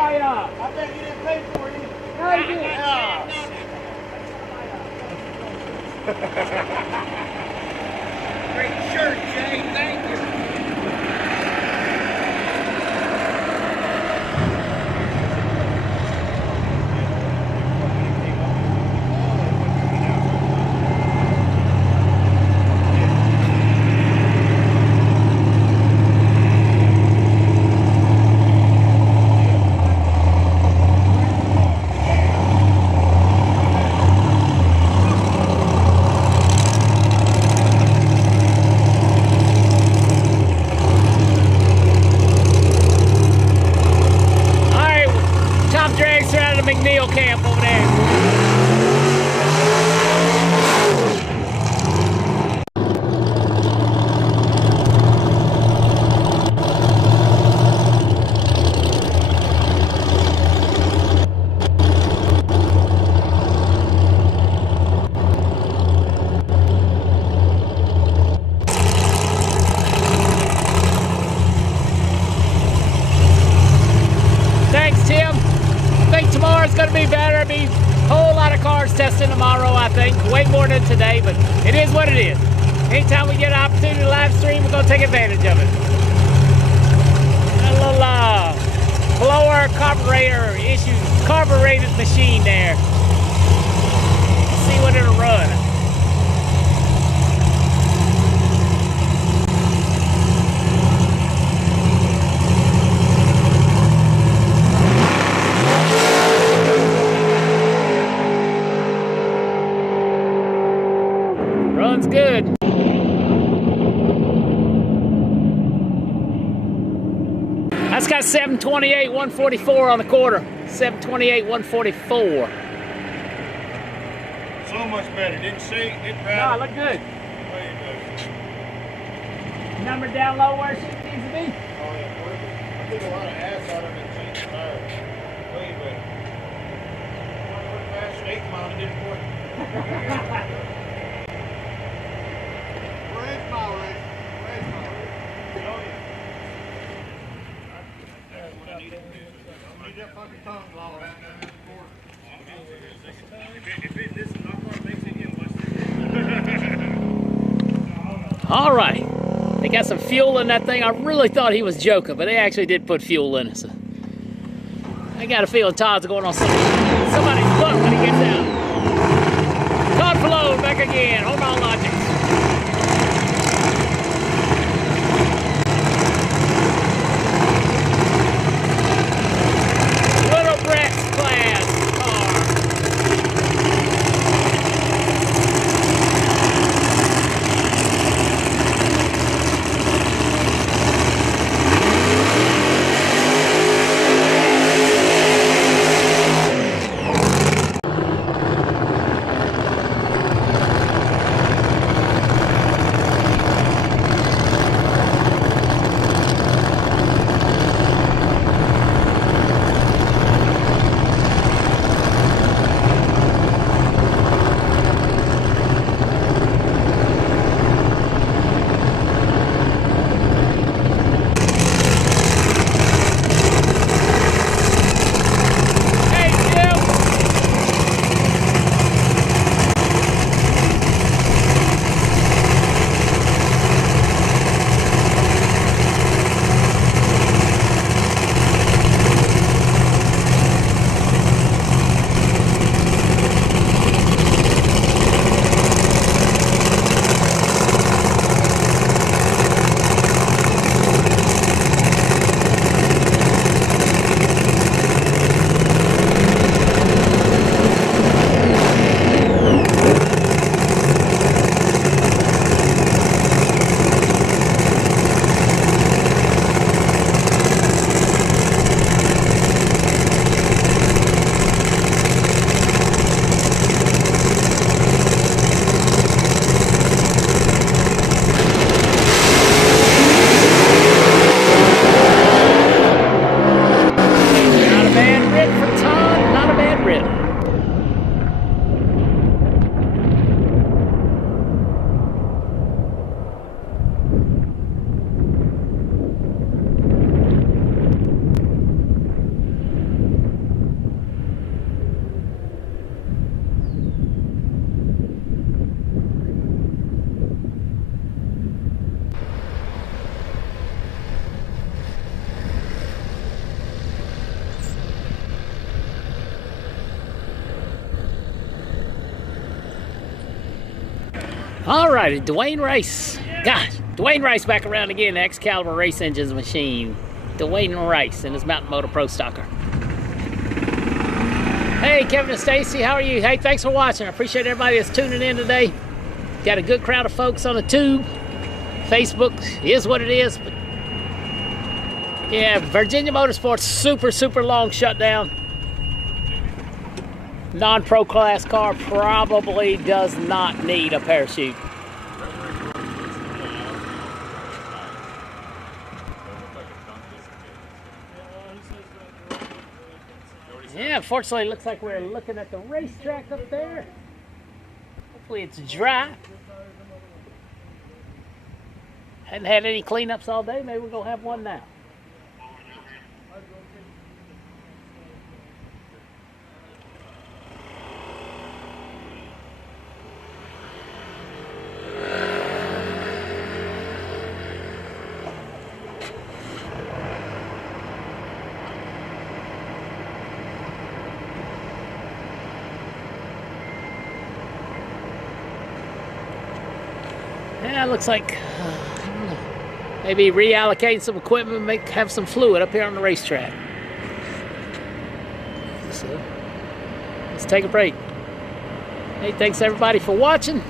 I bet you didn't pay for it either. No, you didn't. Great shirt, Jay. Thank you. Camp over there. Thanks, Tim. I think tomorrow's going to be better. Be a whole lot of cars testing tomorrow, I think. Way more than today, but it is what it is. Anytime we get an opportunity to live stream, we're going to take advantage of it. A little blower carburetor issue, carbureted machine there. Let's see what it'll run. Runs good. That's got 728, 144 on the quarter. 728, 144. So much better. Didn't see it. No, look good. Number down low where it needs to be. Oh, yeah, perfect. I took a lot of ass out of it. Changed the tires. Way better. I went fast 8 miles and didn't work. Raise power, raise power. Oh, yeah. That's what I needed to do. I need that fucking tongue blow right now. This is not what makes it in West. All right. They got some fuel in that thing. I really thought he was joking, but they actually did put fuel in it. So I got a feeling Todd's going on somebody's butt when he gets out. Todd Flo back again. Hold on, Logic. All righty, Dwayne Rice. Gosh, Dwayne Rice back around again, the Excalibur Race Engines machine. Dwayne Rice and his Mountain Moto Pro Stocker. Hey, Kevin and Stacy, how are you? Hey, thanks for watching. I appreciate everybody that's tuning in today. Got a good crowd of folks on the tube. Facebook is what it is. But yeah, Virginia Motorsports, super long shutdown. Non-pro class car probably does not need a parachute. Yeah, unfortunately, it looks like we're looking at the racetrack up there. Hopefully it's dry. Hadn't had any cleanups all day. Maybe we're going to have one now. Yeah, it looks like maybe reallocating some equipment, have some fluid up here on the racetrack. So, let's take a break. Hey, thanks everybody for watching.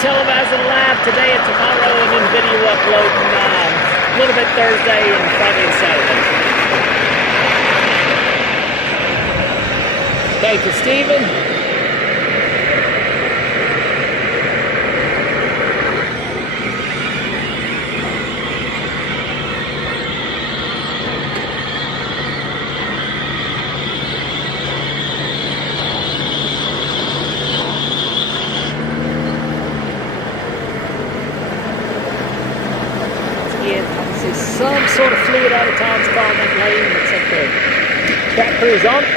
Televising live today and tomorrow, and then video uploading a little bit Thursday and Friday and Saturday. Thank you, Stephen. Some sort of fluid out of Tom's car in that lane. Looks like the track crew is on it.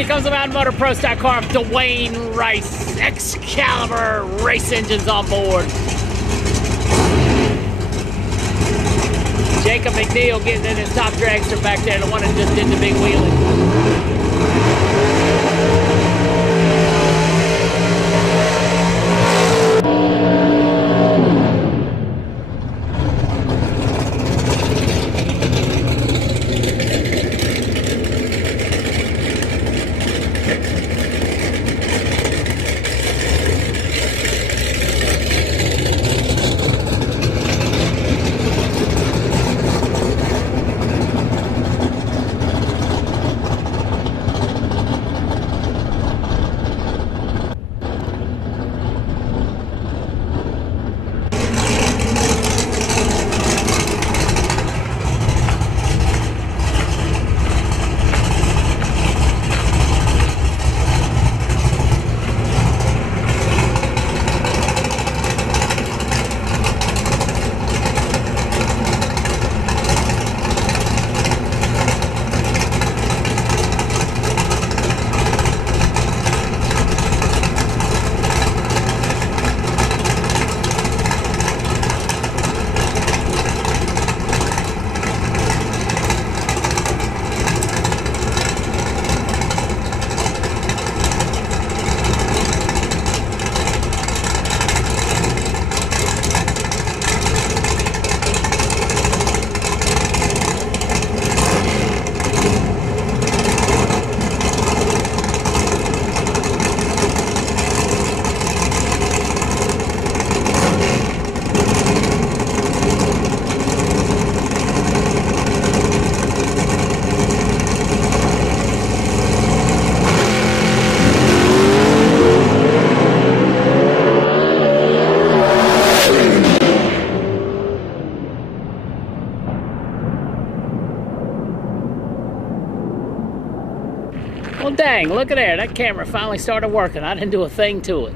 here comes the Mountain Motor Pro Stock car of Dwayne Rice. Excalibur race engines on board. Jacob McNeil getting in his top dragster back there, the one that just did the big wheelie. Well, dang, look at there. That camera finally started working. I didn't do a thing to it.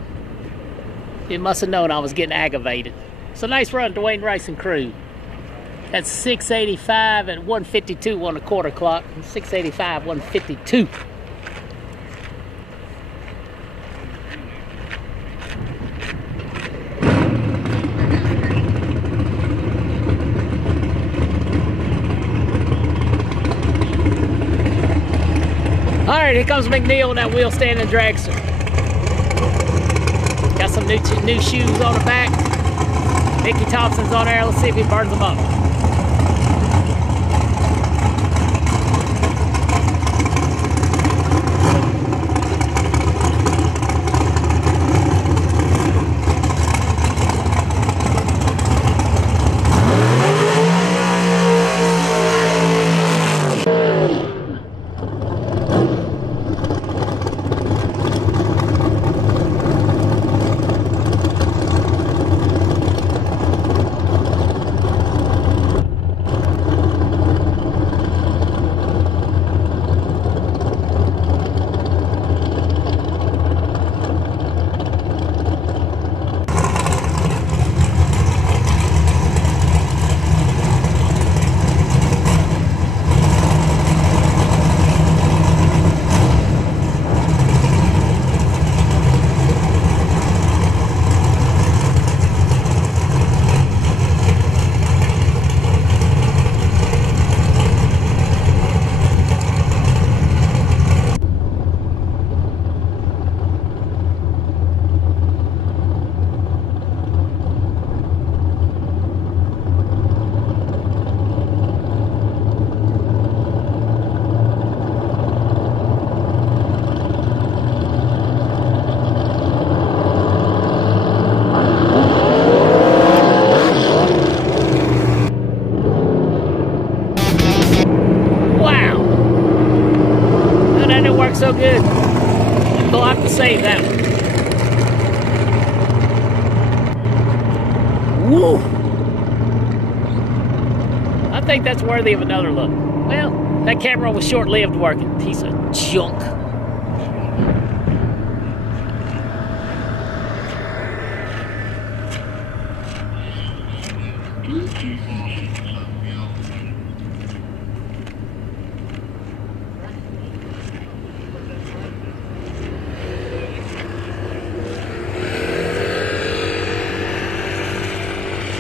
It must have known I was getting aggravated. So nice run, Dwayne Rice and crew. That's 685 at 152 on the quarter clock. 685, 152. All right, here comes McNeil in that wheel standing dragster. Got some new shoes on the back. Mickey Thompson's on there. Let's see if he burns them up. So good. We'll have to save that one. Woo! I think that's worthy of another look. Well, that camera was short-lived working. Piece of junk.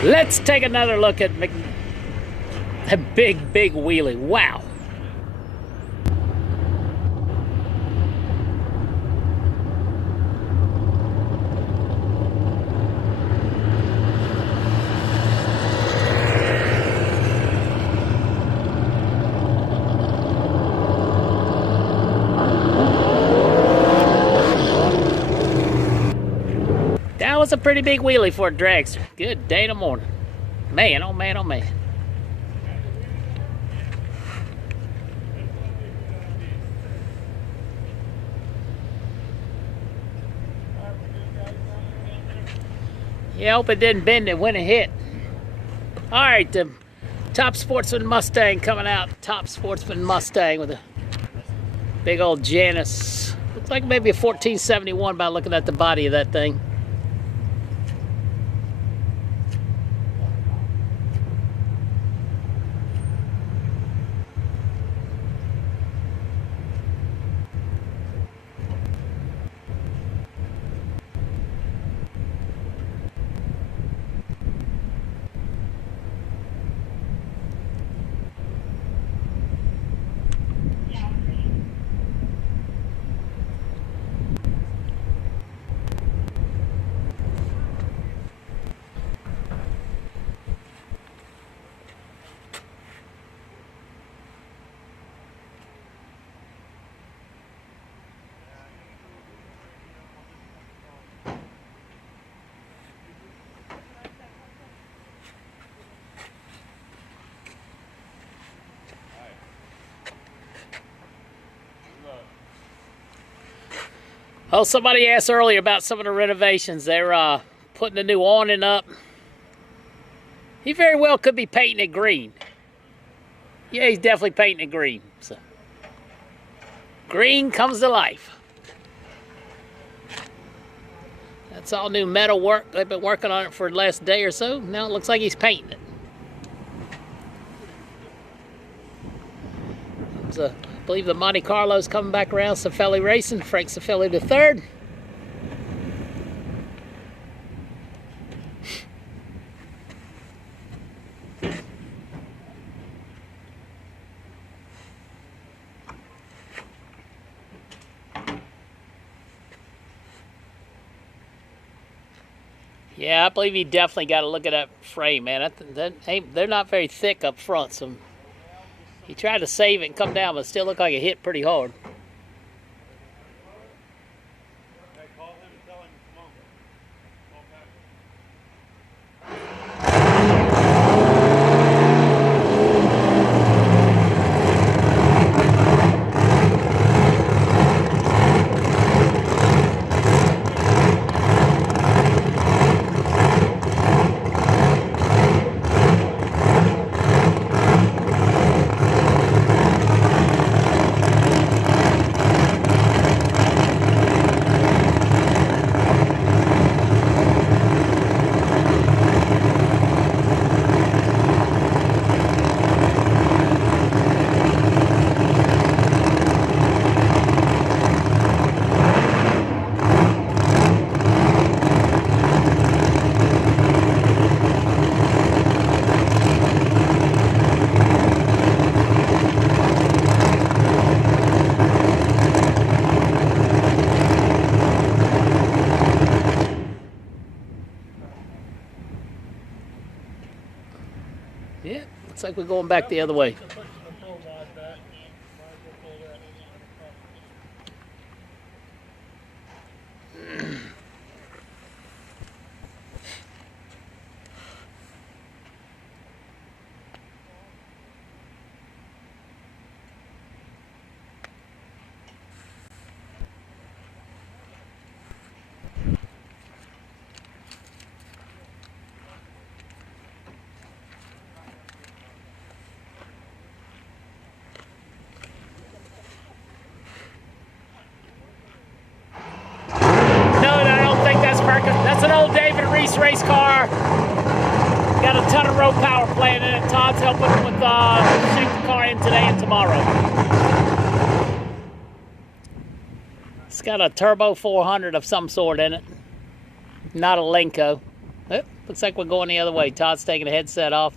Let's take another look at that big wheelie. Wow. That was a pretty big wheelie for a dragster. Good day in the morning. Man, oh man, oh man. Yeah, I hope it didn't bend it when it hit. All right, the Top Sportsman Mustang coming out. Top Sportsman Mustang with a big old Janus. Looks like maybe a 1471 by looking at the body of that thing. Oh, somebody asked earlier about some of the renovations. They're putting a new awning up. He very well could be painting it green. Yeah, he's definitely painting it green. So, green comes to life. That's all new metal work. They've been working on it for the last day or so. Now it looks like he's painting it. So, I believe the Monte Carlo's coming back around. Cifelli Racing, Frank Cifelli III. Yeah, I believe he definitely got to look at that frame, man. They're not very thick up front, so he tried to save it and come down, but it still looked like it hit pretty hard. Yeah, looks like we're going back the other way. That's an old David Reese race car. Got a ton of road power plant in it. Todd's helping him with shake the car in today and tomorrow. It's got a turbo 400 of some sort in it. Not a Lenco. Looks like we're going the other way. Todd's taking the headset off.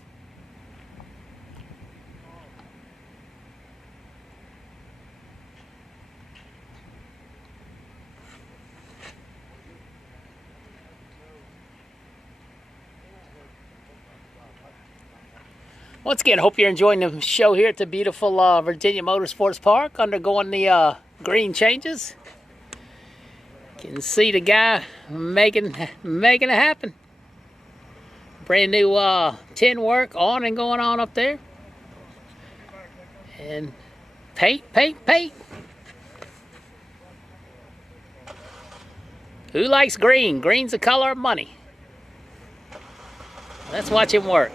Once again, I hope you're enjoying the show here at the beautiful Virginia Motorsports Park, undergoing the green changes. You can see the guy making it happen. Brand new tin work on and going on up there. And paint. Who likes green? Green's the color of money. Let's watch him work.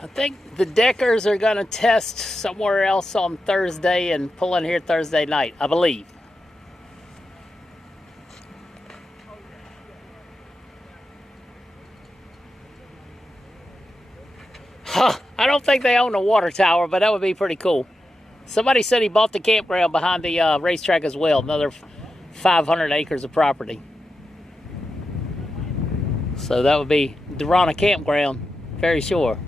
I think the Deckers are going to test somewhere else on Thursday and pull in here Thursday night, I believe. Huh, I don't think they own a water tower, but that would be pretty cool. Somebody said he bought the campground behind the racetrack as well, another 500 acres of property. So that would be Durana Campground, very sure.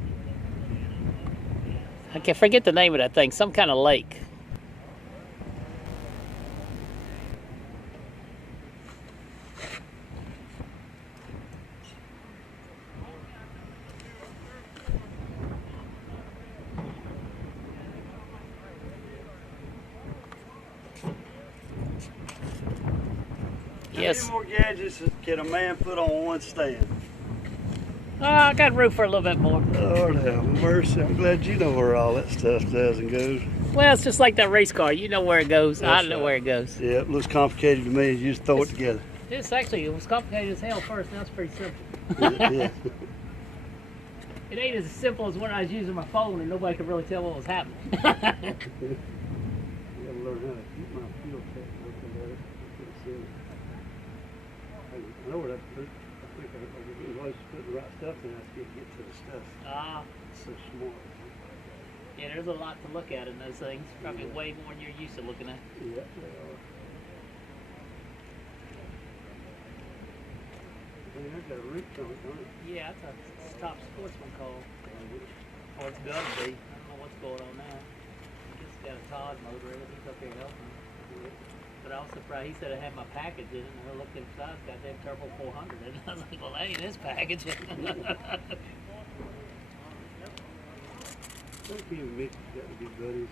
I can't forget the name of that thing, some kind of lake. Yes. How many more gadgets can a man put on one stand? I got room for a little bit more. Lord have mercy. I'm glad you know where all that stuff does and goes. Well, it's just like that race car. You know where it goes. That's I know right. where it goes. Yeah, it looks complicated to me. You just throw it together. It was complicated as hell first. Now it's pretty simple. Yeah. It ain't as simple as when I was using my phone and nobody could really tell what was happening. I gotta learn how to keep my fuel tank looking at it. I know where that. I think I was putting the right stuff in. I can't get to the stuff. It's so small. Yeah, there's a lot to look at in those things. Probably way more than you're used to looking at. Yeah, they are. Man, I got a roof on it, don't it? Yeah, that's a top sportsman call. Or it's gonna be. I don't know what's going on now. Just got a Todd motor in it. He's up here helping me. But I was surprised. He said I had my package in it, and I looked inside, it's got that Turbo 400 in it. I was like, well, that ain't his package. I think he and Mickey's got to be buddies.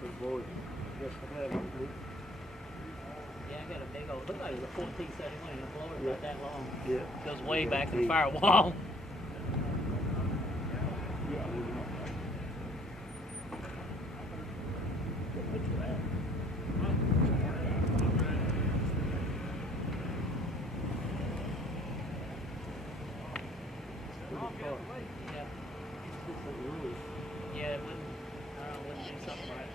Good boy. Yes, I have. Yeah, I got a big old, look like it was a 1471 and the blower's not that long. Yeah. Goes way back to the firewall. Yeah, it wouldn't, I don't know, wouldn't do something right.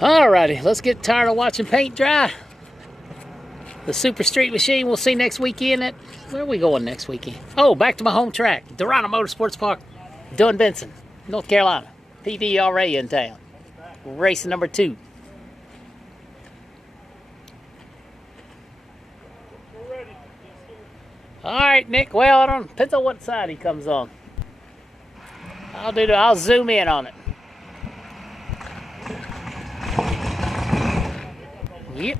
Alrighty, let's get tired of watching paint dry. The Super Street Machine we'll see next weekend at, where are we going next weekend? Oh, back to my home track, Durana Motorsports Park, Dillon Benson, North Carolina. PVRA in town. Racing number 2. Alright, Nick, well, I don't, depends on what side he comes on. I'll zoom in on it. Yep.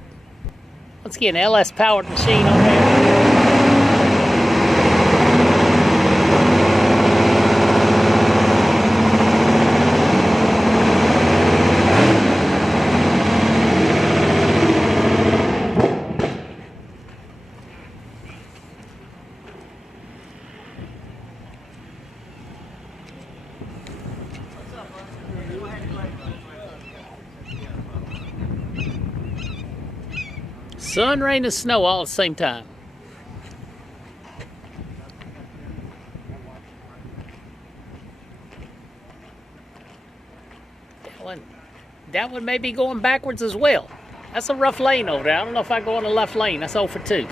Let's get an LS powered machine on there. Sun, rain, and snow all at the same time. That one may be going backwards as well. That's a rough lane over there. I don't know if I go on the left lane. That's 0 for 2.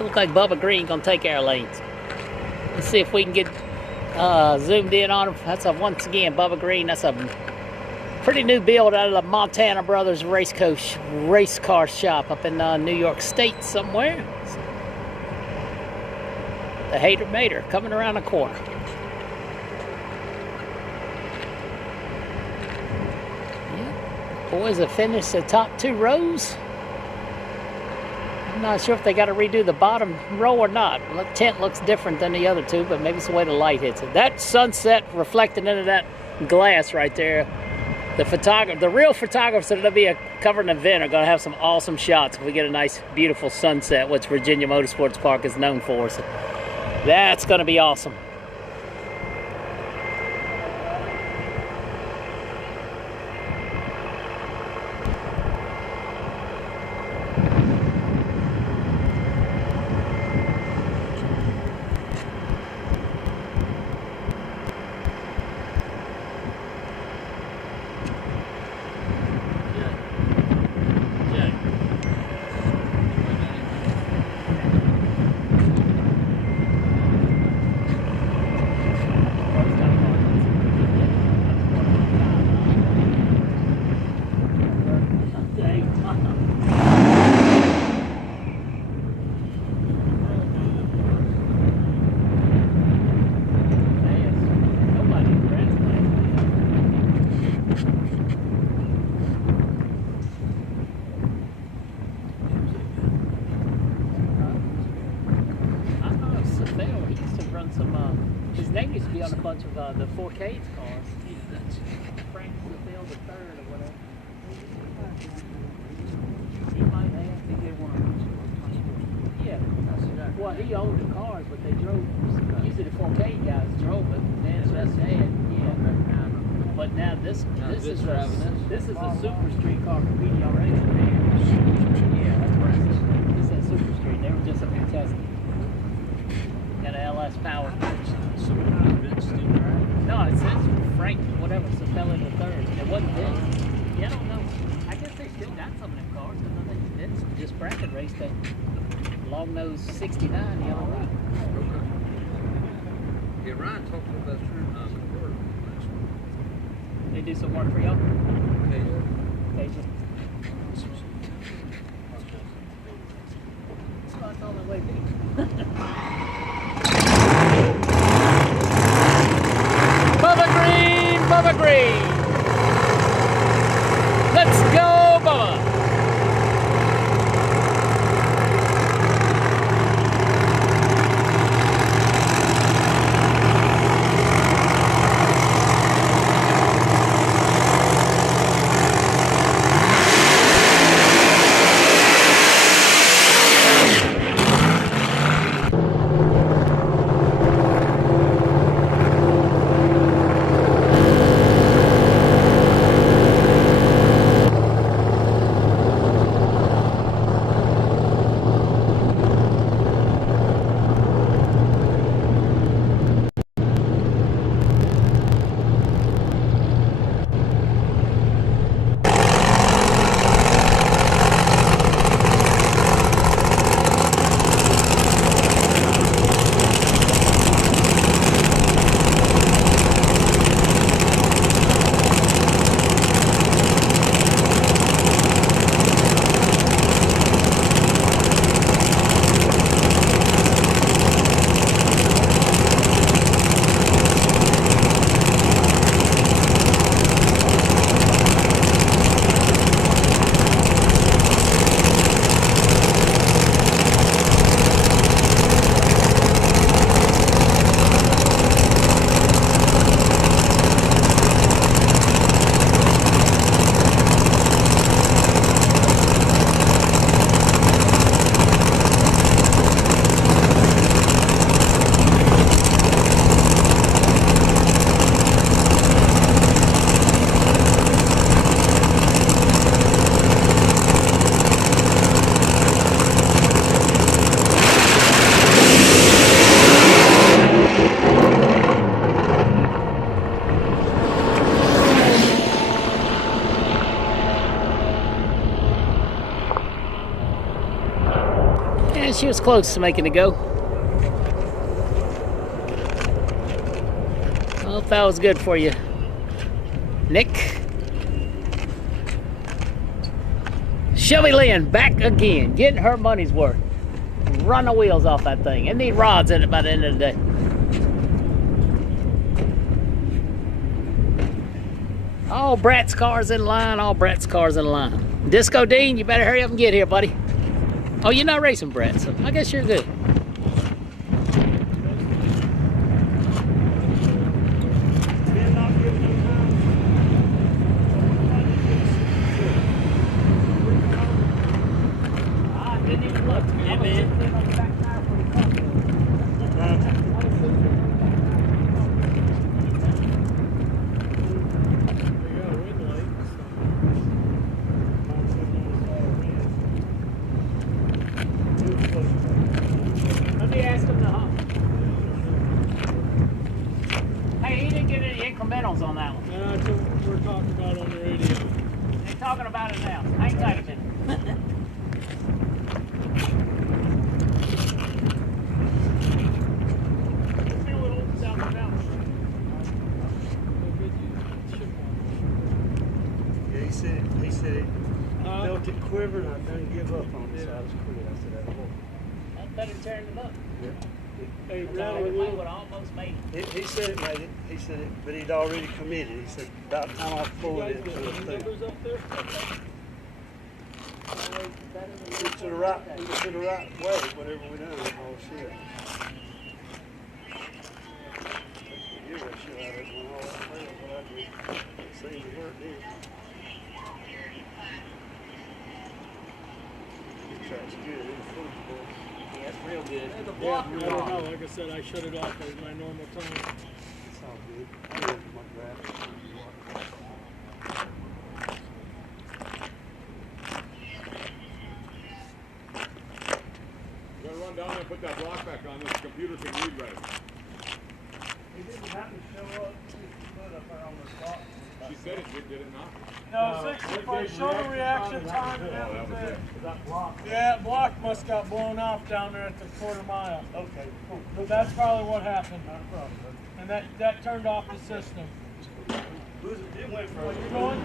Look like Bubba Green gonna take our lanes. Let's see if we can get zoomed in on him. That's once again Bubba Green. That's a pretty new build out of the Montana Brothers race car shop up in New York State somewhere. The Hater Mater coming around the corner. Boys have finished the top 2 rows. I'm not sure if they got to redo the bottom row or not. The tent looks different than the other 2, but maybe it's the way the light hits it. That sunset reflecting into that glass right there. The real photographers that will be covering the event are going to have some awesome shots if we get a nice, beautiful sunset, which Virginia Motorsports Park is known for. So that's going to be awesome. His name used to be on a bunch of the 4Ks cars. Frank Seville the third or whatever. He might have to get one. Yeah. Well, he owned the cars, but they drove. Usually the 4K guys drove it. That's dad. Yeah. But now this is a Super Street car for PDRA. Yeah, that's right. This is Super Street. They were just up here testing. Got an LS power. No, it says Frank, whatever, Sapella the third. It wasn't Vince. Yeah, I don't know. I guess they still got some of them cars. I know they Vince just bracket raced that long nose 69 the other week. Yeah, Ryan talked about that convertible. They do some work for y'all? Occasionally. That's all the way to be. Bubba Green, Bubba Green. Let's go, Bubba. she was close to making it go. I hope that was good for you, Nick. Shelby Lynn back again, getting her money's worth. Run the wheels off that thing. It need rods in it by the end of the day. All Brat's cars in line, all Brat's cars in line. Disco Dean, you better hurry up and get here, buddy. Oh, you're not racing Brat, so I guess you're good. On that one. That's what we're talking about on the radio. They're talking about it now. Hang tight a minute. Yeah, he said it felt it quiver and I didn't give up on it, so I was quit. I said, That's better than tearing them up. yeah. Hey, We Ronnie, would almost made it. he said it made it. He said it, but he'd already committed. He said, about time I pulled it. It's to the right way, whatever we do. Oh, shit. You're that shit out of it when all that failed, but I did. It seemed to work, did. The track's good. It's full of boy. Yeah, it's real good. The block, I don't know. Like I said, I shut it off at my normal time. It's all good. I love my graphics. You gotta run down there and put that block back on. This computer can read right. He didn't have to show up. Put up there on the spot. She said it did it not? No, 65 shoulder reaction time and that was it. Yeah, block must got blown off down there at the quarter mile. Okay, cool. But that's probably what happened. Not a problem. And that turned off the system. It went for you going?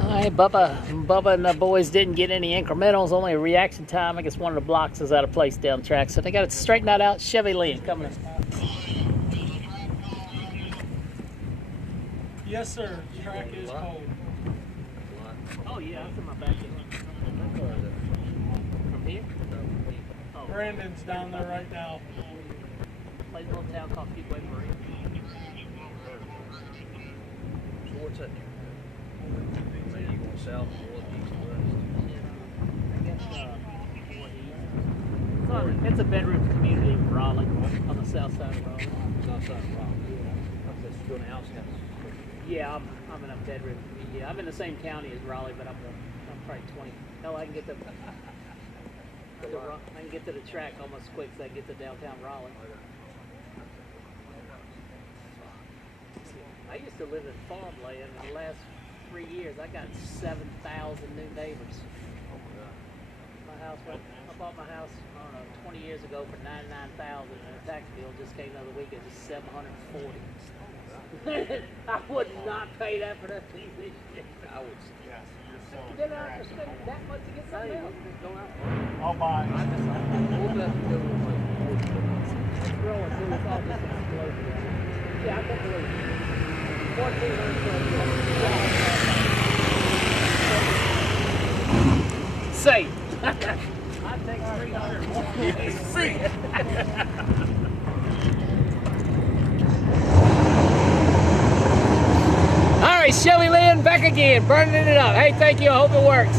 Alright, Bubba and the boys didn't get any incrementals, only a reaction time. I guess one of the blocks is out of place down the track, so they got to straighten that out. Shelby Lynn coming in. Yes, sir. The track is cold. Oh yeah, that's in my back end. From here? Oh. Brandon's down there right now. Plays a little town called Keepway Marine. So what's that? Maybe you going south, north, east, west? I guess, it's a bedroom community in Raleigh, on the south side of Raleigh. South side of Raleigh. That's going to outskirts. Yeah, I'm in a bedroom community. I'm in the same county as Raleigh, but I'm probably 20. Hell, I can get to the track almost as quick as I get to downtown Raleigh. I used to live in farmland. In the last 3 years, I got 7,000 new neighbors. My house, I bought my house, I don't know, 20 years ago for $99,000, and the tax bill just came the other week at just $740. I would not pay that for that TV shit. I would. Yes. You didn't have to spend that much to get something else. I'll buy it. It's growing too. It's all just exploding. Yeah, I can't believe it. 1,400 Safe. I'd take 300. Free. All right, Shelby Lynn back again, burning it up. Hey, thank you. I hope it works.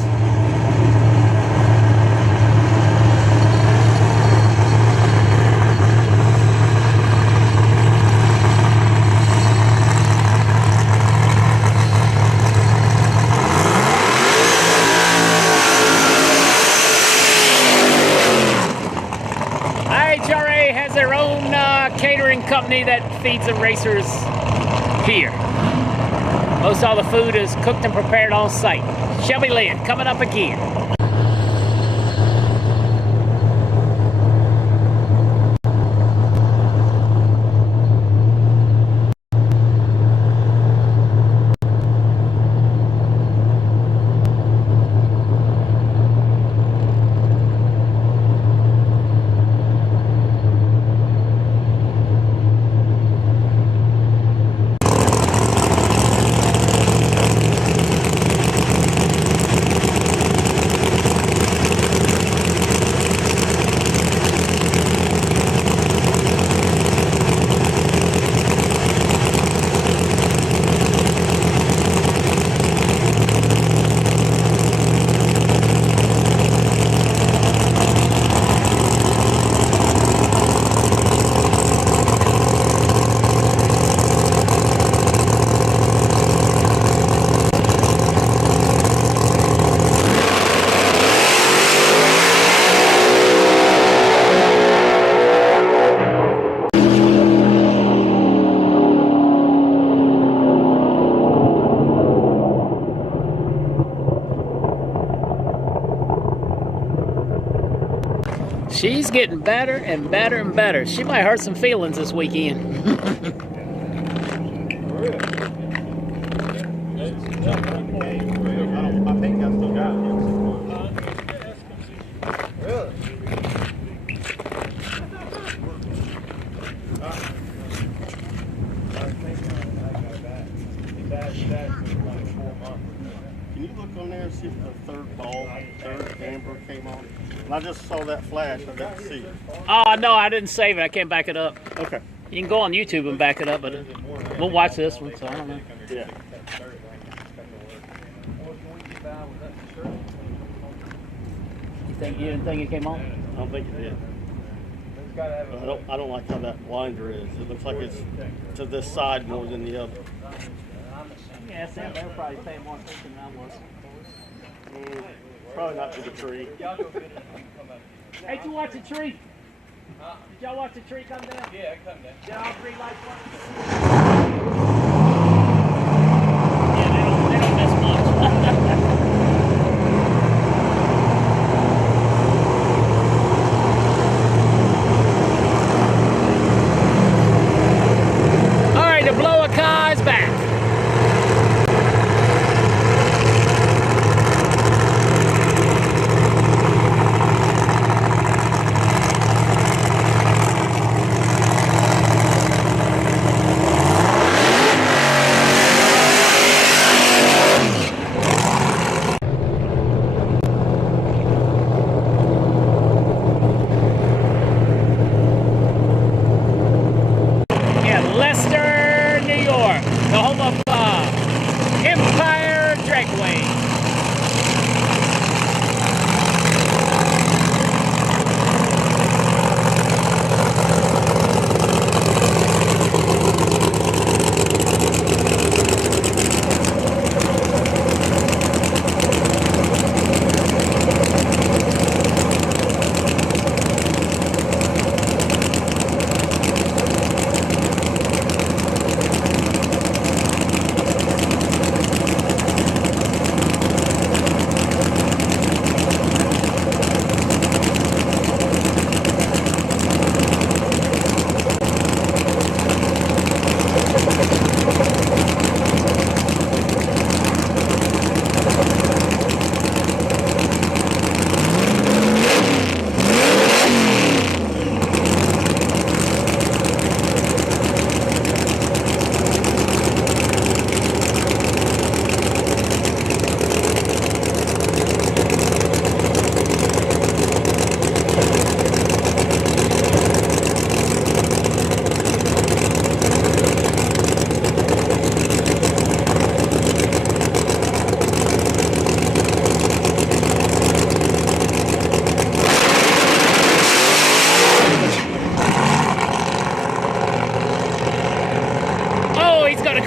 their own catering company that feeds the racers here. Most all the food is cooked and prepared on site. Shelby Lynn coming up again. She's getting better and better and better. She might hurt some feelings this weekend. Can you look on there and see if the third amber came on? And I just saw that flash. I didn't see it. Oh, no, I didn't save it. I can't back it up. Okay. You can go on YouTube and back it up, but we'll watch this one, so I don't know. Yeah. You didn't think it came on? I don't think it did. I don't like how that winder is. It looks like it's to this side more than the other. Yeah, Sam, they were probably paying more attention than I was. Probably not to the tree. Hey, did you watch the tree? Did y'all watch the tree come down? Yeah, it come down. Did all three lights work? Yeah, they don't miss much. All right, the blower car is back.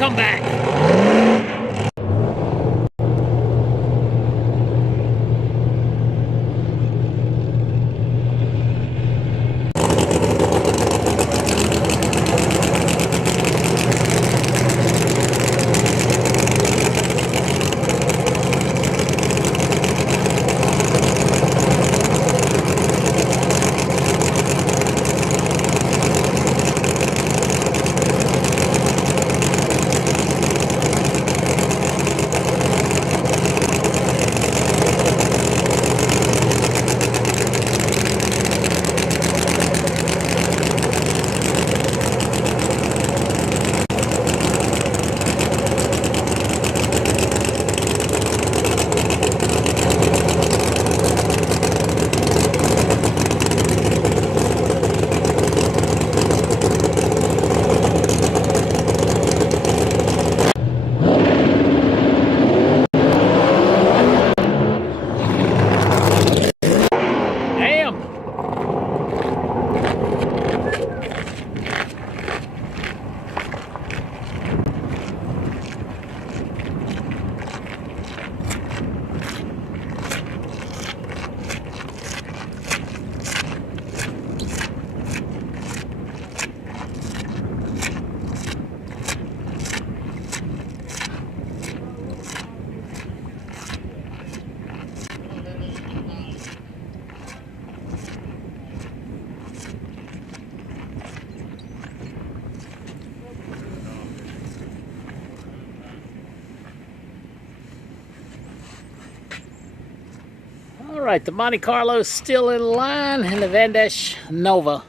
come back. All right, the Monte Carlo's still in line, and the Vanesh Nova.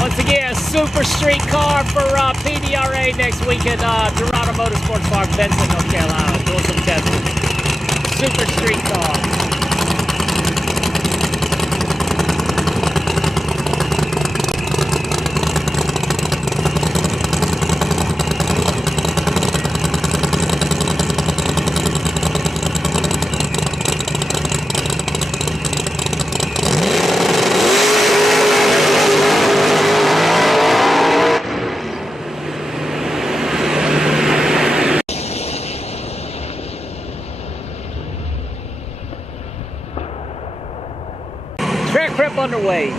Once again, super street car for PDRA next week at Nitro Motorsports Park, Vincent, North Carolina. Doing some testing. Super street car. Track prep underway.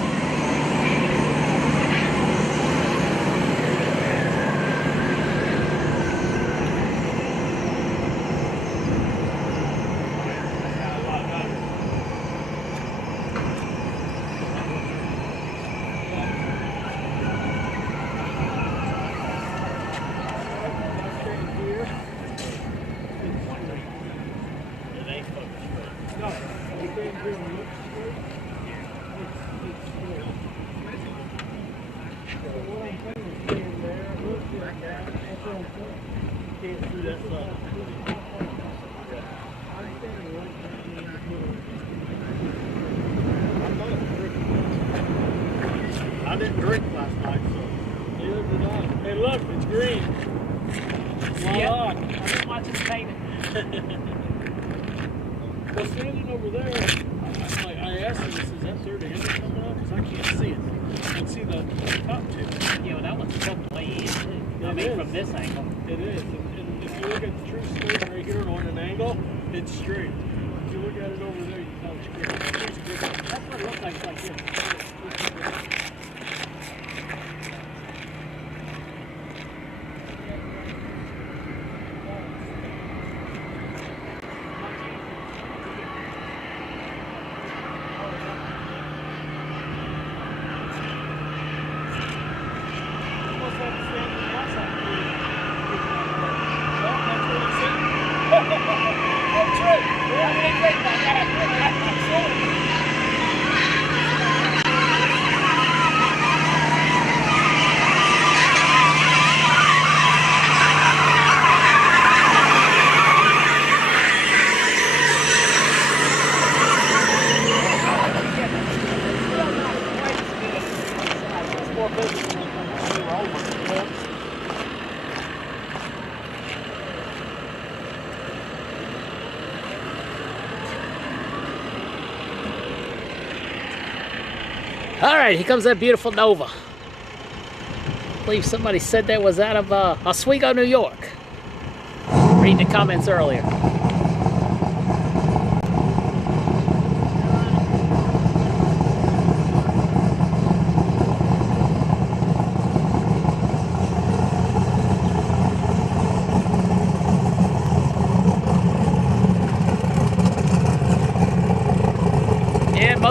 I didn't drink last night, so neither did I. Hey, look, it's green. Yep. I've been watching the painting. Well, standing over there, I asked him, is that third engine coming up? Because I can't see it. I can see the top two. Yeah, well, that one's tucked way in, too. I It mean, is. from this angle. It is. And if you look at the true straight right here on an angle, it's straight. If you look at it over there, you can tell it's straight. It's straight. That's what it looks like. It's like this. All right, here comes that beautiful Nova. I believe somebody said that was out of Oswego, New York. Reading the comments earlier.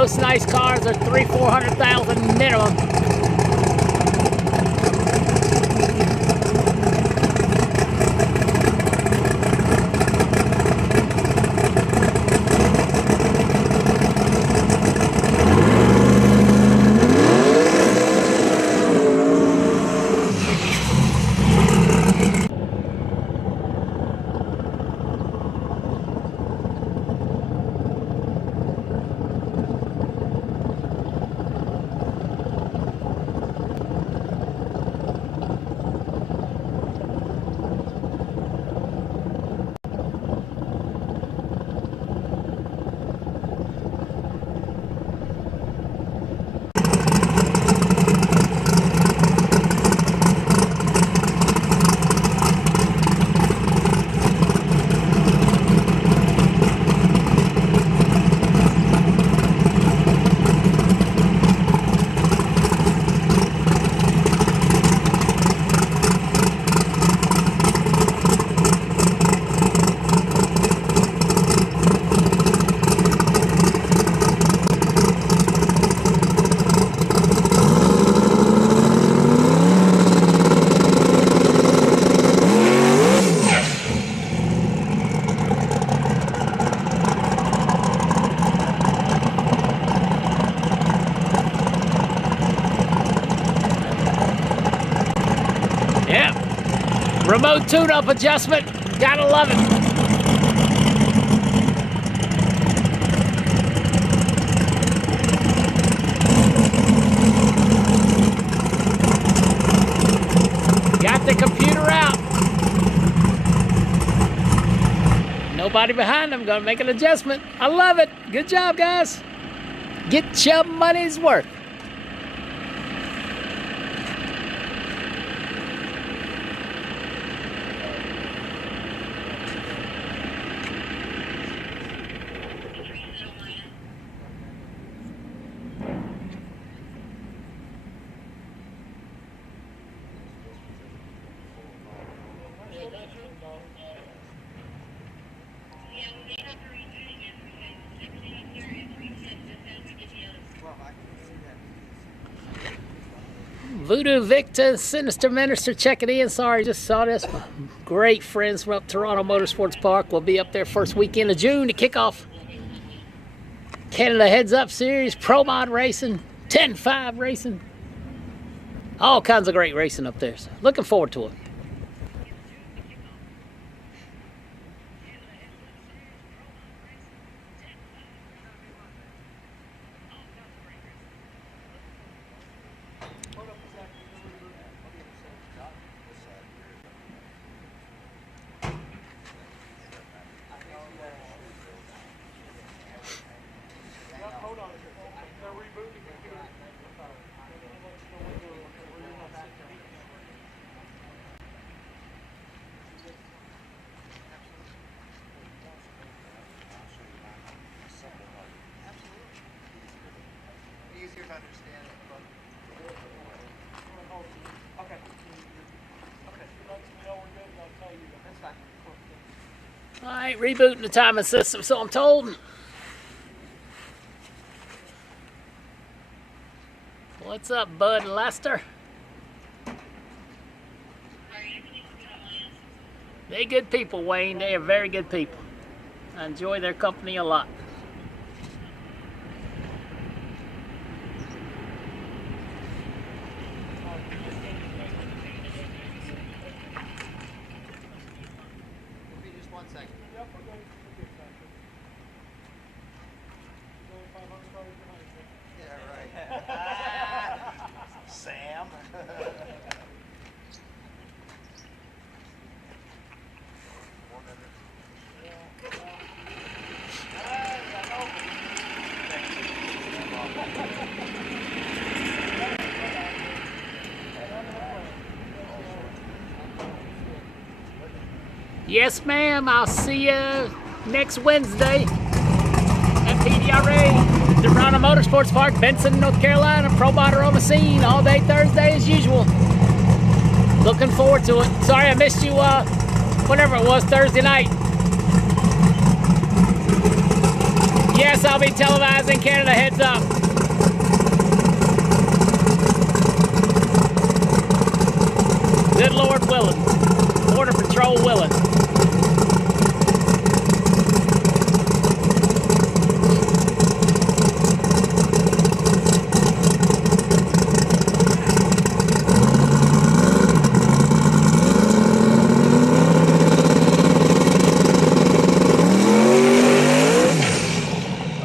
Most nice cars are 300,000–400,000 minimum. Remote tune-up adjustment, gotta love it. Got the computer out. Nobody behind them, gonna make an adjustment. I love it. Good job, guys. Get your money's worth. Voodoo Victor, Sinister Minister checking in. Sorry, just saw this. My great friends from Toronto Motorsports Park will be up there first weekend of June to kick off Canada Heads Up Series, Pro Mod Racing, 10-5 Racing. All kinds of great racing up there. So looking forward to it. All right, rebooting the timing system, so I'm told. What's up, Bud and Lester? They're good people, Wayne. They are very good people. I enjoy their company a lot. Yes, ma'am. I'll see you next Wednesday at PDRA, Toronto Motorsports Park, Vincent, North Carolina. Pro Moder on the scene all day Thursday as usual. Looking forward to it. Sorry I missed you, whenever it was, Thursday night. Yes, I'll be televising Canada, heads up. Good Lord willing. Border Patrol willing.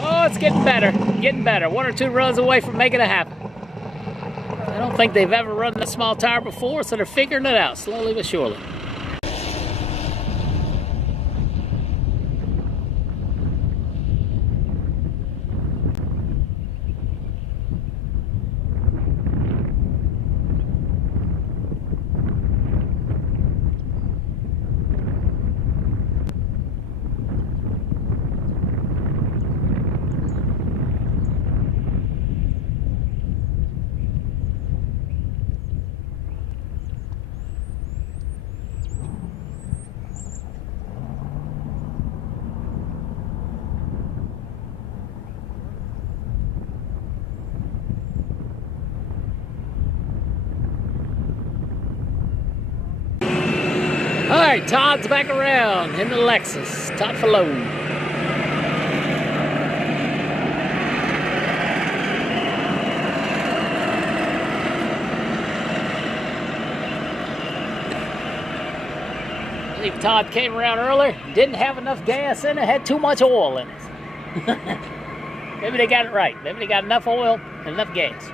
Oh, it's getting better. Getting better. 1 or 2 runs away from making it happen. I don't think they've ever run a small tire before, so they're figuring it out slowly but surely. All right, Todd's back around in the Lexus. Todd for load. I think Todd came around earlier, didn't have enough gas in it, had too much oil in it. Maybe they got it right. Maybe they got enough oil and enough gas.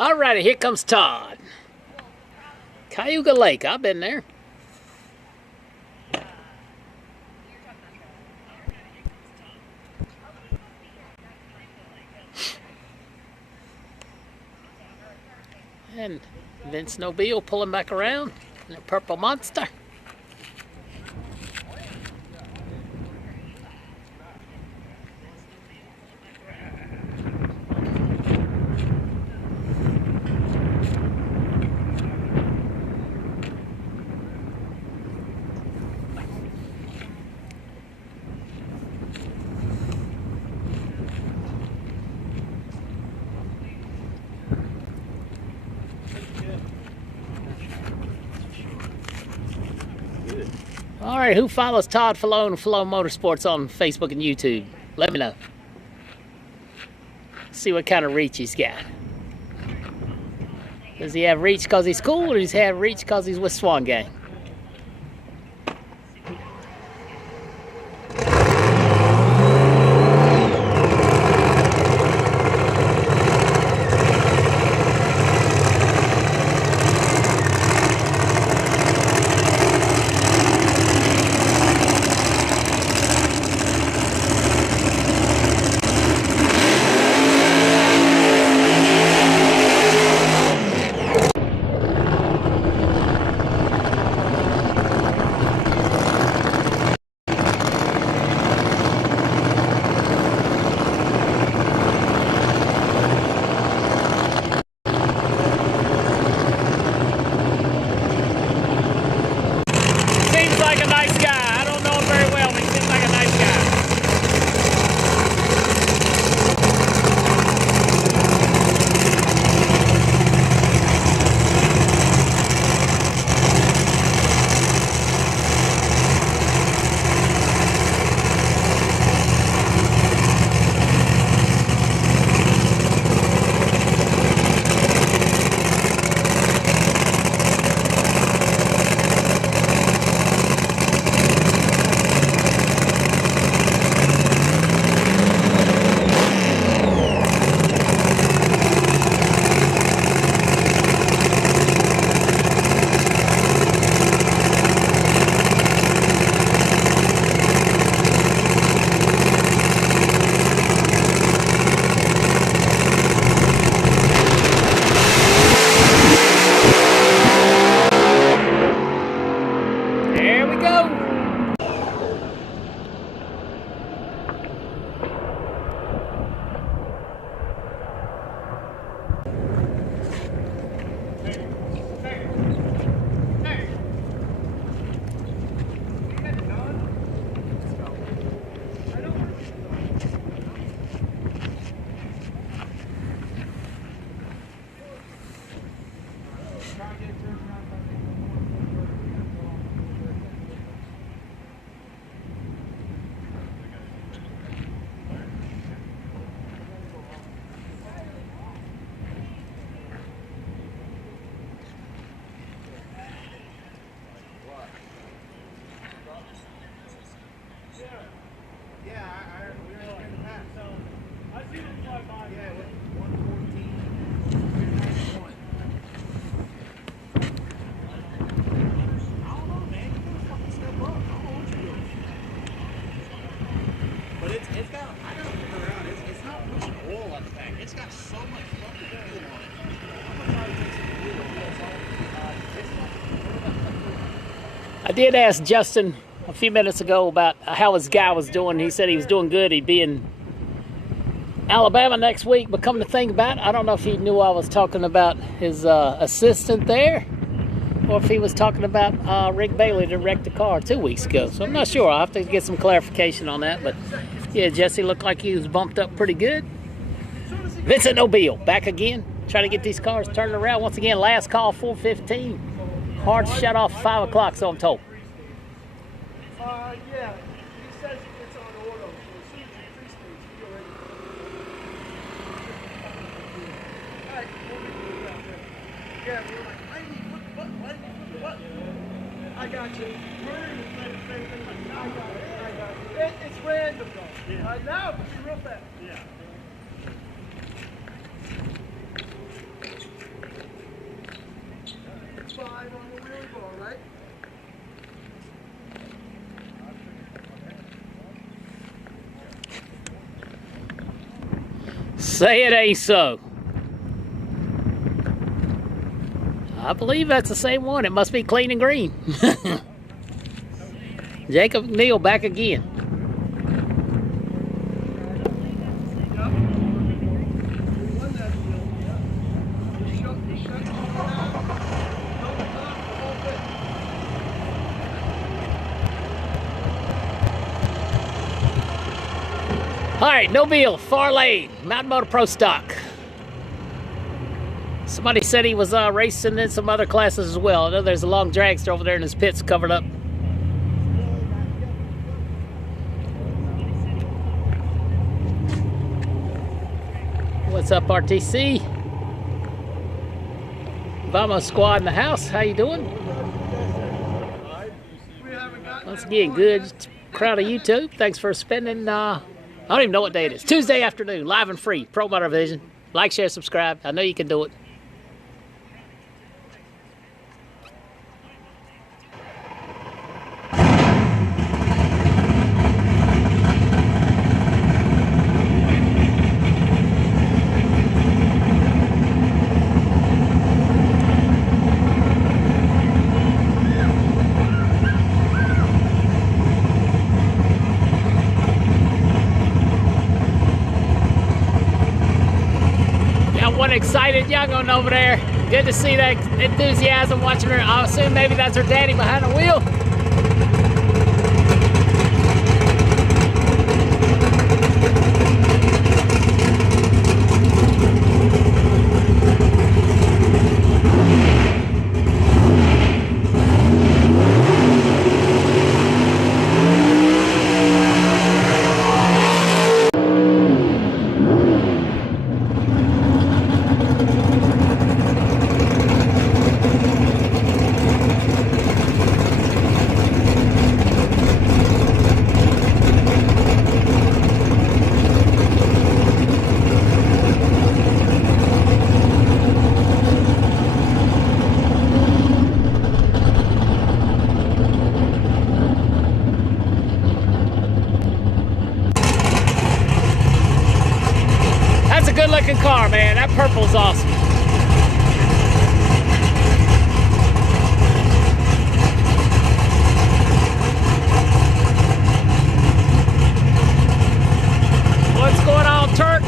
Alrighty, here comes Todd. Cayuga Lake, I've been there. And Vincent Nobile pulling back around in a purple monster. All right, who follows Todd Falone and Falone Motorsports on Facebook and YouTube? Let me know. See what kind of reach he's got. Does he have reach because he's cool, or does he have reach because he's with Swan Gang? I did ask Justin a few minutes ago about how his guy was doing. He said he was doing good. He'd be in Alabama next week. But come to think about it, I don't know if he knew I was talking about his assistant there, or if he was talking about Rick Bailey that wrecked the car 2 weeks ago. So I'm not sure. I'll have to get some clarification on that. But yeah, Jesse looked like he was bumped up pretty good. Vincent Nobile back again, trying to get these cars turned around. Once again, last call, 4:15. Hard shut off 5 o'clock, so I'm told. Yeah, he says it's on auto, so as soon as you pre-stage, you'll ready. Alright, we'll be good out there. Yeah, we were like, why did he flip the button? Why did he flip the button? I got you. Murray was saying the same thing, like, I got it. It's random, though. Yeah. Now, but be real fast. Yeah. 5 on the wheelie ball, right? Say it ain't so. I believe that's the same one. It must be clean and green. Jacob Neal back again. All right, Nobile, far lane, Mountain Motor Pro Stock. Somebody said he was racing in some other classes as well. I know there's a long dragster over there in his pits covered up. What's up, RTC? Vamos squad in the house. How you doing? Once again, good crowd of YouTube. Thanks for spending, I don't even know what day it is. Tuesday afternoon, live and free. Pro Motor Vision. Like, share, subscribe. I know you can do it. One excited young one over there. Good to see that enthusiasm watching her. I assume maybe that's her daddy behind the wheel. Good-looking car, man. That purple's awesome. What's going on, Turk?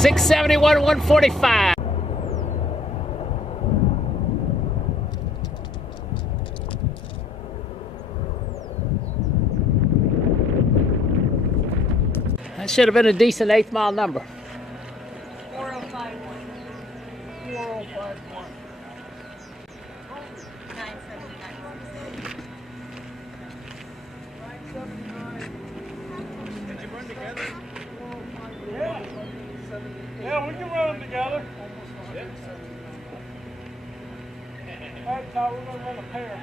$671, $145. That should have been a decent 8th mile number. 4051. 4051. 979. 979. Did you run together? 4051. Yeah, we can run them together. All right, Todd, we're going to run a pair.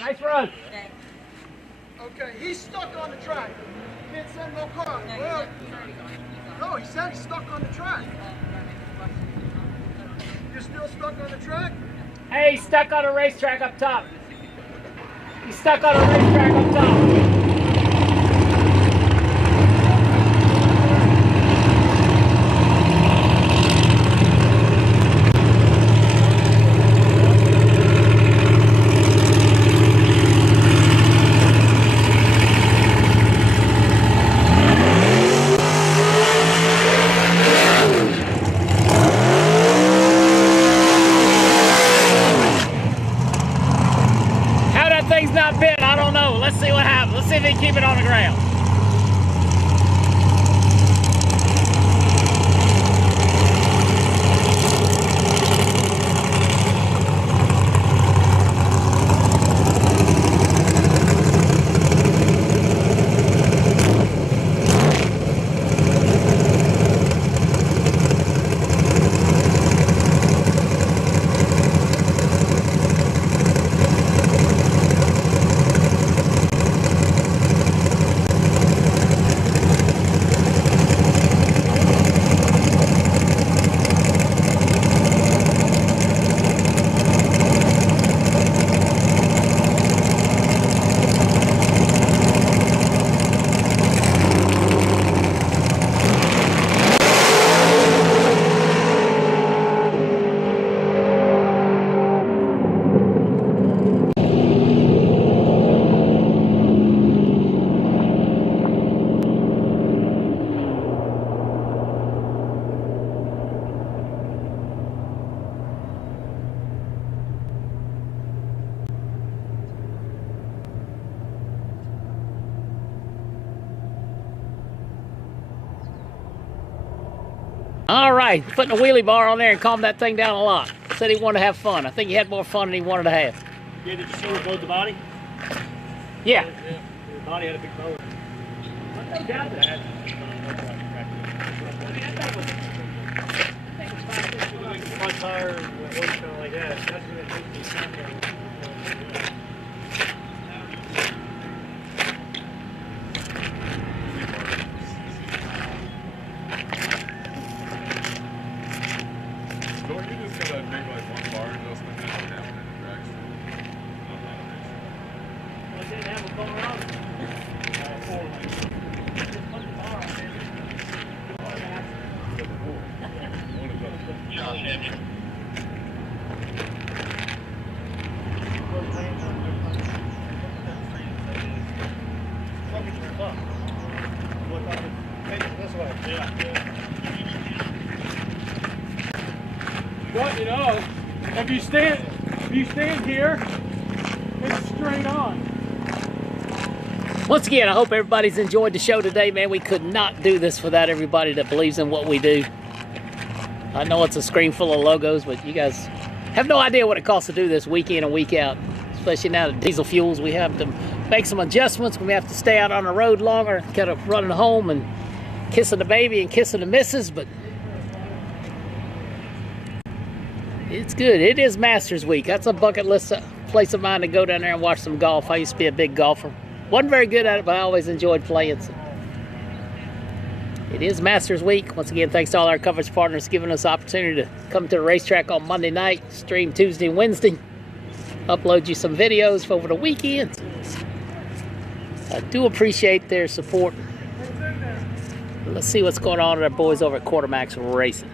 Nice run. Okay, he's stuck on the track. Can't send no car. Well, no, he said he's stuck on the track. You're still stuck on the track? Hey, he's stuck on a racetrack up top. He's stuck on a racetrack up top. Thing's not bent. I don't know. Let's see what happens. Let's see if they keep it on the ground. All right, putting a wheelie bar on there and calmed that thing down a lot. Said he wanted to have fun. I think he had more fun than he wanted to have. Yeah, did you see where both the body? Yeah. The body had a big bone. No doubt that. Front tire, one kind of like that. That's going to take me somewhere. But you know, if you stand here, it's straight on. Once again, I hope everybody's enjoyed the show today, man. We could not do this without everybody that believes in what we do. I know it's a screen full of logos, but you guys have no idea what it costs to do this week in and week out. Especially now the diesel fuels, we have to make some adjustments. We have to stay out on the road longer, kind of running home and kissing the baby and kissing the missus, but it's good. It is Masters Week. That's a bucket list place of mine to go down there and watch some golf. I used to be a big golfer. Wasn't very good at it, but I always enjoyed playing. So it is Masters Week. Once again, thanks to all our coverage partners giving us the opportunity to come to the racetrack on Monday night, stream Tuesday and Wednesday, upload you some videos for over the weekend. I do appreciate their support. Let's see what's going on with our boys over at Quartermax Racing.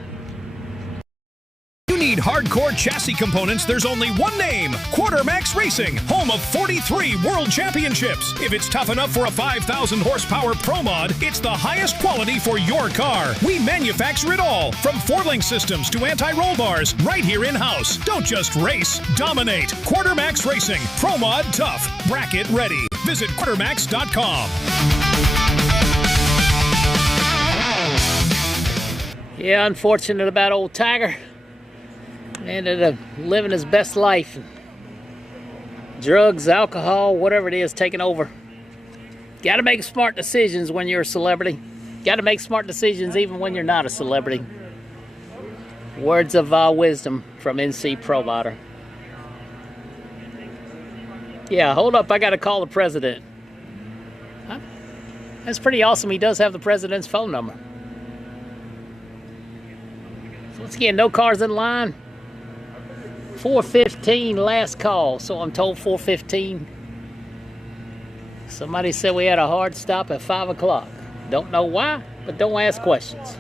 Need hardcore chassis components, there's only one name: Quartermax Racing, home of 43 world championships. If it's tough enough for a 5,000 horsepower Pro Mod, it's the highest quality for your car. We manufacture it all, from 4-link systems to anti-roll bars, right here in-house. Don't just race, dominate. Quartermax Racing, Pro Mod tough, bracket ready. Visit quartermax.com. Yeah, unfortunate about old Tiger. Ended up living his best life. Drugs, alcohol, whatever it is, taking over. Got to make smart decisions when you're a celebrity. Got to make smart decisions even when you're not a celebrity. Words of wisdom from NC Provider. Yeah, hold up. I got to call the president. Huh? That's pretty awesome. He does have the president's phone number. So once again, no cars in line. 4:15 last call. So I'm told 4:15. Somebody said we had a hard stop at 5 o'clock. Don't know why, but don't ask questions.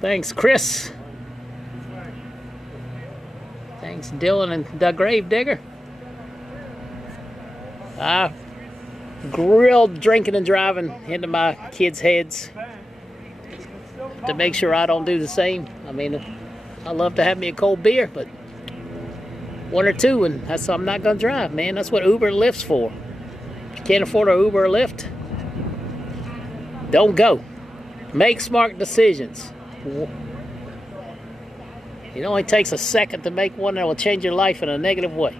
Thanks, Chris. Thanks, Dylan and the Grave Digger. I grilled drinking and driving into my kids' heads to make sure I don't do the same. I mean, I love to have me a cold beer, but one or two, and that's I'm not gonna drive, man. That's what Uber and Lyft's for. If you can't afford an Uber or Lyft, don't go. Make smart decisions. It only takes a second to make one that will change your life in a negative way.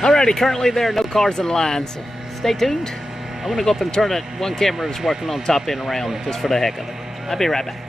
Alrighty, currently there are no cars in line, so stay tuned. I'm going to go up and turn that one camera that's working on top end around just for the heck of it. I'll be right back.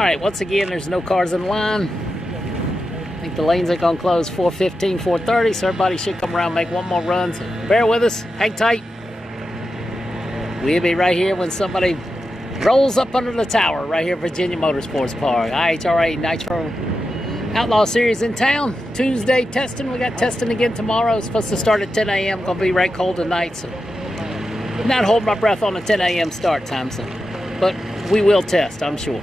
right, once again, there's no cars in line. I think the lanes are going to close 4:15, 4:30, so everybody should come around and make one more run. So bear with us. Hang tight. We'll be right here when somebody rolls up under the tower right here at Virginia Motorsports Park. IHRA Nitro Outlaw Series in town. Tuesday testing. We got testing again tomorrow. It's supposed to start at 10 a.m. Going to be right cold tonight, so not holding my breath on the 10 a.m. start time. So, but we will test, I'm sure.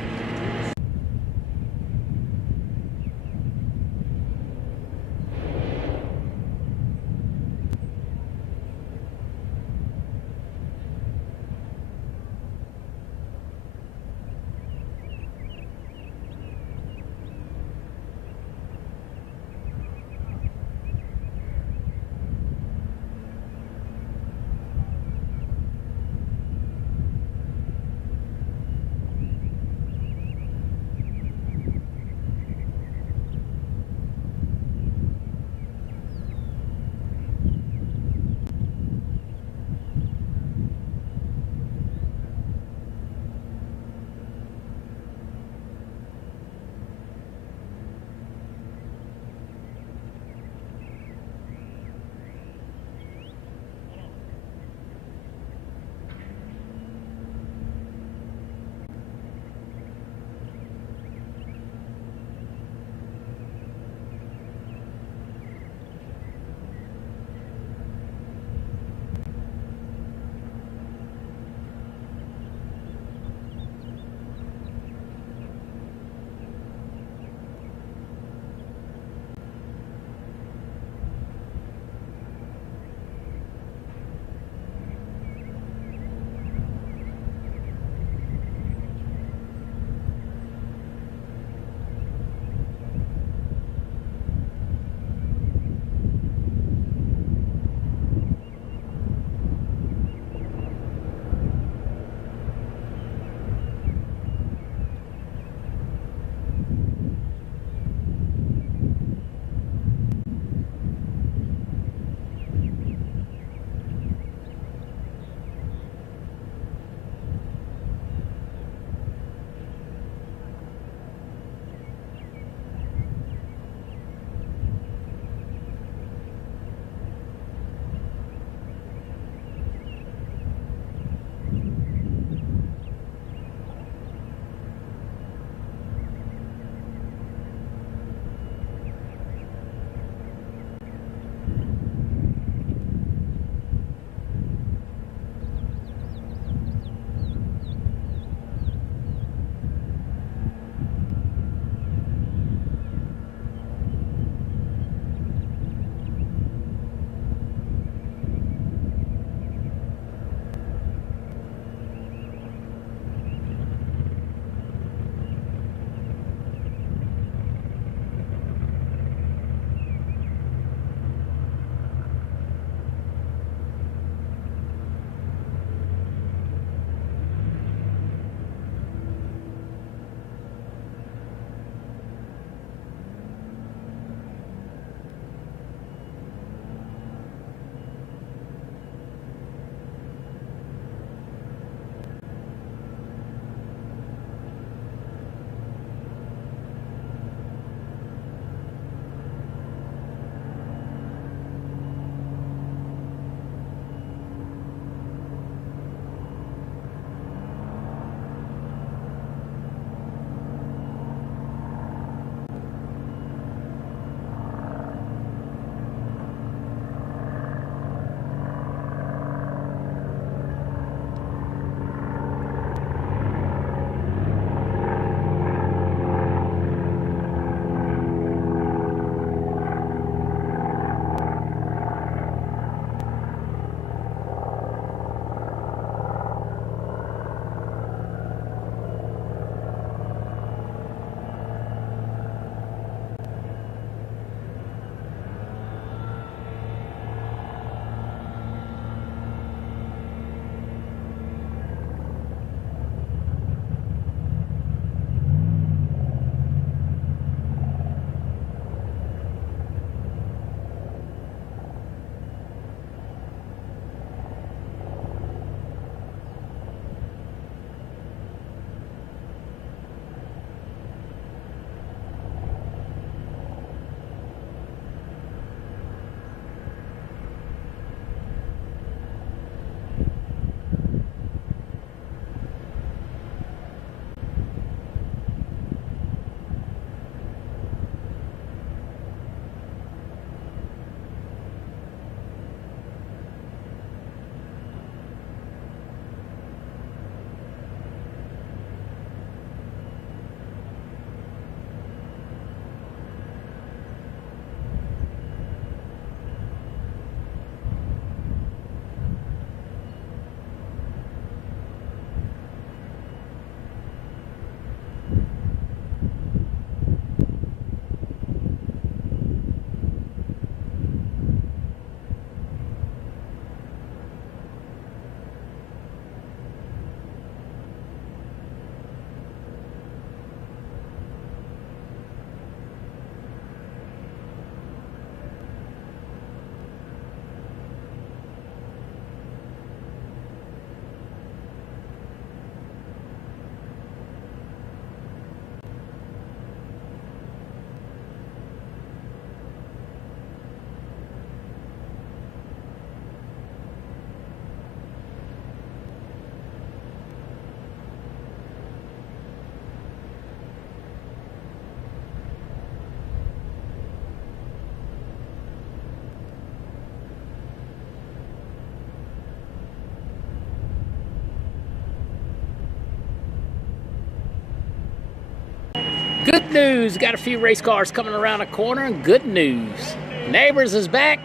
news. Got a few race cars coming around the corner, and good news. Neighbors is back.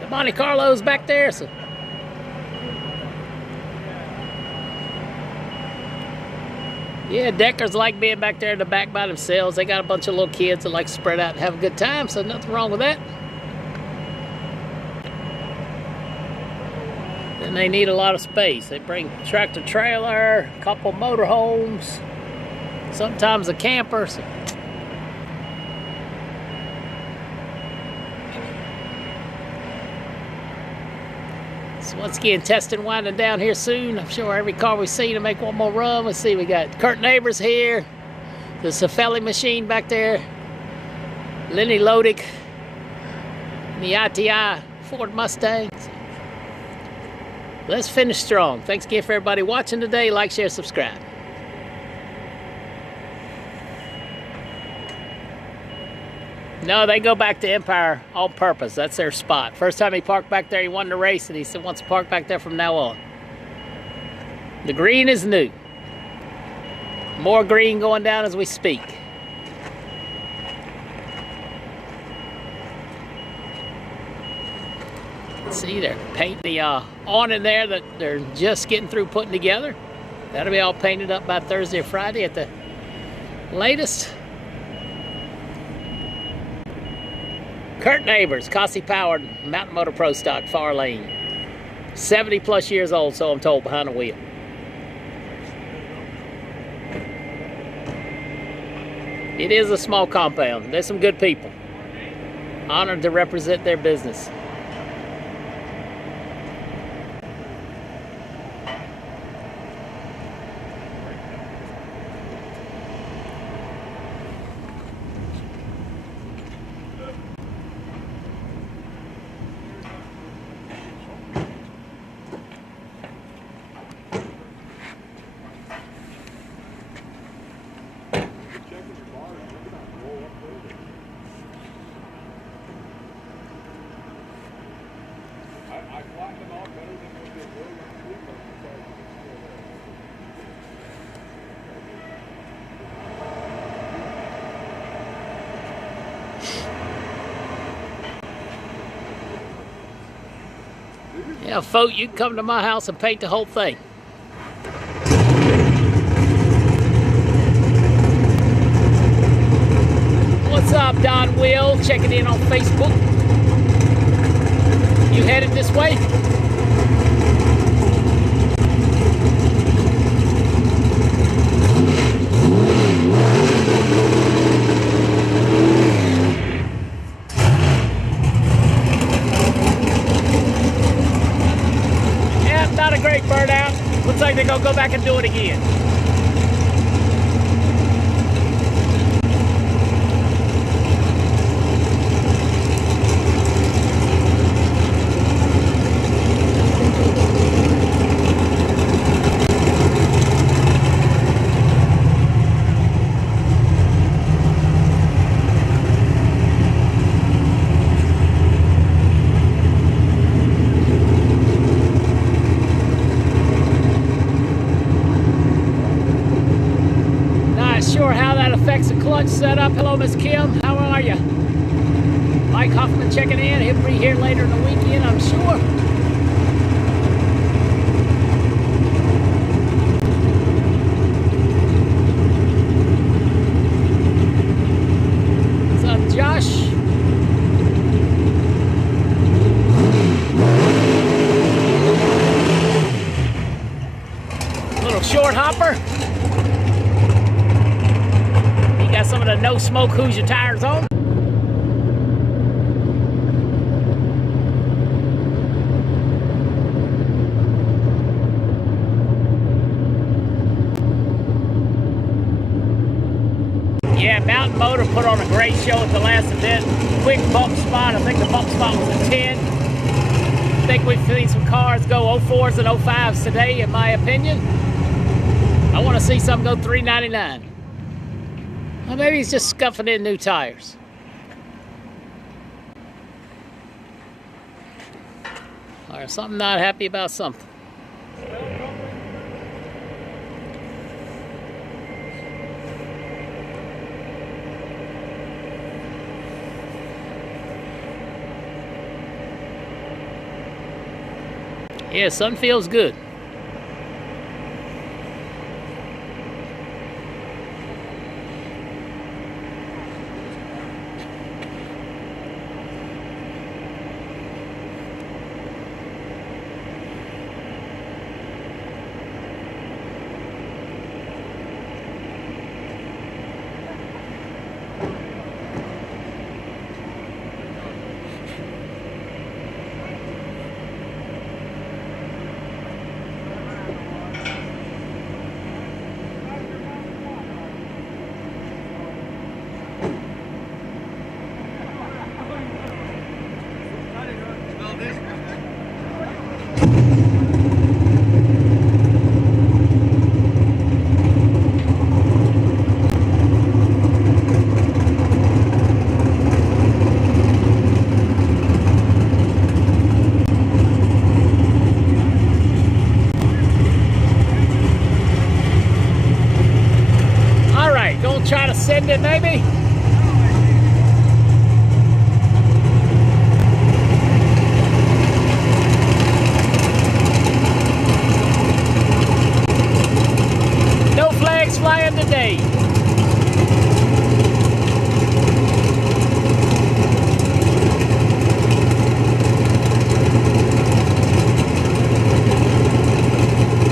The Monte Carlo's back there. So yeah, Deckers like being back there in the back by themselves. They got a bunch of little kids that like to spread out and have a good time, so nothing wrong with that. Then they need a lot of space. They bring tractor trailer, a couple motorhomes, sometimes a camper. So once again, testing winding down here soon. I'm sure every car we see to make one more run. Let's see, we got Kurt Neighbors here, the Cefelli machine back there, Lenny Lodick, and the ITI Ford Mustangs. Let's finish strong. Thanks again for everybody watching today. Like, share, subscribe. No, they go back to Empire on purpose. That's their spot. First time he parked back there, he won the race, and he said wants to park back there from now on. The green is new. More green going down as we speak. See, they're painting the awning there that they're just getting through putting together. That'll be all painted up by Thursday or Friday at the latest. Kurt Neighbors, Cossie powered Mountain Motor Pro stock, far lane. 70 plus years old, so I'm told, behind the wheel. It is a small compound. There's some good people. Honored to represent their business. Yeah, folk, you can come to my house and paint the whole thing. What's up, Don Will? Checking in on Facebook. You headed this way? Not a great burnout. Looks like they're gonna go back and do it again. Sure how that affects the clutch setup. Hello, Miss Kim. How are you? Mike Hoffman checking in. He'll be here later in the weekend, I'm sure. What's up, Josh? Little short hopper. Got some of the no smoke Hoosier tires on. Yeah, Mountain Motor put on a great show at the last event. Quick bump spot. I think the bump spot was a 10. I think we've seen some cars go 04s and 05s today, in my opinion. I want to see some go 399. Well, maybe he's just scuffing in new tires. Or something not happy about something. Yeah, sun feels good. Try to send it, maybe. No flags flying today.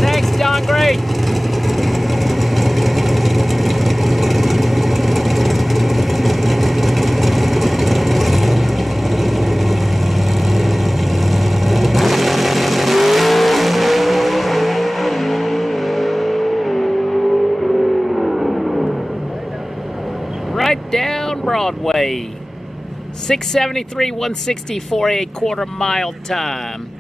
Thanks, John Gray. Down Broadway, 673, 164, a quarter-mile time.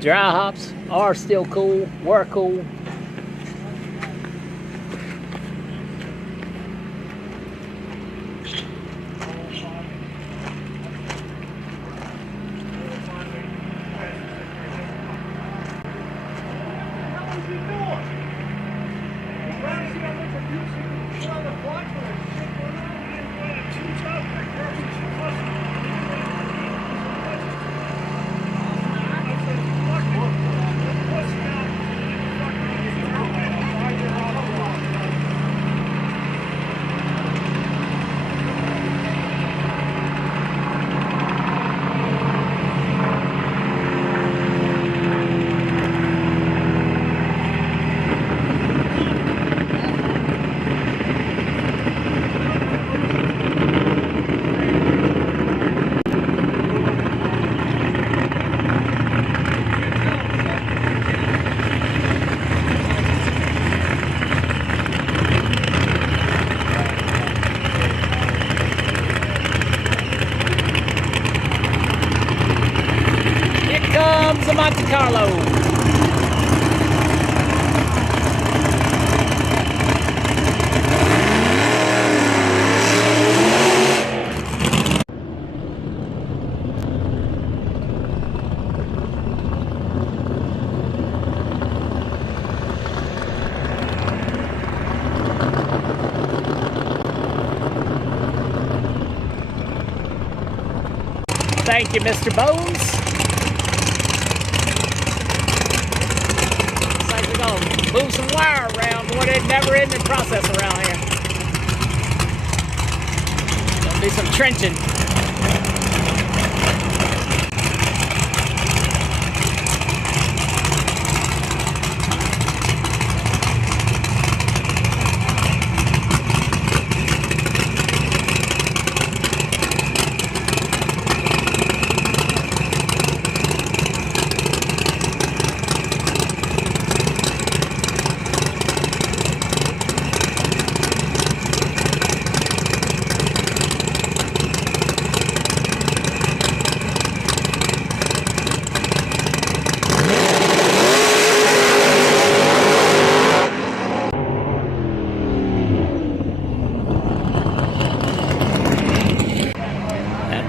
Dry hops are still cool, were cool. Monte Carlo. Thank you, Mr. Bones. Move some wire around. What a never-ending process around here. Gonna do some trenching.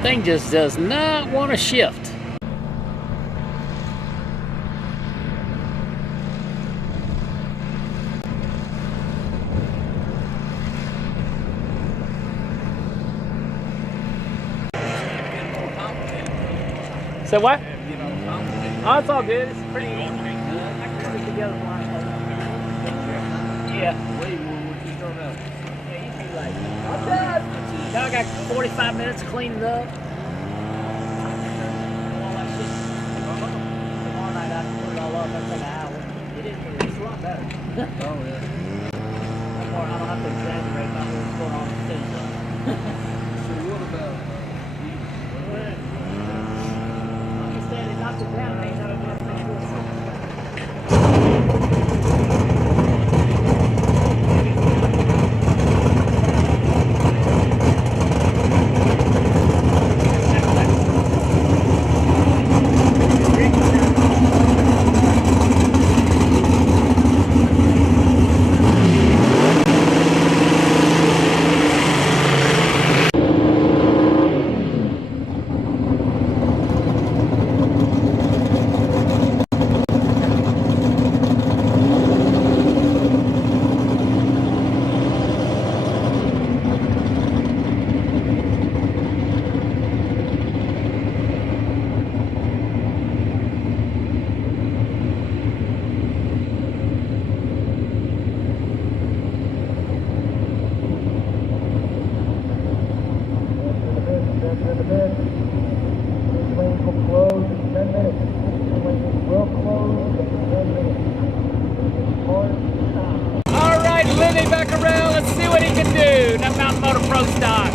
Thing just does not want to shift. So what? You know, Oh, it's all good. It's pretty easy. I can put it together blindfold. Yeah. way more what you start out. Yeah, you be like, I'm done. Now I got 45 minutes cleaning up. All that shit. Tomorrow night I can put it all up. That's like an hour. It's a lot better. Oh, yeah. I don't have to exaggerate about what's going on in the city. So what about Like you said, it knocks it down. Ain't nothing but make sure it's something. All right, Lenny back around. Let's see what he can do. That Mountain Motor Pro stock.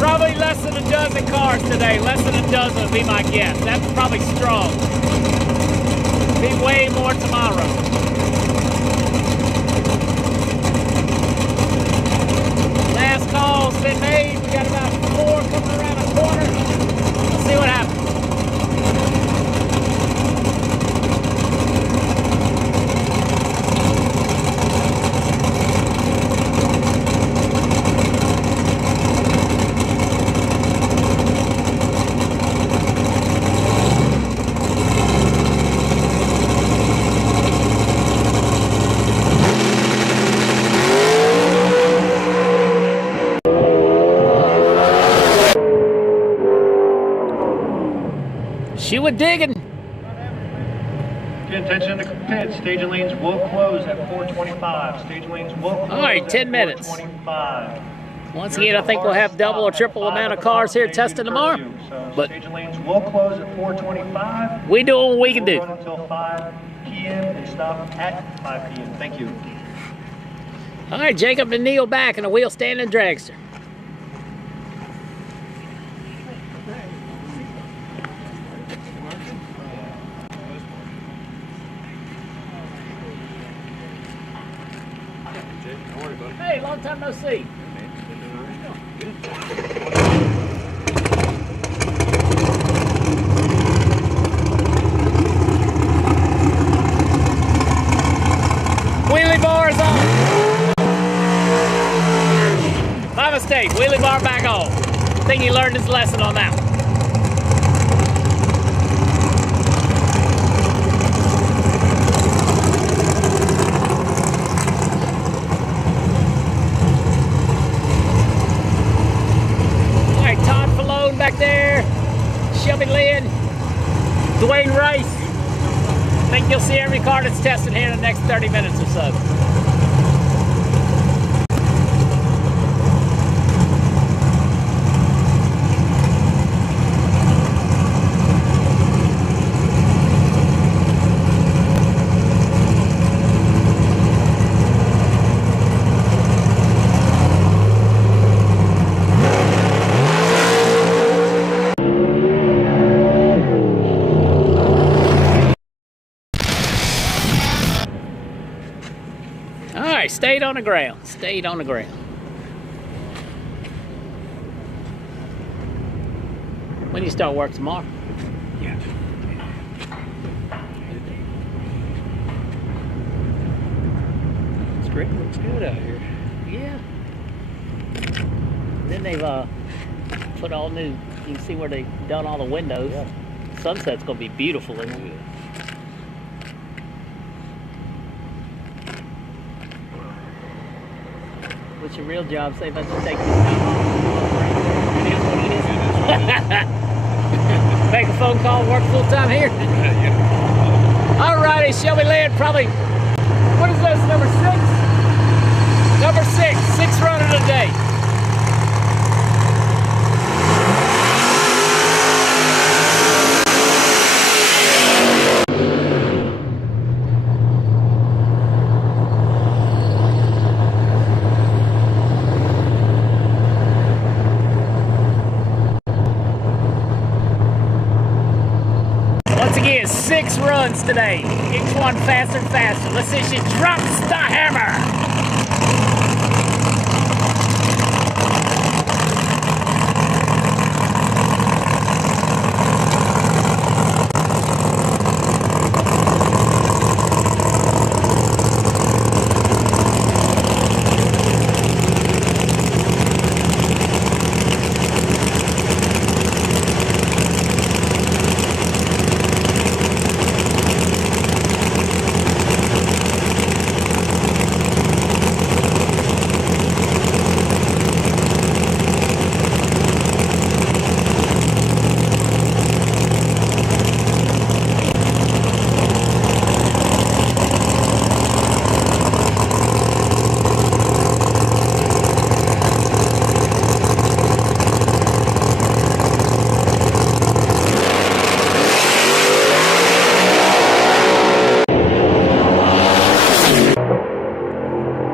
Probably less than a dozen cars today. Less than a dozen would be my guess. That's probably strong. Be way more tomorrow. Last call's been made. We got about 4 coming around the corner. Let's see what happens. She was digging. Attention to pit. Stage lanes will close at 4:25. Stage lanes will close. All right, 10 at minutes. 4:25. Once again, I think we'll have double or triple amount of cars here testing tomorrow. So But stage lanes will close at 4:25. we do what we can We'll do. run until 5 p.m. and stop at 5 p.m. Thank you. All right, Jacob and Neil back in a wheel standing dragster. Hey, long time no see. Wheelie bar's on. My mistake. Wheelie bar back on. I think he learned his lesson on that one. All right, Todd Falone back there. Shelby Lynn. Dwayne Rice. I think you'll see every car that's tested here in the next 30 minutes or so. All right, stayed on the ground. Stayed on the ground. When do you start work tomorrow? Yeah. It's great. Looks good out here. Yeah. Then they've put all new. You can see where they've done all the windows. Yeah. Sunset's gonna be beautiful in there. What's your real job? Say if I just take this out. Make a phone call, work full time here. Alrighty, Shelby Lynn, probably, what is this, number 6? Number 6, 6 running a day. Once again, 6 runs today. Each one faster and faster. Let's see if she drops the hammer.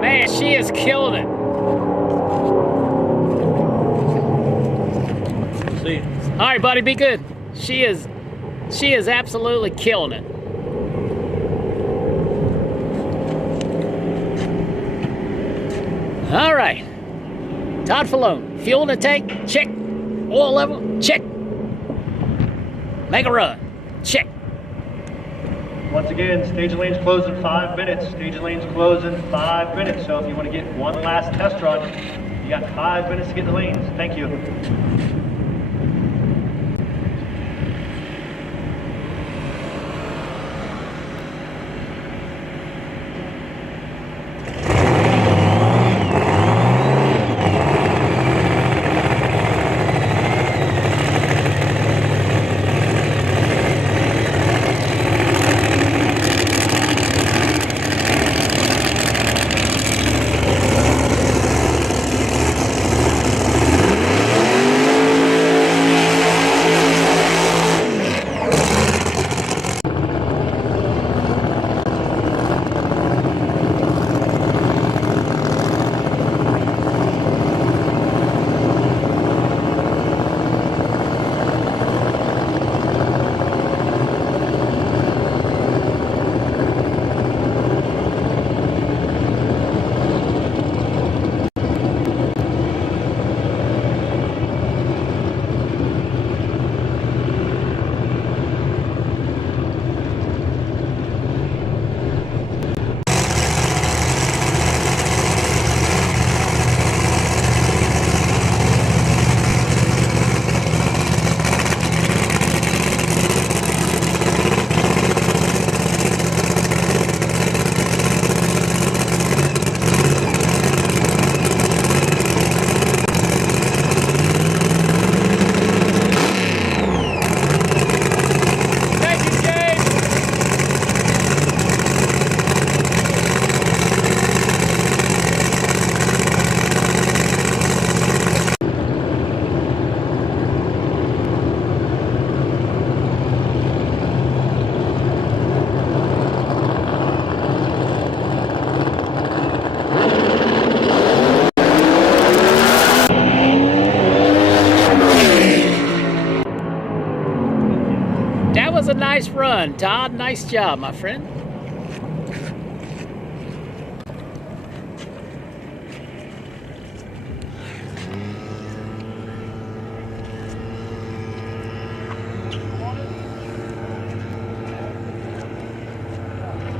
Man, she is killing it. See. All right, buddy, be good. She is absolutely killing it. All right. Todd Falone, fuel in the tank, check. Oil level, check. Make a run, check. Once again, staging lanes close in 5 minutes. Staging lanes close in 5 minutes. So if you want to get one last test run, you got 5 minutes to get in the lanes. Thank you. A nice run, Todd. Nice job, my friend.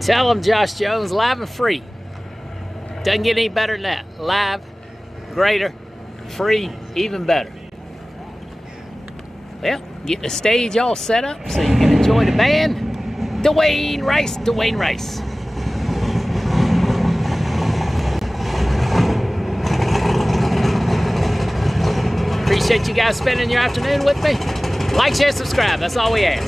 Tell him, Josh Jones, live and free. Doesn't get any better than that. Live, greater, free, even better. Well, get the stage all set up so you can enjoy the band. Dwayne Rice, Dwayne Rice. Appreciate you guys spending your afternoon with me. Like, share, subscribe. That's all we ask.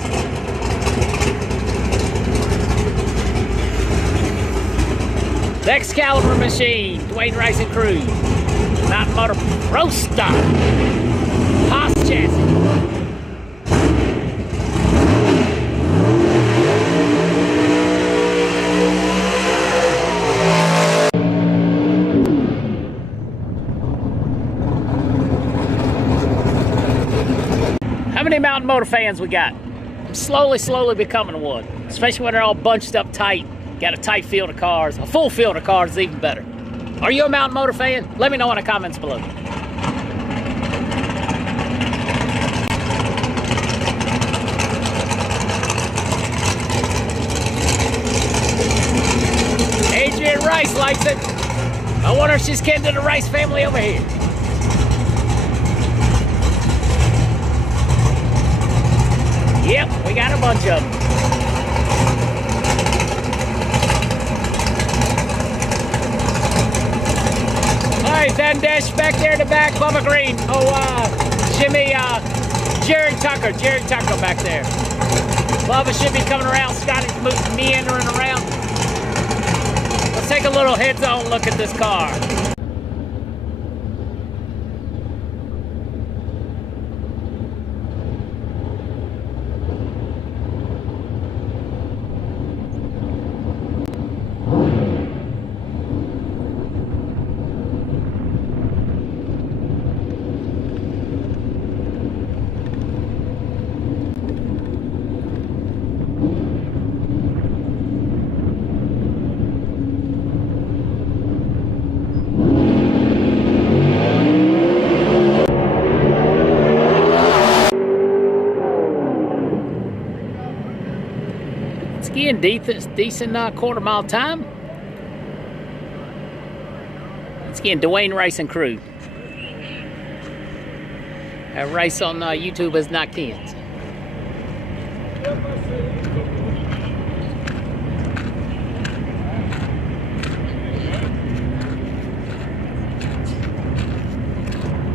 The Excalibur machine, Dwayne Rice and crew. Mountain Motor Pro Stock. Haas chassis. How many Mountain Motor fans we got? I'm slowly becoming one. Especially when they're all bunched up tight. Got a tight field of cars. A full field of cars is even better. Are you a Mountain Motor fan? Let me know in the comments below. Adrian Rice likes it. I wonder if she's kin to the Rice family over here. Yep, we got a bunch of them. All right, Vanesh back there in the back, Bubba Green. Jimmy, Jerry Tucker back there. Bubba should be coming around. Scotty's meandering around. Let's take a little heads-on look at this car. Again, decent quarter-mile time. It's again Dwayne Rice and crew. Rice on YouTube is not Ken's.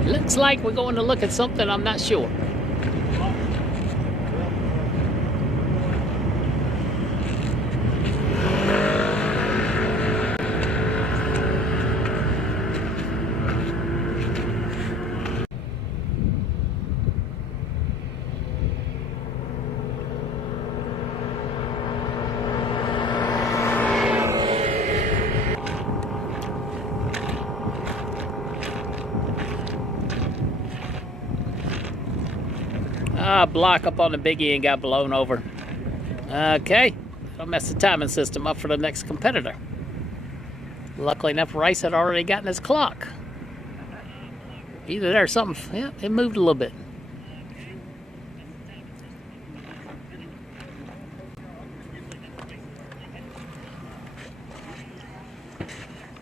Looks like we're going to look at something, I'm not sure. Block up on the biggie and got blown over. Okay, don't mess the timing system up for the next competitor. Luckily enough, Rice had already gotten his clock. Either there or something, yeah, it moved a little bit.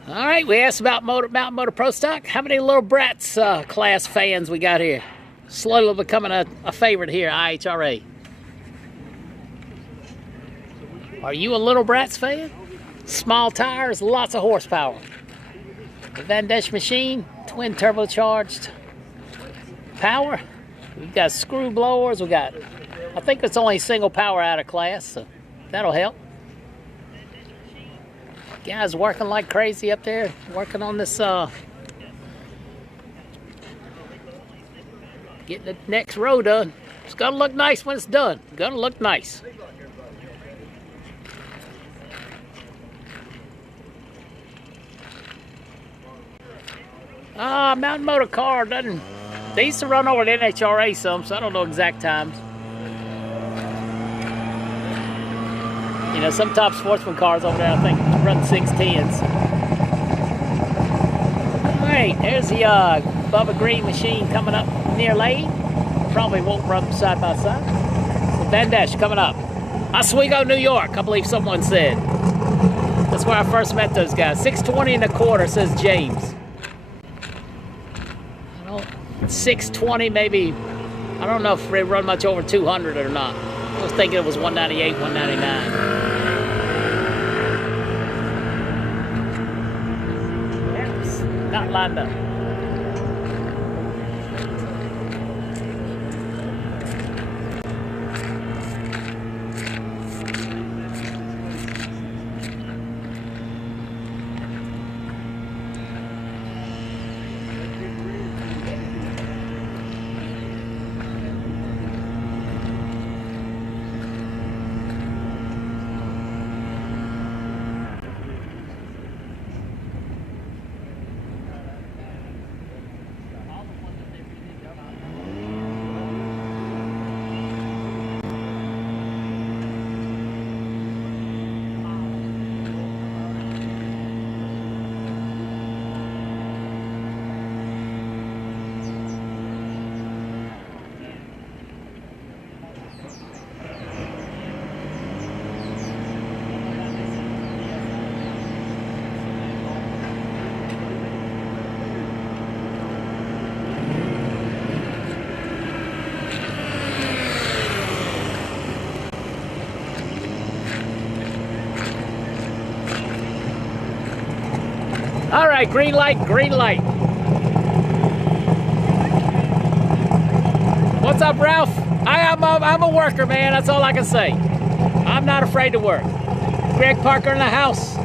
All right, we asked about Mountain Motor Pro Stock. How many little brats class fans we got here? Slowly becoming a favorite here, IHRA. Are you a Little Brats fan? Small tires, lots of horsepower. The Vanesh machine, twin turbocharged power. We've got screw blowers. We got, I think it's only single power out of class, so that'll help. Guys working like crazy up there, working on this getting the next row done. It's gonna look nice when it's done. Gonna look nice. Mountain Motor car doesn't. They used to run over the IHRA some, so I don't know exact times. You know, some top sportsman cars over there, I think, run 610s. All right, there's the Bubba Green machine coming up near lane. Probably won't run side by side. So Vanesh coming up. Oswego, New York, I believe someone said. That's where I first met those guys. 620 and a quarter, says James. 620 maybe. I don't know if they run much over 200 or not. I was thinking it was 198, 199. Not lined up. All right, green light, green light. What's up, Ralph? I'm a worker, man. That's all I can say. I'm not afraid to work. Greg Parker in the house.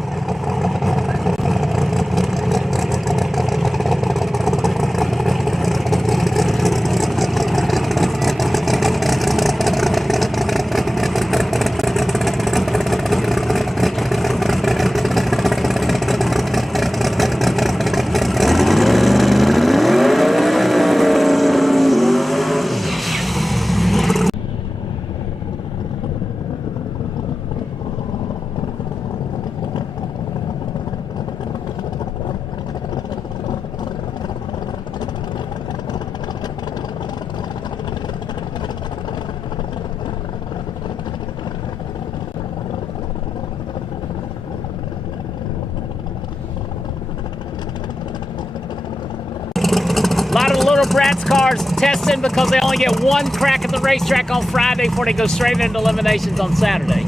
Bratz cars testing because they only get one crack at the racetrack on Friday before they go straight into eliminations on Saturday.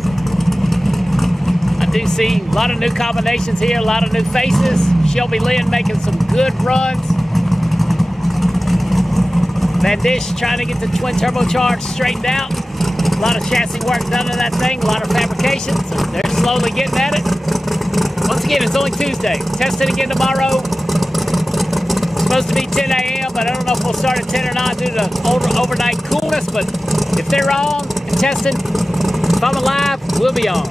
I do see a lot of new combinations here, a lot of new faces. Shelby Lynn making some good runs. Vanesh trying to get the twin turbocharged straightened out. A lot of chassis work done to that thing, a lot of fabrication. So they're slowly getting at it. Once again, it's only Tuesday. Testing again tomorrow. Supposed to be 10 a.m., but I don't know if we'll start at 10 or not due to overnight coolness. But if they're on and testing, if I'm alive, we'll be on.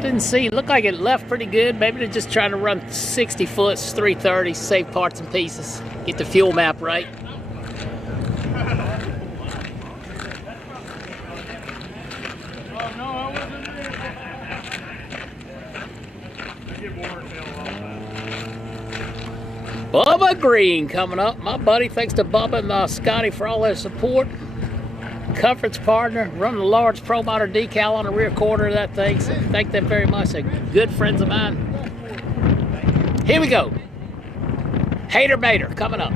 Didn't see. Looked like it left pretty good. Maybe they're just trying to run 60 foots, 330, save parts and pieces, get the fuel map right. Bubba Green coming up. My buddy, thanks to Bubba and Scotty for all their support. Conference partner, running the large Pro Motor decal on the rear quarter of that thing. So thank them very much. They're good friends of mine. Here we go. Hater Bader coming up.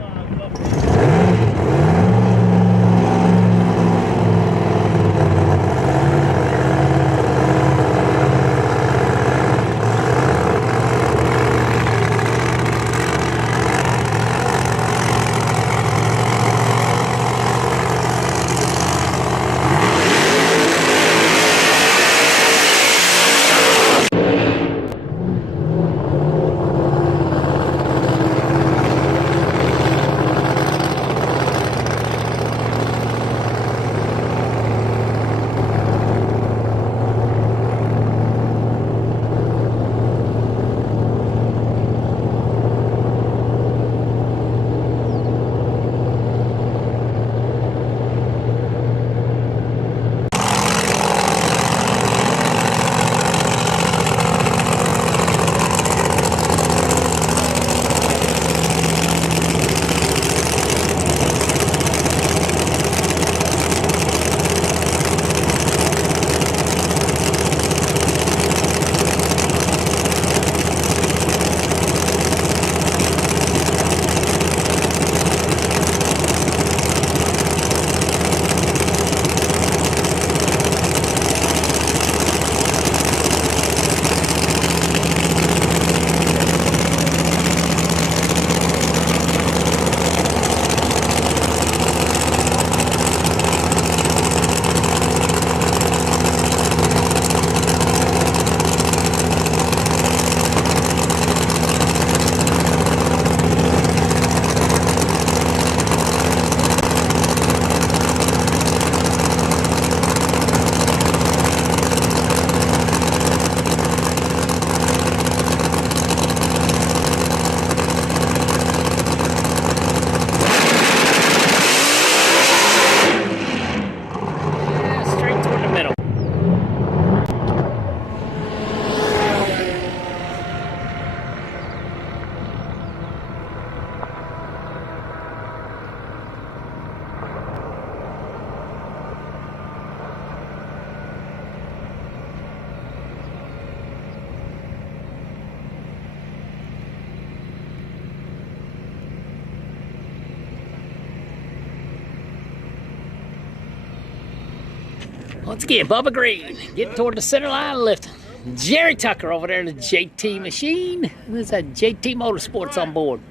Once again, Bubba Green getting toward the center line, lifting. Jerry Tucker over there in the JT machine. There's that JT Motorsports on board.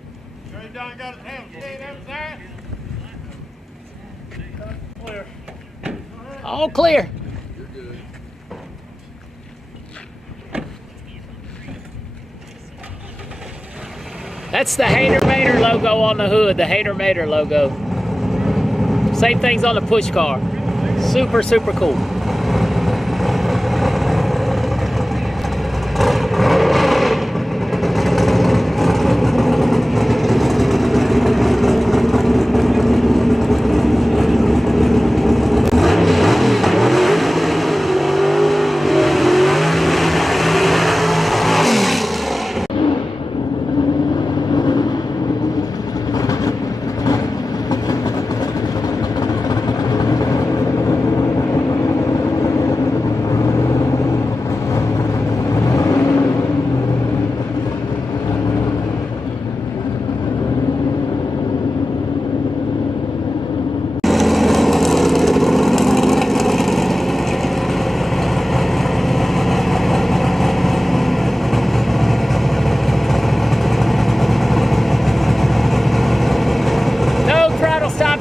All clear. That's the Hater Mater logo on the hood, the Hater Mater logo. Same thing's on the push car. Super, super cool.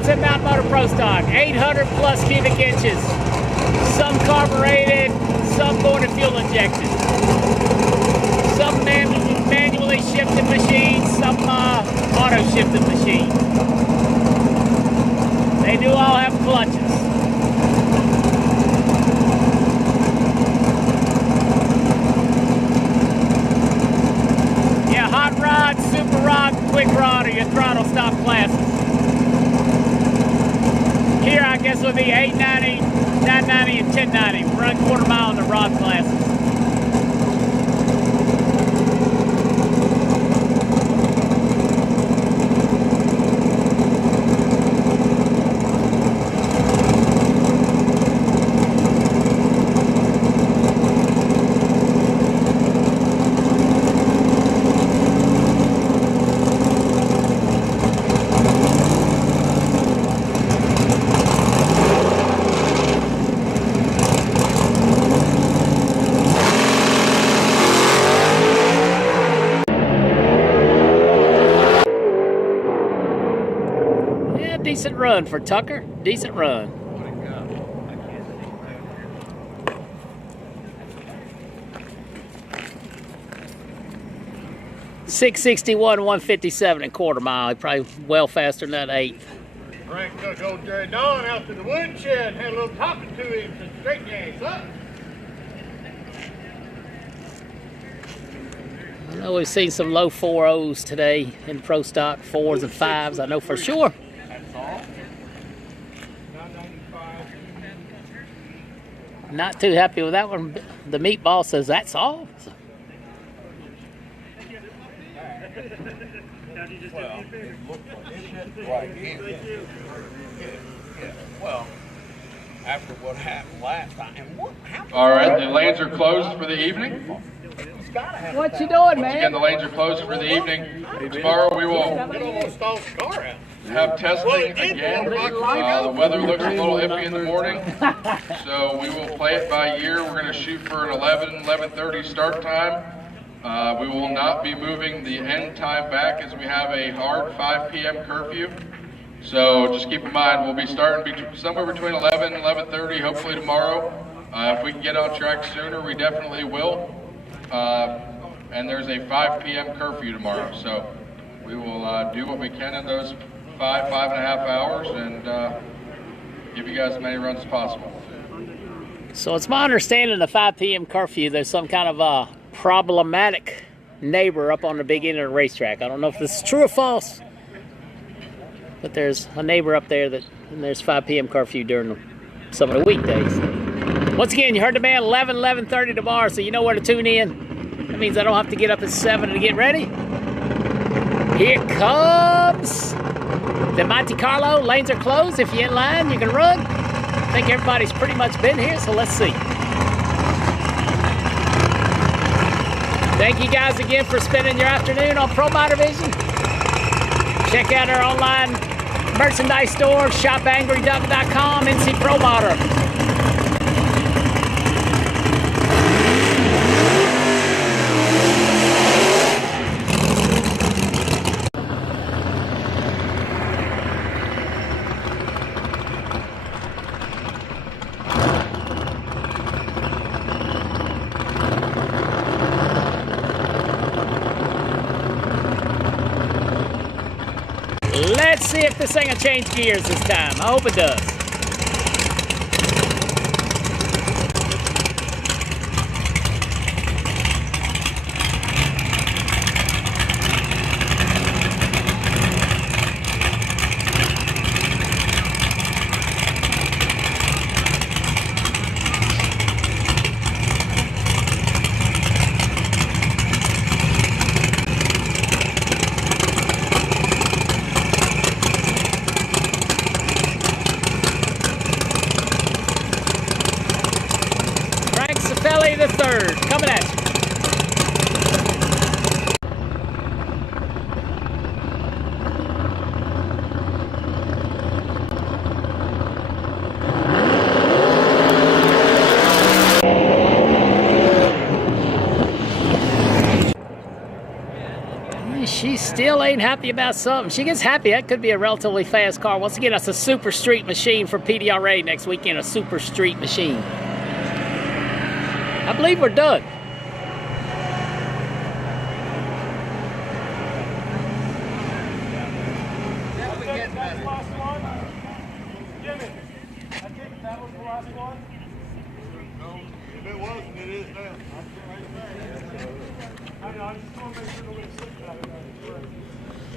Vincent Nobile Pro Stock, 800 plus cubic inches. Some carbureted, some going to fuel injection. Some manually shifted machines, some auto shifted machines. They do all have clutches. Yeah, hot rod, super rod, quick rod are your throttle stock classes. Here I guess would be 890, 990, and 1090. Run quarter mile in the rod classes. Decent run for Tucker. Decent run. .661, 157 and quarter mile. Probably well faster than that 8th. Frank took old Jerry Don out to the woodshed and had a little talking to him to straighten his ass up. I know we've seen some low 4.0s today in pro stock, 4s and 5s. I know for sure. Not too happy with that one. The meatball says that's all. Well, it looked like here. Yeah. Well, after what happened last time. All right, the lanes are closed for the evening. What you doing, man? Again, the lanes are closed for the evening. Tomorrow we will have testing again. The weather looks a little iffy in the morning, so we will play it by ear. We're going to shoot for an 11:30 start time. We will not be moving the end time back as we have a hard 5 p.m. curfew. So just keep in mind, we'll be starting somewhere between 11 and 11:30, hopefully tomorrow. If we can get on track sooner, we definitely will. And there's a 5 p.m. curfew tomorrow, so we will do what we can in those 5.5 hours and give you guys as many runs as possible. So it's my understanding the 5 p.m. curfew, there's some kind of a problematic neighbor up on the big end of the racetrack. I don't know if this is true or false, but there's a neighbor up there and there's 5 p.m. curfew during some of the weekdays. Once again, you heard the man 11:30 tomorrow, so you know where to tune in. That means I don't have to get up at 7 to get ready. Here comes the Monte Carlo. Lanes are closed. If you're in line, you can run. I think everybody's pretty much been here, so let's see. Thank you guys again for spending your afternoon on Pro Motor Vision. Check out our online merchandise store, shopangryduck.com, NC Pro Motor. Let's see if this thing will change gears this time. I hope it does. The third, coming at you. She still ain't happy about something. She gets happy. That could be a relatively fast car. Once again, that's a super street machine for PDRA next weekend, a super street machine. I believe we're done.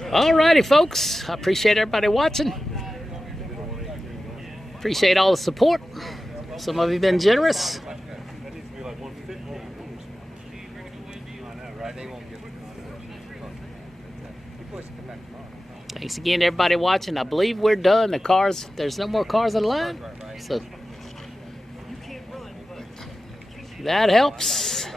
Alrighty, folks. I appreciate everybody watching. Appreciate all the support. Some of you have been generous. Thanks again to everybody watching. I believe we're done. The cars, there's no more cars on the line. So that helps.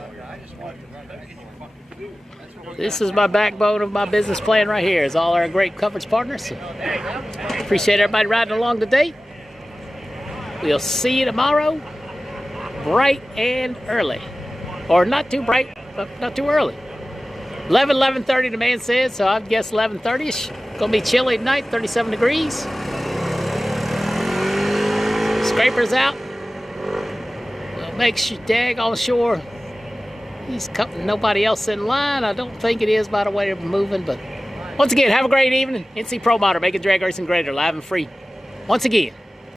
This is my backbone of my business plan right here. Is all our great coverage partners. So appreciate everybody riding along today. We'll see you tomorrow, bright and early. Or not too bright, but not too early. 11:30 the man said, so I'd guess 11:30ish. Gonna be chilly tonight, 37 degrees. Scraper's out. We'll make sure dag on shore. He's nobody else in line. I don't think it is by the way they're moving, but once again, have a great evening. NC Pro Motor, making drag racing greater, live and free. Once again.